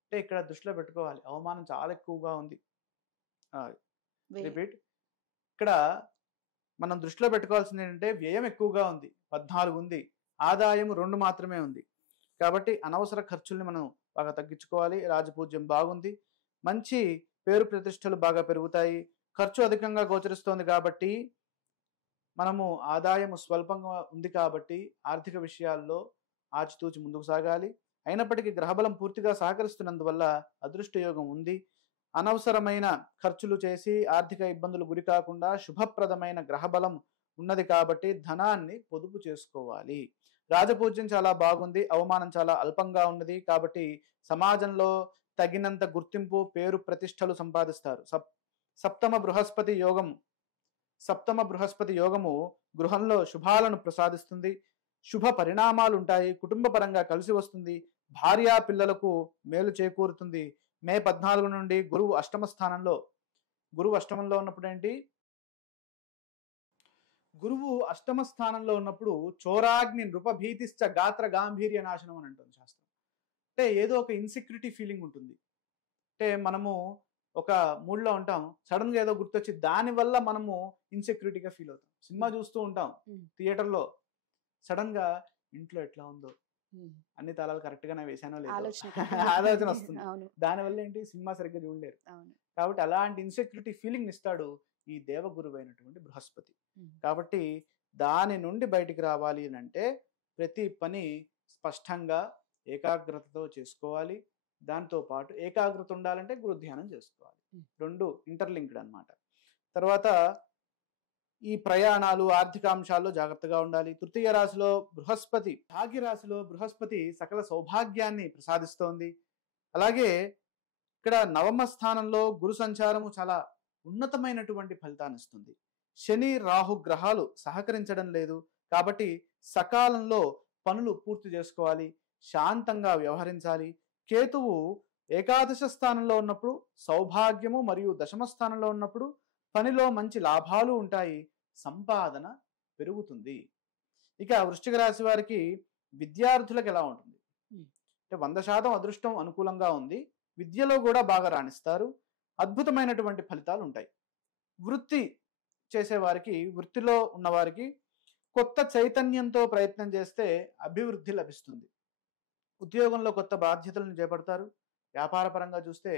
అంటే ఇక్కడ దృష్టిలో పెట్టుకోవాలి, అవమానం చాలా ఎక్కువగా ఉంది. రిపీట్, ఇక్కడ మనం దృష్టిలో పెట్టుకోవాల్సింది ఏంటంటే వ్యయం ఎక్కువగా ఉంది, 14 ఉంది, ఆదాయం 2 మాత్రమే ఉంది. కాబట్టి అనవసర ఖర్చుల్ని మనం బాగా తగ్గించుకోవాలి. రాజపూజ్యం బాగుంది, మంచి పేరు ప్రతిష్టలు బాగా పెరుగుతాయి. ఖర్చు అధికంగా గోచరిస్తోంది కాబట్టి మనము ఆదాయం స్వల్పంగా ఉంది కాబట్టి ఆర్థిక విషయాల్లో ఆచితూచి ముందుకు సాగాలి. అయినప్పటికీ గ్రహబలం పూర్తిగా సహకరిస్తున్నందువల్ల అదృష్టయోగం ఉంది. అనవసరమైన ఖర్చులు చేసి ఆర్థిక ఇబ్బందులు గురి కాకుండా శుభప్రదమైన గ్రహబలం ఉన్నది కాబట్టి ధనాన్ని పొదుపు చేసుకోవాలి. రాజపూజ్యం చాలా బాగుంది, అవమానం చాలా అల్పంగా ఉన్నది కాబట్టి సమాజంలో తగినంత గుర్తింపు, పేరు ప్రతిష్టలు సంపాదిస్తారు. సప్తమ బృహస్పతి యోగము గృహంలో శుభాలను ప్రసాదిస్తుంది. శుభ పరిణామాలు ఉంటాయి. కుటుంబ పరంగా కలిసి వస్తుంది. భార్యా పిల్లలకు మేలు చేకూరుతుంది. మే 14 నుండి గురువు అష్టమంలో ఉన్నప్పుడు ఏంటి, గురువు అష్టమ స్థానంలో ఉన్నప్పుడు చోరాగ్ని నృపభీతిశ్చ గాత్ర గాంభీర్య నాశనం అని అంటుంది శాస్త్రం. అంటే ఏదో ఒక ఇన్సెక్యూరిటీ ఫీలింగ్ ఉంటుంది. అంటే మనము ఒక మూడ్లో ఉంటాం, సడన్ గా ఏదో గుర్తొచ్చి దానివల్ల మనము ఇన్సెక్యూరిటీగా ఫీల్ అవుతాం. సినిమా చూస్తూ ఉంటాం థియేటర్లో, సడన్ గా ఇంట్లో ఎట్లా ఉందో, అన్ని తాళాలు కరెక్ట్ గానే వేసానో లేదో ఆలోచన వస్తుంది. దానివల్ల ఏంటి, సినిమా సరిగ్గా చూడలేరు. కాబట్టి అలాంటి ఇన్సెక్యూరిటీ ఫీలింగ్ ఇస్తాడు ఈ దేవగురువు అయినటువంటి బృహస్పతి. కాబట్టి దాని నుండి బయటికి రావాలి అని అంటే ప్రతి పని స్పష్టంగా ఏకాగ్రతతో చేసుకోవాలి. దాంతో పాటు ఏకాగ్రత ఉండాలంటే గురు ధ్యానం చేసుకోవాలి. 2 ఇంటర్లింక్డ్ అన్నమాట. తర్వాత ఈ ప్రయాణాలు, ఆర్థిక అంశాల్లో జాగ్రత్తగా ఉండాలి. తృతీయ రాశిలో బృహస్పతి, భాగ్యరాశిలో బృహస్పతి సకల సౌభాగ్యాన్ని ప్రసాదిస్తోంది. అలాగే ఇక్కడ నవమ స్థానంలో గురు సంచారము చాలా ఉన్నతమైనటువంటి ఫలితాన్ని ఇస్తుంది. శని రాహు గ్రహాలు సహకరించడం లేదు కాబట్టి సకాలంలో పనులు పూర్తి చేసుకోవాలి, శాంతంగా వ్యవహరించాలి. కేతువు ఏకాదశ స్థానంలో ఉన్నప్పుడు సౌభాగ్యము, మరియు దశమ స్థానంలో ఉన్నప్పుడు పనిలో మంచి లాభాలు ఉంటాయి, సంపాదన పెరుగుతుంది. ఇక వృశ్చిక రాశి వారికి విద్యార్థులకు ఎలా ఉంటుంది అంటే 100% అదృష్టం అనుకూలంగా ఉంది. విద్యలో కూడా బాగా రాణిస్తారు. అద్భుతమైనటువంటి ఫలితాలు ఉంటాయి. వృత్తి చేసేవారికి, వృత్తిలో ఉన్నవారికి కొత్త చైతన్యంతో ప్రయత్నం చేస్తే అభివృద్ధి లభిస్తుంది. ఉద్యోగంలో కొత్త బాధ్యతలను చేపడతారు. వ్యాపార పరంగా చూస్తే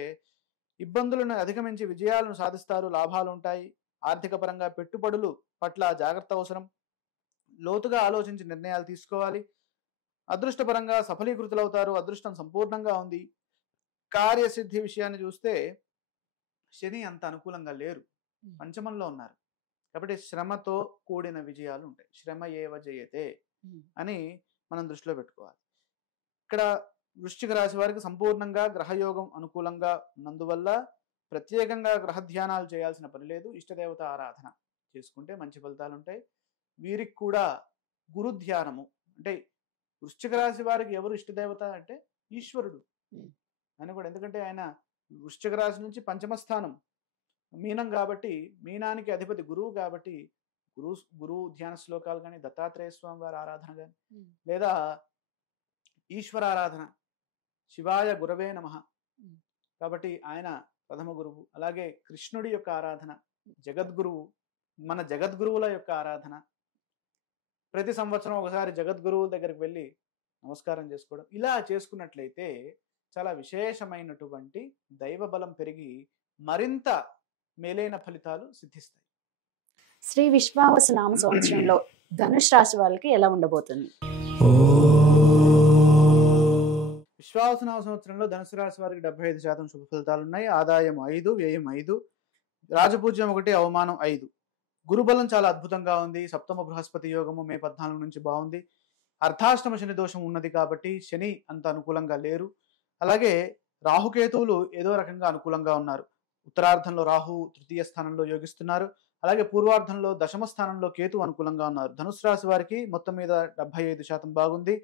ఇబ్బందులను అధిగమించి విజయాలను సాధిస్తారు, లాభాలు ఉంటాయి. ఆర్థిక పరంగా పెట్టుబడులు పట్ల జాగ్రత్త అవసరం. లోతుగా ఆలోచించి నిర్ణయాలు తీసుకోవాలి. అదృష్టపరంగా సఫలీకృతులవుతారు. అదృష్టం సంపూర్ణంగా ఉంది. కార్యసిద్ధి విషయాన్ని చూస్తే శని అంత అనుకూలంగా లేరు, పంచమంలో ఉన్నారు కాబట్టి శ్రమతో కూడిన విజయాలు ఉంటాయి. శ్రమ ఏవ జయతే అని మనం దృష్టిలో పెట్టుకోవాలి. ఇక్కడ వృశ్చిక రాశి వారికి సంపూర్ణంగా గ్రహయోగం అనుకూలంగా ఉన్నందువల్ల ప్రత్యేకంగా గ్రహ ధ్యానాలు చేయాల్సిన పని లేదు. ఇష్టదేవత ఆరాధన చేసుకుంటే మంచి ఫలితాలు ఉంటాయి. వీరికి కూడా గురు ధ్యానము, అంటే వృశ్చిక రాశి వారికి ఎవరు ఇష్టదేవత అంటే ఈశ్వరుడు అని కూడా. ఎందుకంటే ఆయన వృశ్చిక రాశి నుంచి పంచమ స్థానం మీనం కాబట్టి, మీనానికి అధిపతి గురువు కాబట్టి గురువు ధ్యాన శ్లోకాలు కానీ, దత్తాత్రేయ స్వామి వారి ఆరాధన కానీ, లేదా ఈశ్వర ఆరాధన, శివాయ గురవే నమః కాబట్టి ఆయన ప్రథమ గురువు. అలాగే కృష్ణుడి యొక్క ఆరాధన, జగద్గురువు, మన జగద్గురువుల యొక్క ఆరాధన, ప్రతి సంవత్సరం ఒకసారి జగద్గురువుల దగ్గరికి వెళ్ళి నమస్కారం చేసుకోవడం, ఇలా చేసుకున్నట్లయితే చాలా విశేషమైనటువంటి దైవ బలం పెరిగి మరింత మేలైన ఫలితాలు సిద్ధిస్తాయి. శ్రీ విశ్వావసు నామ సంవత్సరంలో ధనుష్ రాశి వాళ్ళకి ఎలా ఉండబోతుంది? విశ్వావసు నామ సంవత్సరంలో ధనుసు రాశి వారికి 75% శుభ ఫలితాలు ఉన్నాయి. ఆదాయం 5, వ్యయం 5, రాజపూజ్యం 1, అవమానం 5. గురుబలం చాలా అద్భుతంగా ఉంది. సప్తమ బృహస్పతి యోగము మే 14 నుంచి బాగుంది. అర్ధాష్టమ శని దోషం ఉన్నది కాబట్టి శని అంత అనుకూలంగా లేరు. అలాగే రాహుకేతువులు ఏదో రకంగా అనుకూలంగా ఉన్నారు. ఉత్తరార్ధంలో రాహు తృతీయ స్థానంలో యోగిస్తున్నారు. అలాగే పూర్వార్ధంలో దశమ స్థానంలో కేతు అనుకూలంగా ఉన్నారు. ధనుసు రాశి వారికి మొత్తం మీద 75% బాగుంది.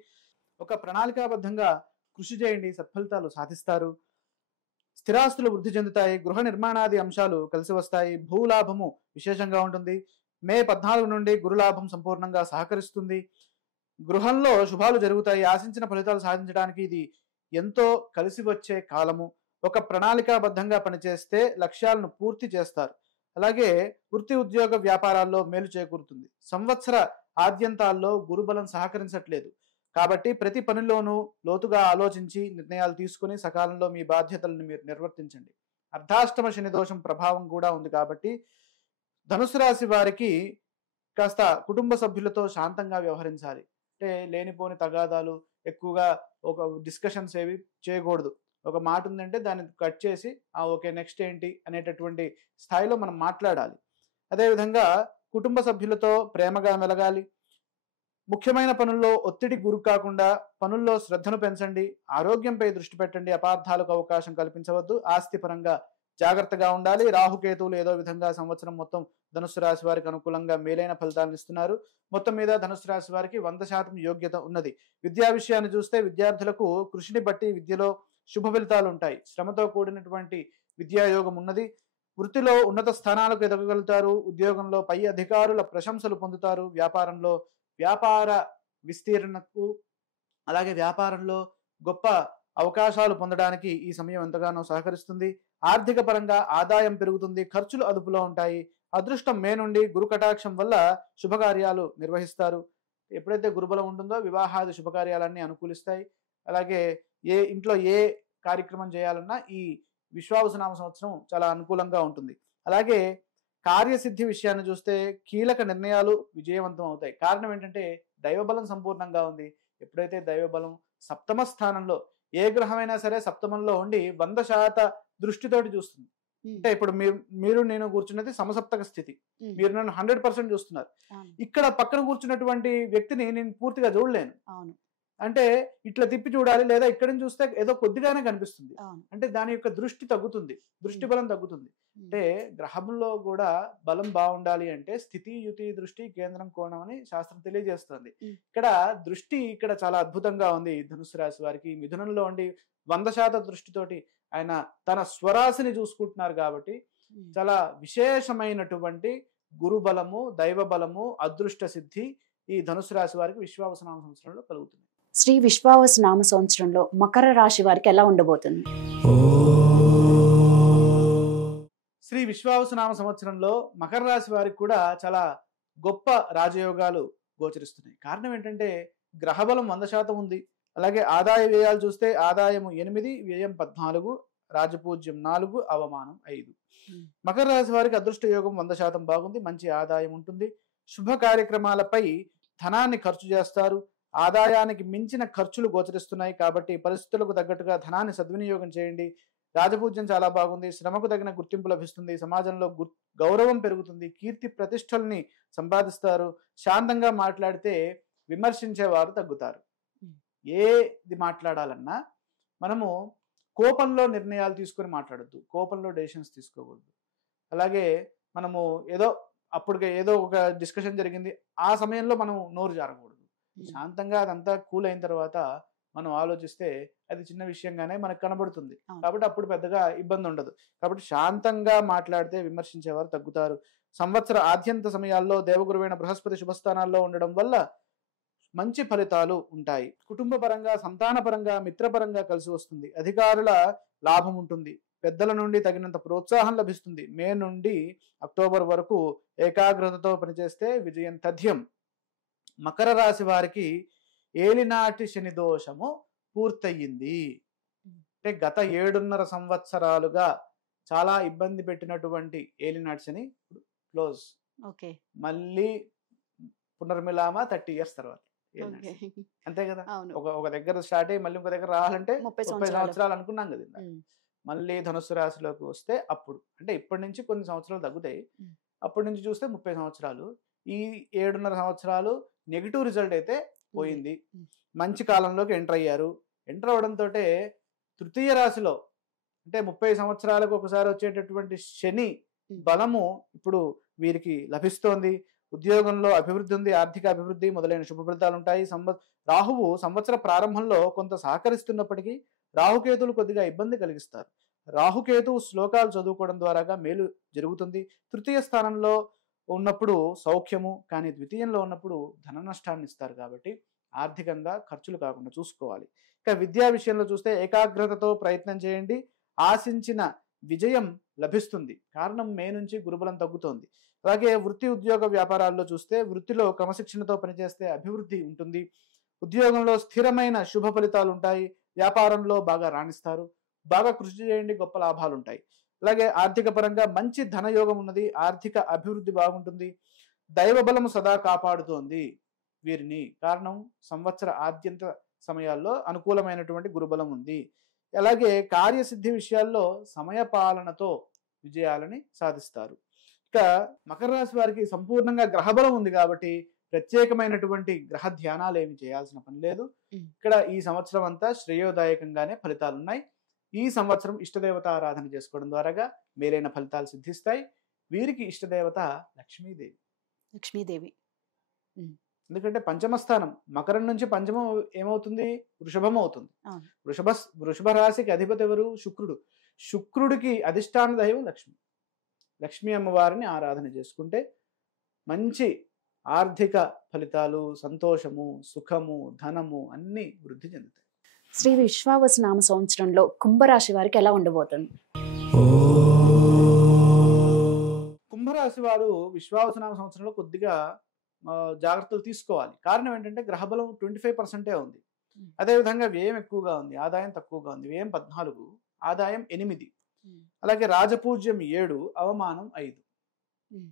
ఒక ప్రణాళికాబద్ధంగా కృషి చేయండి, సత్ఫలితాలు సాధిస్తారు. స్థిరాస్తులు వృద్ధి చెందుతాయి. గృహ నిర్మాణాది అంశాలు కలిసి వస్తాయి. భూలాభము విశేషంగా ఉంటుంది. మే 14 నుండి గురులాభం సంపూర్ణంగా సహకరిస్తుంది. గృహంలో శుభాలు జరుగుతాయి. ఆశించిన ఫలితాలు సాధించడానికి ఇది ఎంతో కలిసి వచ్చే కాలము. ఒక ప్రణాళికాబద్ధంగా పనిచేస్తే లక్ష్యాలను పూర్తి చేస్తారు. అలాగే వృత్తి ఉద్యోగ వ్యాపారాల్లో మేలు చేకూరుతుంది. సంవత్సర ఆద్యంతాల్లో గురుబలం సహకరించట్లేదు కాబట్టి ప్రతి పనిలోనూ లోతుగా ఆలోచించి నిర్ణయాలు తీసుకుని సకాలంలో మీ బాధ్యతలను మీరు నిర్వర్తించండి. అర్ధాష్టమ శని దోషం ప్రభావం కూడా ఉంది కాబట్టి ధనుసు రాశి వారికి కాస్త కుటుంబ సభ్యులతో శాంతంగా వ్యవహరించాలి. అంటే లేనిపోని తగాదాలు, ఎక్కువగా ఒక డిస్కషన్స్ ఏవి చేయకూడదు. ఒక మాట ఉందంటే దాన్ని కట్ చేసి ఓకే నెక్స్ట్ ఏంటి అనేటటువంటి స్థాయిలో మనం మాట్లాడాలి. అదేవిధంగా కుటుంబ సభ్యులతో ప్రేమగా మెలగాలి. ముఖ్యమైన పనుల్లో ఒత్తిడి గురి కాకుండా పనుల్లో శ్రద్ధను పెంచండి. ఆరోగ్యంపై దృష్టి పెట్టండి. అపార్థాలకు అవకాశం కల్పించవద్దు. ఆస్తి పరంగా జాగ్రత్తగా ఉండాలి. రాహుకేతువులు ఏదో విధంగా సంవత్సరం మొత్తం ధనుసు రాశి వారికి అనుకూలంగా మేలైన ఫలితాలను ఇస్తున్నారు. మొత్తం మీద ధనుసు రాశి వారికి 100% యోగ్యత ఉన్నది. విద్యా విషయాన్ని చూస్తే విద్యార్థులకు కృషిని బట్టి విద్యలో శుభ ఫలితాలు ఉంటాయి. శ్రమతో కూడినటువంటి విద్యాయోగం ఉన్నది. వృత్తిలో ఉన్నత స్థానాలకు ఎదగగలుగుతారు. ఉద్యోగంలో పై అధికారుల ప్రశంసలు పొందుతారు. వ్యాపారంలో వ్యాపార విస్తీర్ణకు అలాగే వ్యాపారంలో గొప్ప అవకాశాలు పొందడానికి ఈ సమయం ఎంతగానో సహకరిస్తుంది. ఆర్థిక పరంగా ఆదాయం పెరుగుతుంది. ఖర్చులు అదుపులో ఉంటాయి. అదృష్టం మే నుండి గురు కటాక్షం వల్ల శుభకార్యాలు నిర్వహిస్తారు. ఎప్పుడైతే గురుబలం ఉంటుందో వివాహాది శుభకార్యాలన్నీ అనుకూలిస్తాయి. అలాగే ఇంట్లో ఏ కార్యక్రమం చేయాలన్నా ఈ విశ్వావసు నామ సంవత్సరం చాలా అనుకూలంగా ఉంటుంది. అలాగే కార్యసిద్ధి విషయాన్ని చూస్తే కీలక నిర్ణయాలు విజయవంతం అవుతాయి. కారణం ఏంటంటే దైవబలం సంపూర్ణంగా ఉంది. ఎప్పుడైతే దైవబలం సప్తమ స్థానంలో, ఏ గ్రహమైనా సరే సప్తమంలో ఉండి 100% దృష్టితోటి చూస్తుంది. అంటే ఇప్పుడు మీరు నేను కూర్చున్నది సమసప్తక స్థితి, మీరు నన్ను 100% చూస్తున్నారు. ఇక్కడ పక్కన కూర్చున్నటువంటి వ్యక్తిని నేను పూర్తిగా చూడలేను. అంటే ఇట్లా తిప్పి చూడాలి, లేదా ఇక్కడ నుంచి చూస్తే ఏదో కొద్దిగానే కనిపిస్తుంది. అంటే దాని యొక్క దృష్టి తగ్గుతుంది, దృష్టి బలం తగ్గుతుంది. అంటే గ్రహంలో కూడా బలం బాగుండాలి అంటే స్థితి యుతి దృష్టి కేంద్రం కోణం అని శాస్త్రం తెలియజేస్తుంది. ఇక్కడ చాలా అద్భుతంగా ఉంది. ధనుసు రాశి వారికి మిథునంలో ఉండి 100% దృష్టితోటి ఆయన తన స్వరాశిని చూసుకుంటున్నారు కాబట్టి చాలా విశేషమైనటువంటి గురు బలము, దైవ బలము, అదృష్ట సిద్ధి ఈ ధనుసు రాశి వారికి విశ్వావసు నామ సంవత్సరంలో కలుగుతుంది. శ్రీ విశ్వావసు నామ సంవత్సరంలో మకర రాశి వారికి ఎలా ఉండబోతుంది? శ్రీ విశ్వావసు నామ సంవత్సరంలో మకర రాశి వారికి కూడా చాలా గొప్ప రాజయోగాలు గోచరిస్తున్నాయి. కారణం ఏంటంటే గ్రహబలం 100% ఉంది. అలాగే ఆదాయ వ్యయాలు చూస్తే ఆదాయం 8, వ్యయం 14, రాజపూజ్యం 4, అవమానం 5. మకర రాశి వారికి అదృష్ట యోగం 100% బాగుంది. మంచి ఆదాయం ఉంటుంది. శుభ కార్యక్రమాలపై ధనాన్ని ఖర్చు చేస్తారు. ఆదాయానికి మించిన ఖర్చులు గోచరిస్తున్నాయి కాబట్టి పరిస్థితులకు తగ్గట్టుగా ధనాన్ని సద్వినియోగం చేయండి. రాజపూజ్యం చాలా బాగుంది. శ్రమకు తగిన గుర్తింపు లభిస్తుంది. సమాజంలో గౌరవం పెరుగుతుంది. కీర్తి ప్రతిష్టల్ని సంపాదిస్తారు. శాంతంగా మాట్లాడితే విమర్శించేవారు తగ్గుతారు. ఏది మాట్లాడాలన్నా మనము కోపంలో నిర్ణయాలు తీసుకొని మాట్లాడద్దు, కోపంలో డెసిషన్స్ తీసుకోకూడదు. అలాగే మనము అప్పటికే ఏదో ఒక డిస్కషన్ జరిగింది, ఆ సమయంలో మనం నోరు జారకూడదు. శాంతంగా అదంతా కూల్ అయిన తర్వాత మనం ఆలోచిస్తే అది చిన్న విషయంగానే మనకు కనబడుతుంది. కాబట్టి అప్పుడు పెద్దగా ఇబ్బంది ఉండదు. కాబట్టి శాంతంగా మాట్లాడితే విమర్శించేవారు తగ్గుతారు. సంవత్సర ఆద్యంత సమయాల్లో దేవగురువైన బృహస్పతి శుభస్థానాల్లో ఉండడం వల్ల మంచి ఫలితాలు ఉంటాయి. కుటుంబ పరంగా, సంతాన పరంగా, మిత్రపరంగా కలిసి వస్తుంది. అధికారుల లాభం ఉంటుంది. పెద్దల నుండి తగినంత ప్రోత్సాహం లభిస్తుంది. మే నుండి అక్టోబర్ వరకు ఏకాగ్రతతో పనిచేస్తే విజయం తథ్యం. మకర రాశి వారికి ఏలినాటి శని దోషము పూర్తయింది. అంటే గత 7.5 సంవత్సరాలుగా చాలా ఇబ్బంది పెట్టినటువంటి ఏలినాటి శని క్లోజ్. ఓకే. మళ్ళీ పునర్మిలామ 30 years తర్వాత ఏలినాటి ఓకే. శని. అంతే కదా. అవును. ఒక దగ్గర స్టార్ట్ అయ్యి మళ్ళీ ఇంకో దగ్గర రావాలంటే 30 30 సంవత్సరాలు. సంవత్సరాలు అనుకున్నాం కదా ఇందాక. ఉమ్. మళ్ళీ ధనుస్సు రాశిలోకి వస్తే అప్పుడు అంటే ఇప్పటి నుంచి కొన్ని సంవత్సరాలు తగ్గుతాయి. ఉమ్. అప్పటి నుంచి చూస్తే 30 సంవత్సరాలు. ఈ 7.5 సంవత్సరాలు నెగిటివ్ రిజల్ట్ అయితే పోయింది. ఉమ్. మంచి కాలంలోకి ఎంటర్ అయ్యారు. ఎంటర్ అవడంతో తృతీయ రాశిలో అంటే 30 సంవత్సరాలకు ఒకసారి వచ్చేటటువంటి శని బలము ఇప్పుడు వీరికి లభిస్తోంది. ఉద్యోగంలో అభివృద్ధి ఉంది, ఆర్థిక అభివృద్ధి మొదలైన శుభ ఫలితాలు ఉంటాయి. రాహువు సంవత్సర ప్రారంభంలో కొంత సహకరిస్తున్నప్పటికీ రాహుకేతులు కొద్దిగా ఇబ్బంది కలిగిస్తారు. రాహుకేతువు శ్లోకాలు చదువుకోవడం ద్వారాగా మేలు జరుగుతుంది. తృతీయ స్థానంలో ఉన్నప్పుడు సౌఖ్యము, కానీ ద్వితీయంలో ఉన్నప్పుడు ధన నష్టాన్ని ఇస్తారు. కాబట్టి ఆర్థికంగా ఖర్చులు కాకుండా చూసుకోవాలి. ఇక విద్యా విషయంలో చూస్తే ఏకాగ్రతతో ప్రయత్నం చేయండి, ఆశించిన విజయం లభిస్తుంది. కారణం మే నుంచి గురుబలం తగ్గుతోంది. అలాగే వృత్తి ఉద్యోగ వ్యాపారాల్లో చూస్తే వృత్తిలో క్రమశిక్షణతో పనిచేస్తే అభివృద్ధి ఉంటుంది. ఉద్యోగంలో స్థిరమైన శుభ ఫలితాలు ఉంటాయి. వ్యాపారంలో బాగా రాణిస్తారు. బాగా కృషి చేయండి, గొప్ప లాభాలు ఉంటాయి. అలాగే ఆర్థిక పరంగా మంచి ధనయోగం ఉన్నది, ఆర్థిక అభివృద్ధి బాగుంటుంది. దైవ బలము సదా కాపాడుతోంది వీరిని. కారణం సంవత్సర ఆద్యంత సమయాల్లో అనుకూలమైనటువంటి గురుబలం ఉంది. అలాగే కార్యసిద్ధి విషయాల్లో సమయపాలనతో విజయాలని సాధిస్తారు. ఇక మకర రాశి వారికి సంపూర్ణంగా గ్రహబలం ఉంది కాబట్టి ప్రత్యేకమైనటువంటి గ్రహ ధ్యానాలు ఏమి చేయాల్సిన పని లేదు. ఇక్కడ ఈ సంవత్సరం అంతా శ్రేయోదాయకంగానే ఫలితాలు ఉన్నాయి. ఈ సంవత్సరం ఇష్టదేవత ఆరాధన చేసుకోవడం ద్వారాగా మేలైన ఫలితాలు సిద్ధిస్తాయి. వీరికి ఇష్టదేవత లక్ష్మీదేవి. లక్ష్మీదేవి. ఎందుకంటే పంచమ స్థానం మకరం నుంచి పంచమం ఏమవుతుంది, వృషభం అవుతుంది. వృషభ రాశికి అధిపతి ఎవరు? శుక్రుడు. శుక్రుడికి అధిష్టాన దైవం లక్ష్మి. లక్ష్మీ అమ్మవారిని ఆరాధన చేసుకుంటే మంచి ఆర్థిక ఫలితాలు, సంతోషము, సుఖము, ధనము అన్ని వృద్ధి చెందుతాయి. శ్రీ విశ్వావసు నామ సంవత్సరంలో కుంభరాశి వారికి ఎలా ఉండబోతుంది? కుంభరాశి వారు విశ్వావసు నామ సంవత్సరంలో కొద్దిగా జాగ్రత్తలు తీసుకోవాలి. కారణం ఏంటంటే గ్రహబలం 25% ఉంది. అదేవిధంగా వ్యయం ఎక్కువగా ఉంది, ఆదాయం తక్కువగా ఉంది. వ్యయం 14, ఆదాయం 8. అలాగే రాజపూజ్యం 7, అవమానం 5.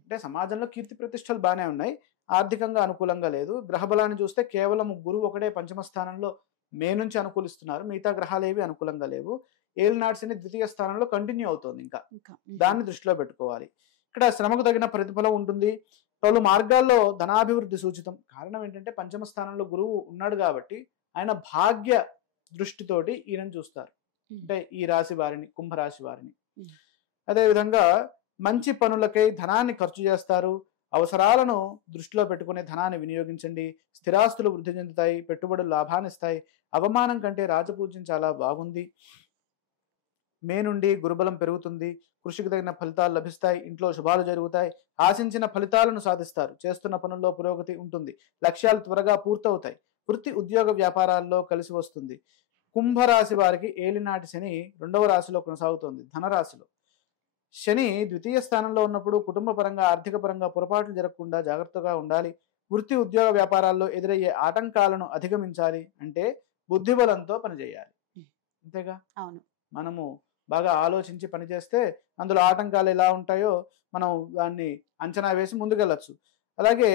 అంటే సమాజంలో కీర్తి ప్రతిష్టలు బాగానే ఉన్నాయి, ఆర్థికంగా అనుకూలంగా లేదు. గ్రహబలాన్ని చూస్తే కేవలం గురువు ఒకటే పంచమ స్థానంలో మే నుంచి అనుకూలిస్తున్నారు, మిగతా గ్రహాలు ఏవి అనుకూలంగా లేవు. ఏలినాటి శని ద్వితీయ స్థానంలో కంటిన్యూ అవుతోంది. ఇంకా దాన్ని దృష్టిలో పెట్టుకోవాలి. ఇక్కడ శ్రమకు తగిన ప్రతిఫలం ఉంటుంది. పలు మార్గాల్లో ధనాభివృద్ధి సూచితం. కారణం ఏంటంటే పంచమ స్థానంలో గురువు ఉన్నాడు కాబట్టి ఆయన భాగ్య దృష్టితోటి ఈయనను చూస్తారు. అంటే ఈ రాశి వారిని, కుంభరాశి వారిని. అదేవిధంగా మంచి పనులకై ధనాన్ని ఖర్చు చేస్తారు. అవసరాలను దృష్టిలో పెట్టుకునే ధనాన్ని వినియోగించండి. స్థిరాస్తులు వృద్ధి చెందుతాయి, పెట్టుబడులు లాభాన్ని ఇస్తాయి. అవమానం కంటే రాజపూజ్యం చాలా బాగుంది. మే నుండి గురుబలం పెరుగుతుంది. కృషికి తగిన ఫలితాలు లభిస్తాయి. ఇంట్లో శుభాలు జరుగుతాయి. ఆశించిన ఫలితాలను సాధిస్తారు. చేస్తున్న పనుల్లో పురోగతి ఉంటుంది. లక్ష్యాలు త్వరగా పూర్తవుతాయి. వృత్తి ఉద్యోగ వ్యాపారాల్లో కలిసి వస్తుంది. కుంభరాశి వారికి ఏలినాటి శని 2వ రాశిలో కొనసాగుతోంది, ధనరాశిలో. శని ద్వితీయ స్థానంలో ఉన్నప్పుడు కుటుంబ పరంగా, ఆర్థిక పరంగా పొరపాట్లు జరగకుండా జాగ్రత్తగా ఉండాలి. వృత్తి ఉద్యోగ వ్యాపారాల్లో ఎదురయ్యే ఆటంకాలను అధిగమించాలి. అంటే బుద్ధిబలంతో పనిచేయాలి. అంతేగా. అవును. మనము బాగా ఆలోచించి పనిచేస్తే అందులో ఆటంకాలు ఎలా ఉంటాయో మనం దాన్ని అంచనా వేసి ముందుకెళ్ళచ్చు. అలాగే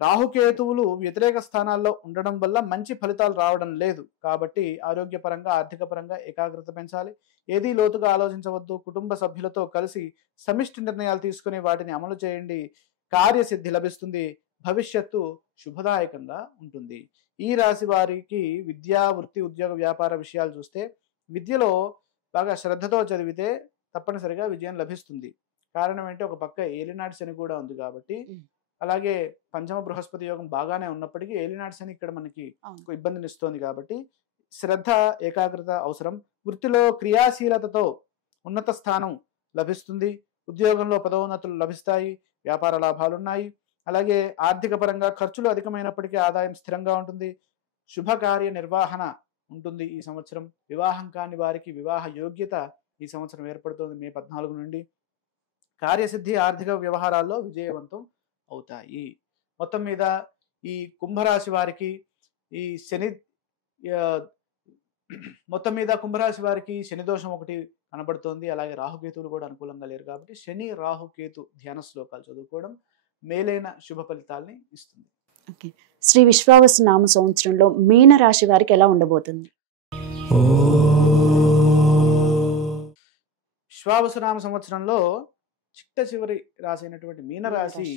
రాహుకేతువులు వ్యతిరేక స్థానాల్లో ఉండడం వల్ల మంచి ఫలితాలు రావడం లేదు. కాబట్టి ఆరోగ్యపరంగా, ఆర్థిక పరంగా ఏకాగ్రత పెంచాలి. ఏదీ లోతుగా ఆలోచించవద్దు. కుటుంబ సభ్యులతో కలిసి సమిష్టి నిర్ణయాలు తీసుకుని వాటిని అమలు చేయండి. కార్యసిద్ధి లభిస్తుంది. భవిష్యత్తు శుభదాయకంగా ఉంటుంది. ఈ రాశి వారికి విద్యా, వృత్తి, ఉద్యోగ, వ్యాపార విషయాలు చూస్తే విద్యలో బాగా శ్రద్ధతో చదివితే తప్పనిసరిగా విజయం లభిస్తుంది. కారణం ఏంటి, ఒక పక్క ఏలినాటి శని కూడా ఉంది కాబట్టి. అలాగే పంచమ బృహస్పతి యోగం బాగానే ఉన్నప్పటికీ ఏలినాటి శని ఇక్కడ మనకి ఇబ్బందిని ఇస్తోంది కాబట్టి శ్రద్ధ, ఏకాగ్రత అవసరం. వృత్తిలో క్రియాశీలతతో ఉన్నత స్థానం లభిస్తుంది. ఉద్యోగంలో పదోన్నతులు లభిస్తాయి. వ్యాపార లాభాలున్నాయి. అలాగే ఆర్థిక పరంగా ఖర్చులు అధికమైనప్పటికీ ఆదాయం స్థిరంగా ఉంటుంది. శుభకార్య నిర్వహణ ఉంటుంది ఈ సంవత్సరం. వివాహం కాని వారికి వివాహ యోగ్యత ఈ సంవత్సరం ఏర్పడుతుంది మే 14 నుండి. కార్యసిద్ధి, ఆర్థిక వ్యవహారాల్లో విజయవంతం అవుతాయి. మొత్తం మీద ఈ కుంభరాశి వారికి ఈ శని మొత్తం మీద కుంభరాశి వారికి శని దోషం ఒకటి కనబడుతోంది. అలాగే రాహుకేతువులు కూడా అనుకూలంగా లేరు కాబట్టి శని రాహుకేతు ధ్యాన శ్లోకాలు చదువుకోవడం మేలైన శుభ ఫలితాల్ని ఇస్తుంది. ఓకే. శ్రీ విశ్వావసు నామ సంవత్సరంలో మీన రాశి వారికి ఎలా ఉండబోతుంది? విశ్వావసునామ సంవత్సరంలో చిట్ట చివరి రాశి అయినటువంటి మీనరాశి,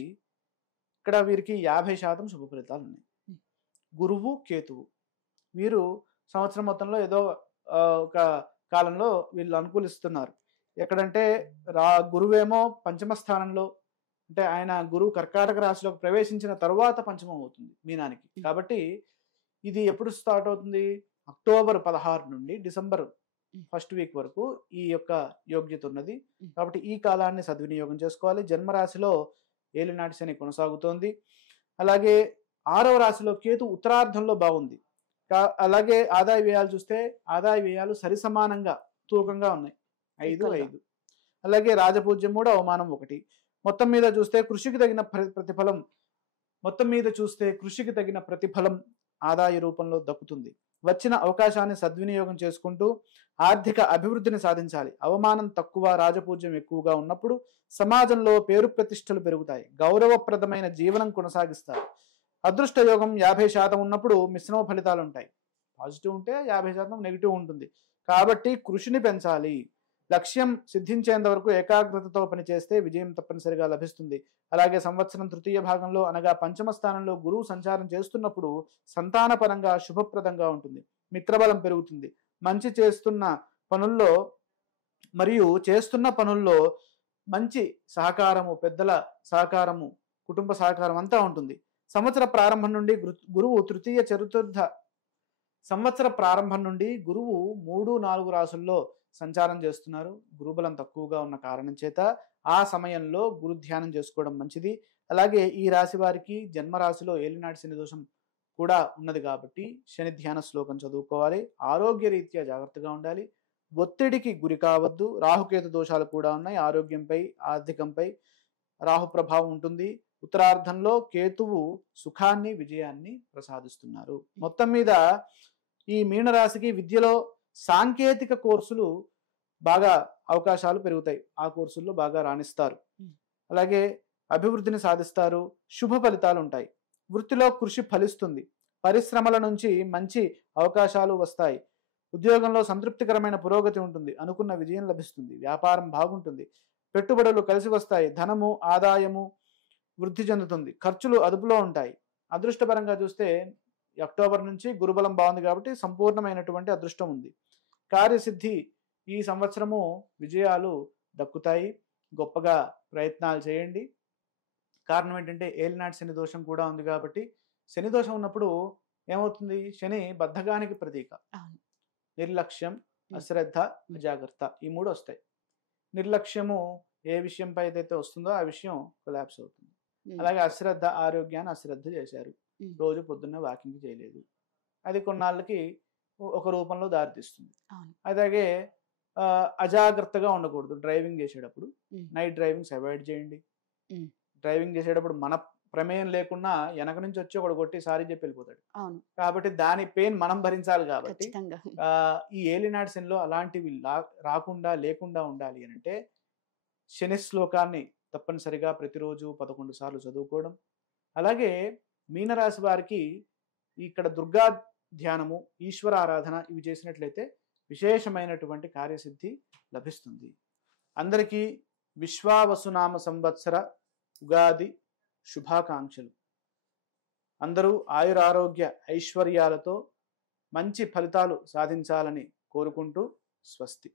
ఇక్కడ వీరికి 50% శుభ ఫలితాలు ఉన్నాయి. గురువు కేతువు వీరు సంవత్సరం మొత్తంలో ఏదో ఒక కాలంలో వీళ్ళు అనుకూలిస్తున్నారు. ఎక్కడంటే గురువేమో పంచమ స్థానంలో, అంటే ఆయన గురువు కర్కాటక రాశిలోకి ప్రవేశించిన తరువాత పంచమం అవుతుంది మీనానికి. కాబట్టి ఇది ఎప్పుడు స్టార్ట్ అవుతుంది? అక్టోబర్ 16 నుండి డిసెంబర్ ఫస్ట్ వీక్ వరకు ఈ యొక్క యోగ్యత ఉన్నది. కాబట్టి ఈ కాలాన్ని సద్వినియోగం చేసుకోవాలి. జన్మరాశిలో ఏలినాటి శని కొనసాగుతోంది. అలాగే 6వ రాశిలో కేతు ఉత్తరార్ధంలో బాగుంది. అలాగే ఆదాయ వ్యయాలు చూస్తే ఆదాయ వ్యయాలు సరిసమానంగా తూకంగా ఉన్నాయి, 5-5. అలాగే రాజపూజ్యం కూడా అవమానం 1. మొత్తం మీద చూస్తే కృషికి తగిన ప్రతిఫలం ఆదాయ రూపంలో దక్కుతుంది. వచ్చిన అవకాశాన్ని సద్వినియోగం చేసుకుంటూ ఆర్థిక అభివృద్ధిని సాధించాలి. అవమానం తక్కువ, రాజపూజ్యం ఎక్కువగా ఉన్నప్పుడు సమాజంలో పేరు ప్రతిష్టలు పెరుగుతాయి. గౌరవప్రదమైన జీవనం కొనసాగిస్తారు. అదృష్ట యోగం 50% ఉన్నప్పుడు మిశ్రమ ఫలితాలు ఉంటాయి. పాజిటివ్ ఉంటే 50% నెగిటివ్ ఉంటుంది. కాబట్టి కృషిని పెంచాలి. లక్ష్యం సిద్ధించేంత వరకు ఏకాగ్రతతో పనిచేస్తే విజయం తప్పనిసరిగా లభిస్తుంది. అలాగే సంవత్సరం తృతీయ భాగంలో అనగా పంచమ స్థానంలో గురువు సంచారం చేస్తున్నప్పుడు సంతానపరంగా శుభప్రదంగా ఉంటుంది. మిత్రబలం పెరుగుతుంది. మంచి చేస్తున్న పనుల్లో మంచి సహకారము, పెద్దల సహకారము, కుటుంబ సహకారం అంతా ఉంటుంది. సంవత్సర ప్రారంభం నుండి గురువు 3-4 రాసుల్లో సంచారం చేస్తున్నారు. గురుబలం తక్కువగా ఉన్న కారణం చేత ఆ సమయంలో గురు ధ్యానం చేసుకోవడం మంచిది. అలాగే ఈ రాశి వారికి జన్మరాశిలో ఏలినాటి శని దోషం కూడా ఉన్నది కాబట్టి శని ధ్యాన శ్లోకం చదువుకోవాలి. ఆరోగ్య రీత్యా జాగ్రత్తగా ఉండాలి. ఒత్తిడికి గురి కావద్దు. రాహుకేతు దోషాలు కూడా ఉన్నాయి. ఆరోగ్యంపై, ఆర్థికంపై రాహు ప్రభావం ఉంటుంది. ఉత్తరార్ధంలో కేతువు సుఖాన్ని, విజయాన్ని ప్రసాదిస్తున్నారు. మొత్తం మీద ఈ మీనరాశికి విద్యలో సాంకేతిక కోర్సులు బాగా అవకాశాలు పెరుగుతాయి. ఆ కోర్సుల్లో బాగా రాణిస్తారు. అలాగే అభివృద్ధిని సాధిస్తారు. శుభ ఫలితాలు ఉంటాయి. వృత్తిలో కృషి ఫలిస్తుంది. పరిశ్రమల నుంచి మంచి అవకాశాలు వస్తాయి. ఉద్యోగంలో సంతృప్తికరమైన పురోగతి ఉంటుంది. అనుకున్న విజయం లభిస్తుంది. వ్యాపారం బాగుంటుంది. పెట్టుబడులు కలిసి వస్తాయి. ధనము, ఆదాయము వృద్ధి చెందుతుంది. ఖర్చులు అదుపులో ఉంటాయి. అదృష్టపరంగా చూస్తే అక్టోబర్ నుంచి గురుబలం బాగుంది కాబట్టి సంపూర్ణమైనటువంటి అదృష్టం ఉంది. కార్యసిద్ధి ఈ సంవత్సరము విజయాలు దక్కుతాయి. గొప్పగా ప్రయత్నాలు చేయండి. కారణం ఏంటంటే ఏలినాటి శని దోషం కూడా ఉంది కాబట్టి శని దోషం ఉన్నప్పుడు ఏమవుతుంది? శని బద్ధకానికి ప్రతీక. నిర్లక్ష్యం, అశ్రద్ధ, అజాగ్రత్త ఈ 3 వస్తాయి. నిర్లక్ష్యము ఏ విషయంపై అయితే వస్తుందో ఆ విషయం కొలాప్స్ అవుతుంది. అలాగే అశ్రద్ధ, ఆరోగ్యాన్ని అశ్రద్ధ చేశారు. రోజు పొద్దున్న వాకింగ్ చేయలేదు. అది కొన్నాళ్ళకి ఒక రూపంలో దారితీస్తుంది. అలాగే అజాగ్రత్తగా ఉండకూడదు. డ్రైవింగ్ చేసేటప్పుడు నైట్ డ్రైవింగ్స్ అవాయిడ్ చేయండి. డ్రైవింగ్ చేసేటప్పుడు మన ప్రమేయం లేకుండా వెనక నుంచి వచ్చి ఒకడు కొట్టి సారీ చెప్పి వెళ్ళిపోతాడు. కాబట్టి దాని పెయిన్ మనం భరించాలి. కాబట్టి ఈ ఏలినాటి శనిలో అలాంటివి లేకుండా ఉండాలి అని అంటే శని శ్లోకాన్ని తప్పనిసరిగా ప్రతిరోజు 11 సార్లు చదువుకోవడం. అలాగే మీనరాశి వారికి ఇక్కడ దుర్గా ధ్యానము, ఈశ్వర ఆరాధన ఇవి చేసినట్లయితే విశేషమైనటువంటి కార్యసిద్ధి లభిస్తుంది. అందరికీ విశ్వావసునామ సంవత్సర ఉగాది శుభాకాంక్షలు. అందరూ ఆయురారోగ్య ఐశ్వర్యాలతో మంచి ఫలితాలు సాధించాలని కోరుకుంటూ స్వస్తి.